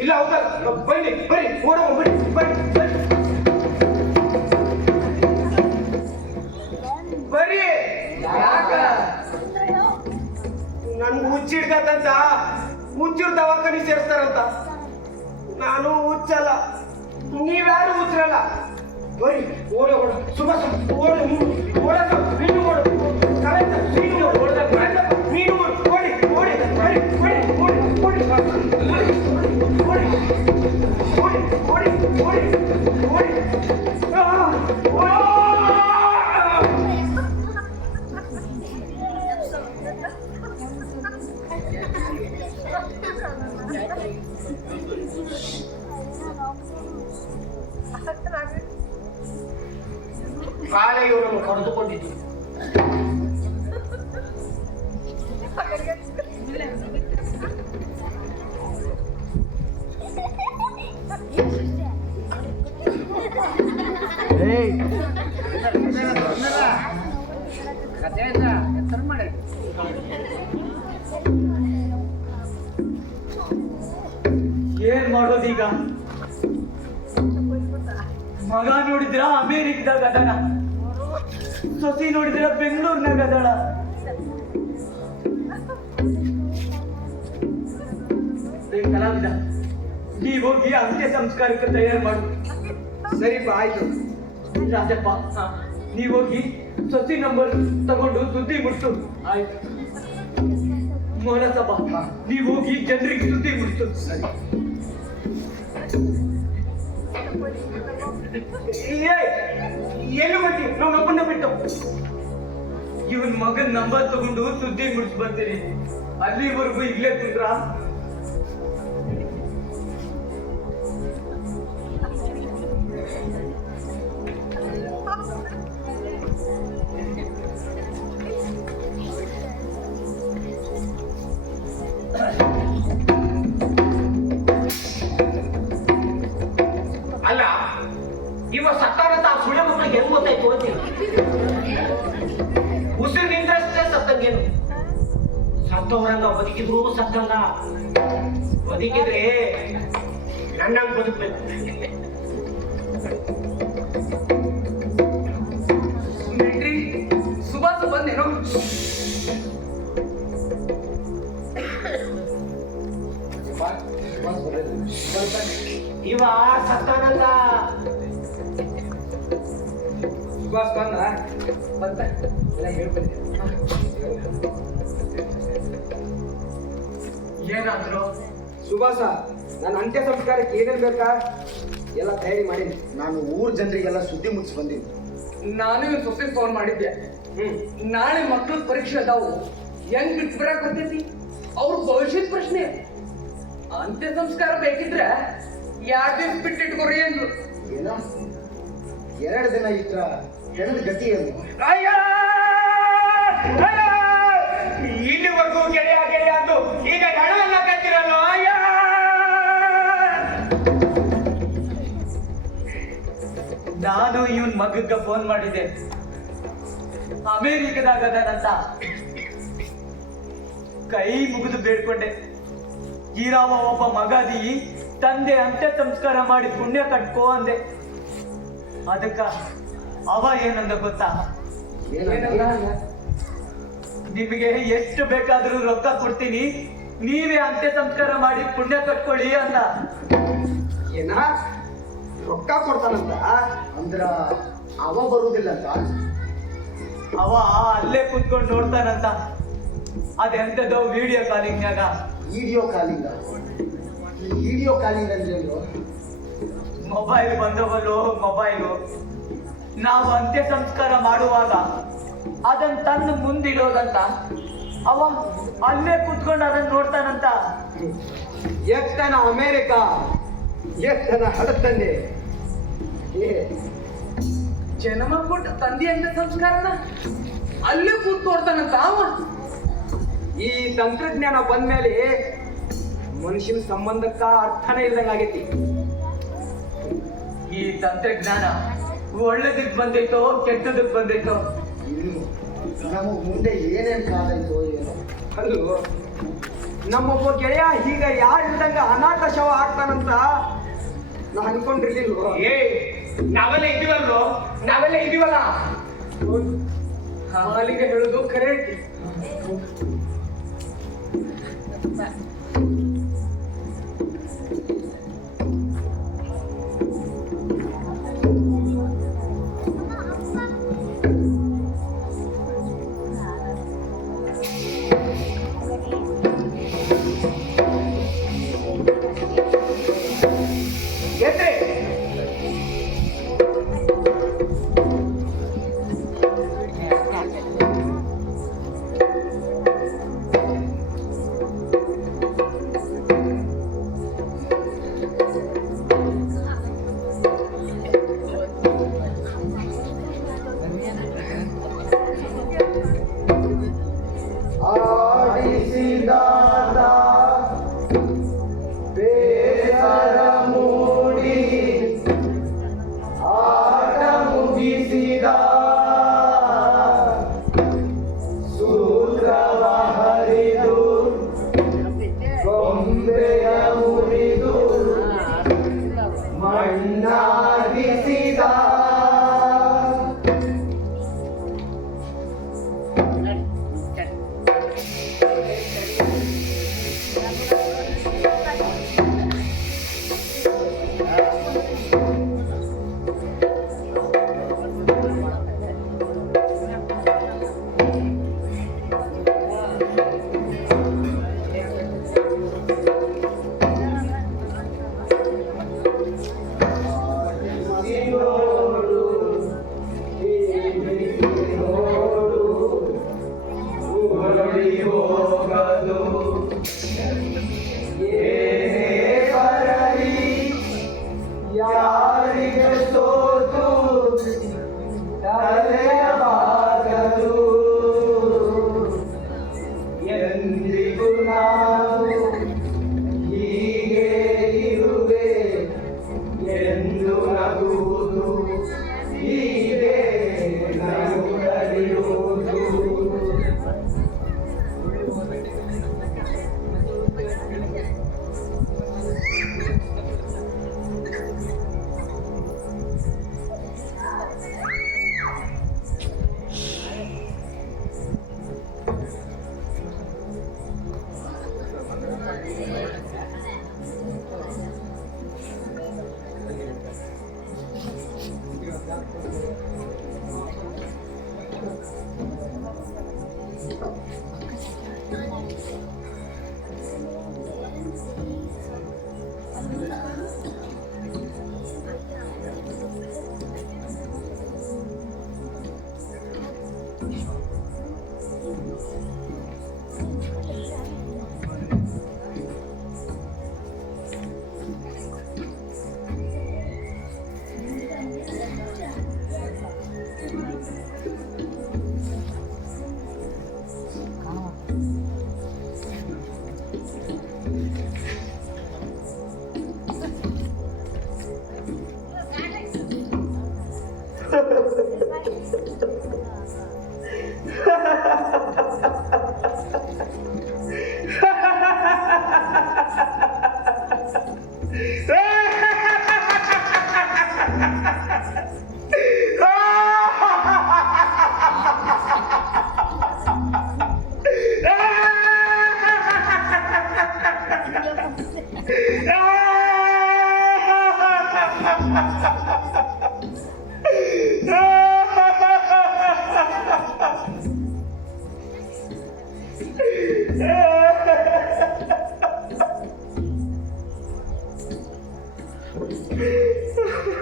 ಇಲ್ಲ ಹೌದಲ್ಲ, ಬನ್ನಿ ಬನ್ನಿ ಓಡೋ ಬನ್ನಿ ಬನ್ನಿ ಬರೀ. ನನ್ಗೆ ಹುಚ್ಚಿಡ್ಕತ್ತಂತ ಹುಚ್ಚಿರ್ ದವಾಖಾನೆ ಸೇರಿಸ್ತಾರಂತ. ನಾನು ಹುಚ್ಚಲ್ಲ, ನೀವ್ಯಾರು ಹುಚ್ಚರಲ್ಲ. ಬರೀ ಓಡ ಓಡ ಸುಭಾಷ ಓಡ, ಓಡ ನೀನು ಓಡು, ನೀನು ಓಡ, ನೀನು ಓಡಿ ಓಡಿ ಬರೀ ಓಡಿ ಓಡಿ ಓಡಿ ಓಡಿ ಓಡಿ ಓಡಿ ಓಡಿ ಓಡಿ ಕಾಲೇ ಇವರನ್ನು ಕರೆದುಕೊಂಡಿದ್ದು. ಏನ್ ಮಾಡೋದೀಗ? ಮಗ ನೋಡಿದ್ರ ಅಮೇರಿಕದಾಗ ಅದಾಳ, ಸೊಸಿ ನೋಡಿದ್ರ ಬೆಂಗಳೂರಿನಾಗ ಅದಾಳ. ಕಲಾವಿದ, ನೀವ್ ಹೋಗಿ ಅಂತ್ಯ ಸಂಸ್ಕಾರಕ್ಕೆ ತಯಾರು ಮಾಡು. ಸರಿಪ್ಪ, ಆಯ್ತು. ರಾಜಪ್ಪ, ನೀವ್ ಹೋಗಿ ಸೊಸಿ ನಂಬರ್ ತಗೊಂಡು ಸುದ್ದಿ ಮುಟ್ಸು. ಆಯ್ತು. ಮೋಹನ ಸಭಾ, ನೀವ್ ಹೋಗಿ ಜನರಿಗೆ ಸುದ್ದಿ ಮುಟ್ಸು. ಸರಿ. ಎಲ್ಲಿ ಬರ್ತಿ ನಾವು ಒಬ್ಬನ ಬಿಟ್ಟು ಇವನ್ ಮಗನ್ ನಂಬರ್ ತಗೊಂಡು ಸುದ್ದಿ ಮುಡ್ಸ್ ಬರ್ತೀನಿ. ಅಲ್ಲಿವರೆಗೂ ಇಲ್ಲೇ ಕುಂದ್ರ ಅಲ್ಲ ಇವ ಸತ್ತಾರಂತ ಆ ಸುಳ್ಳೆ ಮಕ್ಕಳಿಗೆ ಹೆಂಗ್ ಗೊತ್ತಾಯ್ತು ಅಂತೀನಿ. ಉಸಿರು ನಿಂದ್ರಷ್ಟೇ ಸತ್ತಂಗೇನು, ಸತ್ತವರಂಗ ಬದುಕಿದ್ರು ಸತ್ತಲ್ಲ. ಬದುಕಿದ್ರೆ ನನ್ನಂಗ್ ಬದುಕ್ಬೇಕು. ಮಿಲ್ಟ್ರಿ ಸುಭಾಷ್ ಬಂದೇನೋ? ಇವ ಸತ್ತಾನಂದ. ಸುಭಾಷ್ ಬಂತ ಎಲ್ಲ ಹೇಳ್ಬಂದೆ. ಏನಾದ್ರು ಸುಭಾಷ, ನನ್ನ ಅಂತ್ಯ ಸಂಸ್ಕಾರಕ್ಕೆ ಏನೇನು ಬೇಕಾ ಎಲ್ಲ ತಯಾರಿ ಮಾಡೀನಿ. ನಾನು ಊರ್ ಜನರಿಗೆಲ್ಲ ಸುದ್ದಿ ಮುಗಿಸಿ ಬಂದೀನಿ. ನಾನು ಇವ್ನ ಸೊಸೆ ಫೋನ್ ಮಾಡಿದ್ದೆ. ನಾಳೆ ಮಕ್ಳ ಪರೀಕ್ಷೆ ಅದಾವು, ಹೆಂಗ್ ಬಿಟ್ಟು ಬರಕ್ ಬರ್ತೈತಿ? ಅವ್ರ ಭವಿಷ್ಯದ ಪ್ರಶ್ನೆ. ಅಂತ್ಯ ಸಂಸ್ಕಾರ ಬೇಕಿದ್ರೆ 2 ದಿವಸ ಬಿಟ್ಟಿಟ್ಕೋರಿ ಅಂದ್ರು. ಏನೋ 2 ದಿನ ಇದ್ರ ಹೆಣದ ಗತಿ ಏನು? ಇಲ್ಲಿವರೆಗೂ ಗೆಳೆಯ ಗೆಳೆಯ ಅಂದು ಈಗ ಹಣವನ್ನ ಕತ್ತಿರಲ್ಲ. ನಾನು ಇವನ್ ಮಗಕ್ಕ ಫೋನ್ ಮಾಡಿದ್ದೆ. ಅಮೇರಿಕದಾಗ ಅದಾನಂತ. ಕೈ ಮುಗಿದು ಬೇಡ್ಕೊಂಡೆ, ಈರಾವ ಒಬ್ಬ ಮಗಾದಿ ತಂದೆ ಅಂತ್ಯ ಸಂಸ್ಕಾರ ಮಾಡಿ ಪುಣ್ಯ ಕಟ್ಕೋ ಅಂದೆ. ಅದಕ್ಕ ಅವ ಏನಂದ ಗೊತ್ತಾ? ನಿಮಗೆ ಎಷ್ಟು ಬೇಕಾದ್ರೂ ರೊಕ್ಕ ಕೊಡ್ತೀನಿ, ನೀವೇ ಅಂತ್ಯ ಸಂಸ್ಕಾರ ಮಾಡಿ ಪುಣ್ಯ ಕಟ್ಕೊಳ್ಳಿ ಅಂದ. ಏನ ರೊಕ್ಕ ಕೊಡ್ತಾನಂತ? ಅಂದ್ರ ಅವ ಬರುವುದಿಲ್ಲ ಅಂತ? ಅವ ಅಲ್ಲೇ ಕುತ್ಕೊಂಡು ನೋಡ್ತಾನಂತ. ಅದೆಂತದೋ ವಿಡಿಯೋ ಕಾಲಿಂಗ್ನಾಗ. Video calling? ಈ ವಿಡಿಯೋ ಕಾಲಿಂಗ್ ಅಂದ್ರೆ ಏನು? ಮೊಬೈಲ್ ಬಂದವಲ್ಲೋ ಮೊಬೈಲು. ನಾವು ಅಂತ್ಯ ಸಂಸ್ಕಾರ ಮಾಡುವಾಗ ಅದನ್ನ ತಂದು ಮುಂದಿಡೋದಂತ. ಅವ ಅಲ್ಲೇ ಕುತ್ಕೊಂಡು ಅದನ್ನ ನೋಡ್ತಾನಂತ. ಎತ್ತನ ಅಮೇರಿಕ, ಎತ್ತನ ಹಡತಂದೆ. ಜನ್ಮ ಕೊಟ್ಟ ತಂದೆ ಅಂತ್ಯ ಸಂಸ್ಕಾರನ ಅಲ್ಲೇ ಕೂತ್ ನೋಡ್ತಾನಂತ ಅವ. ಈ ತಂತ್ರಜ್ಞಾನ ಬಂದ್ಮೇಲೆ ಮನುಷ್ಯನ ಸಂಬಂಧಕ್ಕ ಅರ್ಥನೇ ಇಲ್ದಂಗಾಗೈತಿ. ಈ ತಂತ್ರಜ್ಞಾನ ಒಳ್ಳೆದಕ್ ಬಂದೈತೋ ಕೆಟ್ಟದಕ್ ಬಂದೈತೋ? ಇನ್ನು ನಮಗ್ ಮುಂದೆ ಏನೇನ್ ಕಾದಾಯ್ತೋ ಏನೋ. ಅಲ್ಲೂ ನಮ್ಮೊಬ್ಬ ಗೆಳೆಯ ಈಗ ಯಾರು ಇಲ್ದಂಗ ಅನಾಥ ಶವ ಆಗ್ತಾನಂತ ನಾ ಅನ್ಕೊಂಡಿರ್ಲಿಲ್ವ. ನಾವೆಲ್ಲ ಇದೀವಲ್ರೋ, ನಾವೆಲ್ಲ ಇದೀವಲ್ಲ. ಮಾಲಿಗೆ ಹೇಳುದು ಖರೆ ಐತಿ.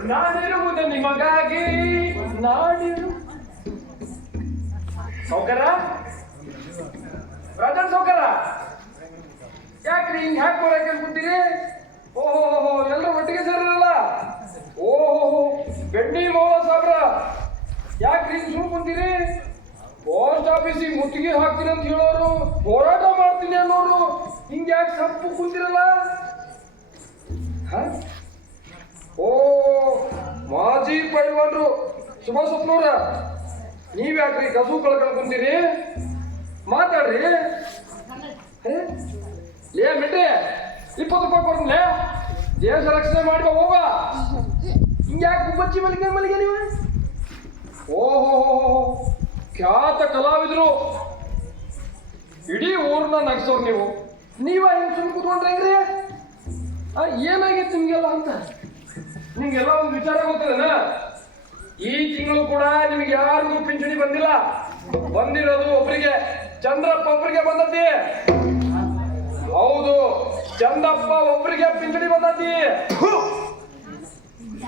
ನಾನಿರುವುದು ನಿಮಗಾಗಿ ನಾಡಿರು ಸೌಕರ ರಾಜನ್ ಸೌಕರ ಯಾಕ್ರಿ ಹಿಂಗ್ ಹ್ಯಾಕ್ ಬರಕ್ಕೆ ಕೂತೀರಿ? ಓಹೋ ಎಲ್ಲರೂ ಒಟ್ಟಿಗೆ ಸೇರಲ್ಲ. ಓಹೋ ಬೆಂಡಿ ಮೋಹ ಸಾಬ್ರ ಯಾಕ್ರಿ ಹಿಂಗ್ ಸುಮ್ ಕುಂತೀರಿ? ಪೋಸ್ಟ್ ಆಫೀಸಿಗೆ ಮುತ್ತಿಗೆ ಹಾಕ್ತೀನಿ ಅಂತ ಹೇಳೋರು, ಹೋರಾಟ ಮಾಡ್ತೀನಿ ಅನ್ನೋರು ಹಿಂಗ್ ಯಾಕೆ ಸಪ್ಪು ಕುಂತಿರಲ್ಲ? ಓ ಮಾಜಿ ಪೈಲ್ವಾನ್ರು ಸುಭಾಷ್ ಸ್ವಪ್ನವ್ರ, ನೀವ್ಯಾಕ್ರಿ ಕಸು ಕಳ್ಕೊಂಡ್ ಕುಂತೀರಿ? ಮಾತಾಡ್ರಿ. ಲೇ ಮೆಟ್ರೆ 20 ರೂಪಾಯಿ ಕೊಡ್ತೀನಿ, ದೇಶ ರಕ್ಷಣೆ ಮಾಡಿ ಹೋಗ. ಹಿಂಗ್ಯಾಕೆ ಗುಬ್ಬಚ್ಚಿ ಮಲಿಗೆ ನೀವು? ಓಹೋ ಖ್ಯಾತ ಕಲಾವಿದರು, ಇಡೀ ಊರ್ನ ನಗ್ಸೋರು ನೀವು. ನೀವ ಹೆಂಗ್ ಸುಮ್ ಕೂತ್ಕೊಂಡ್ರೆ ಹೆಂಗ್ರಿ? ಏನಾಗಿತ್ತು ನಿಮ್ಗೆಲ್ಲ ಅಂತ ನಿಮ್ಗೆಲ್ಲ ಒಂದು ವಿಚಾರ ಗೊತ್ತದೇನ? ಈ ತಿಂಗಳು ಕೂಡ ನಿಮ್ಗೆ ಯಾರಿಗೂ ಪಿಂಚಣಿ ಬಂದಿಲ್ಲ. ಬಂದಿರೋದು ಒಬ್ಬರಿಗೆ, ಚಂದ್ರಪ್ಪ ಒಬ್ಬರಿಗೆ ಬಂದತಿ. ಹೌದು, ಚಂದ್ರಪ್ಪ ಒಬ್ಬರಿಗೆ ಪಿಂಚಣಿ ಬಂದತಿ.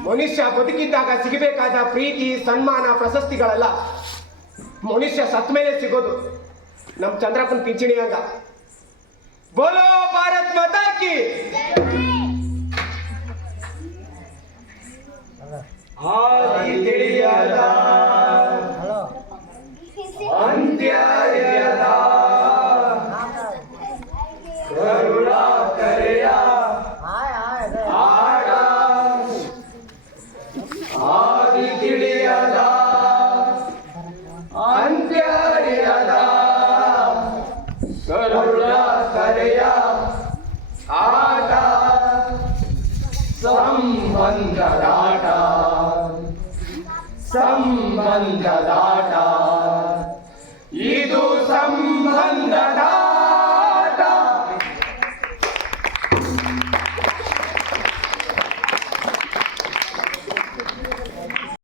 ಮನುಷ್ಯ ಬದುಕಿದ್ದಾಗ ಸಿಗಬೇಕಾದ ಪ್ರೀತಿ, ಸನ್ಮಾನ, ಪ್ರಶಸ್ತಿಗಳೆಲ್ಲ ಮನುಷ್ಯ ಸತ್ ಮೇಲೆ ಸಿಗೋದು. ನಮ್ ಚಂದ್ರಪ್ಪನ ಪಿಂಚಣಿ ಹಂಗ. ಬೋಲೋ ಭಾರತ್ ಮಾತಾ ಕಿ. ಆದಿ ತಿಳಿಯದ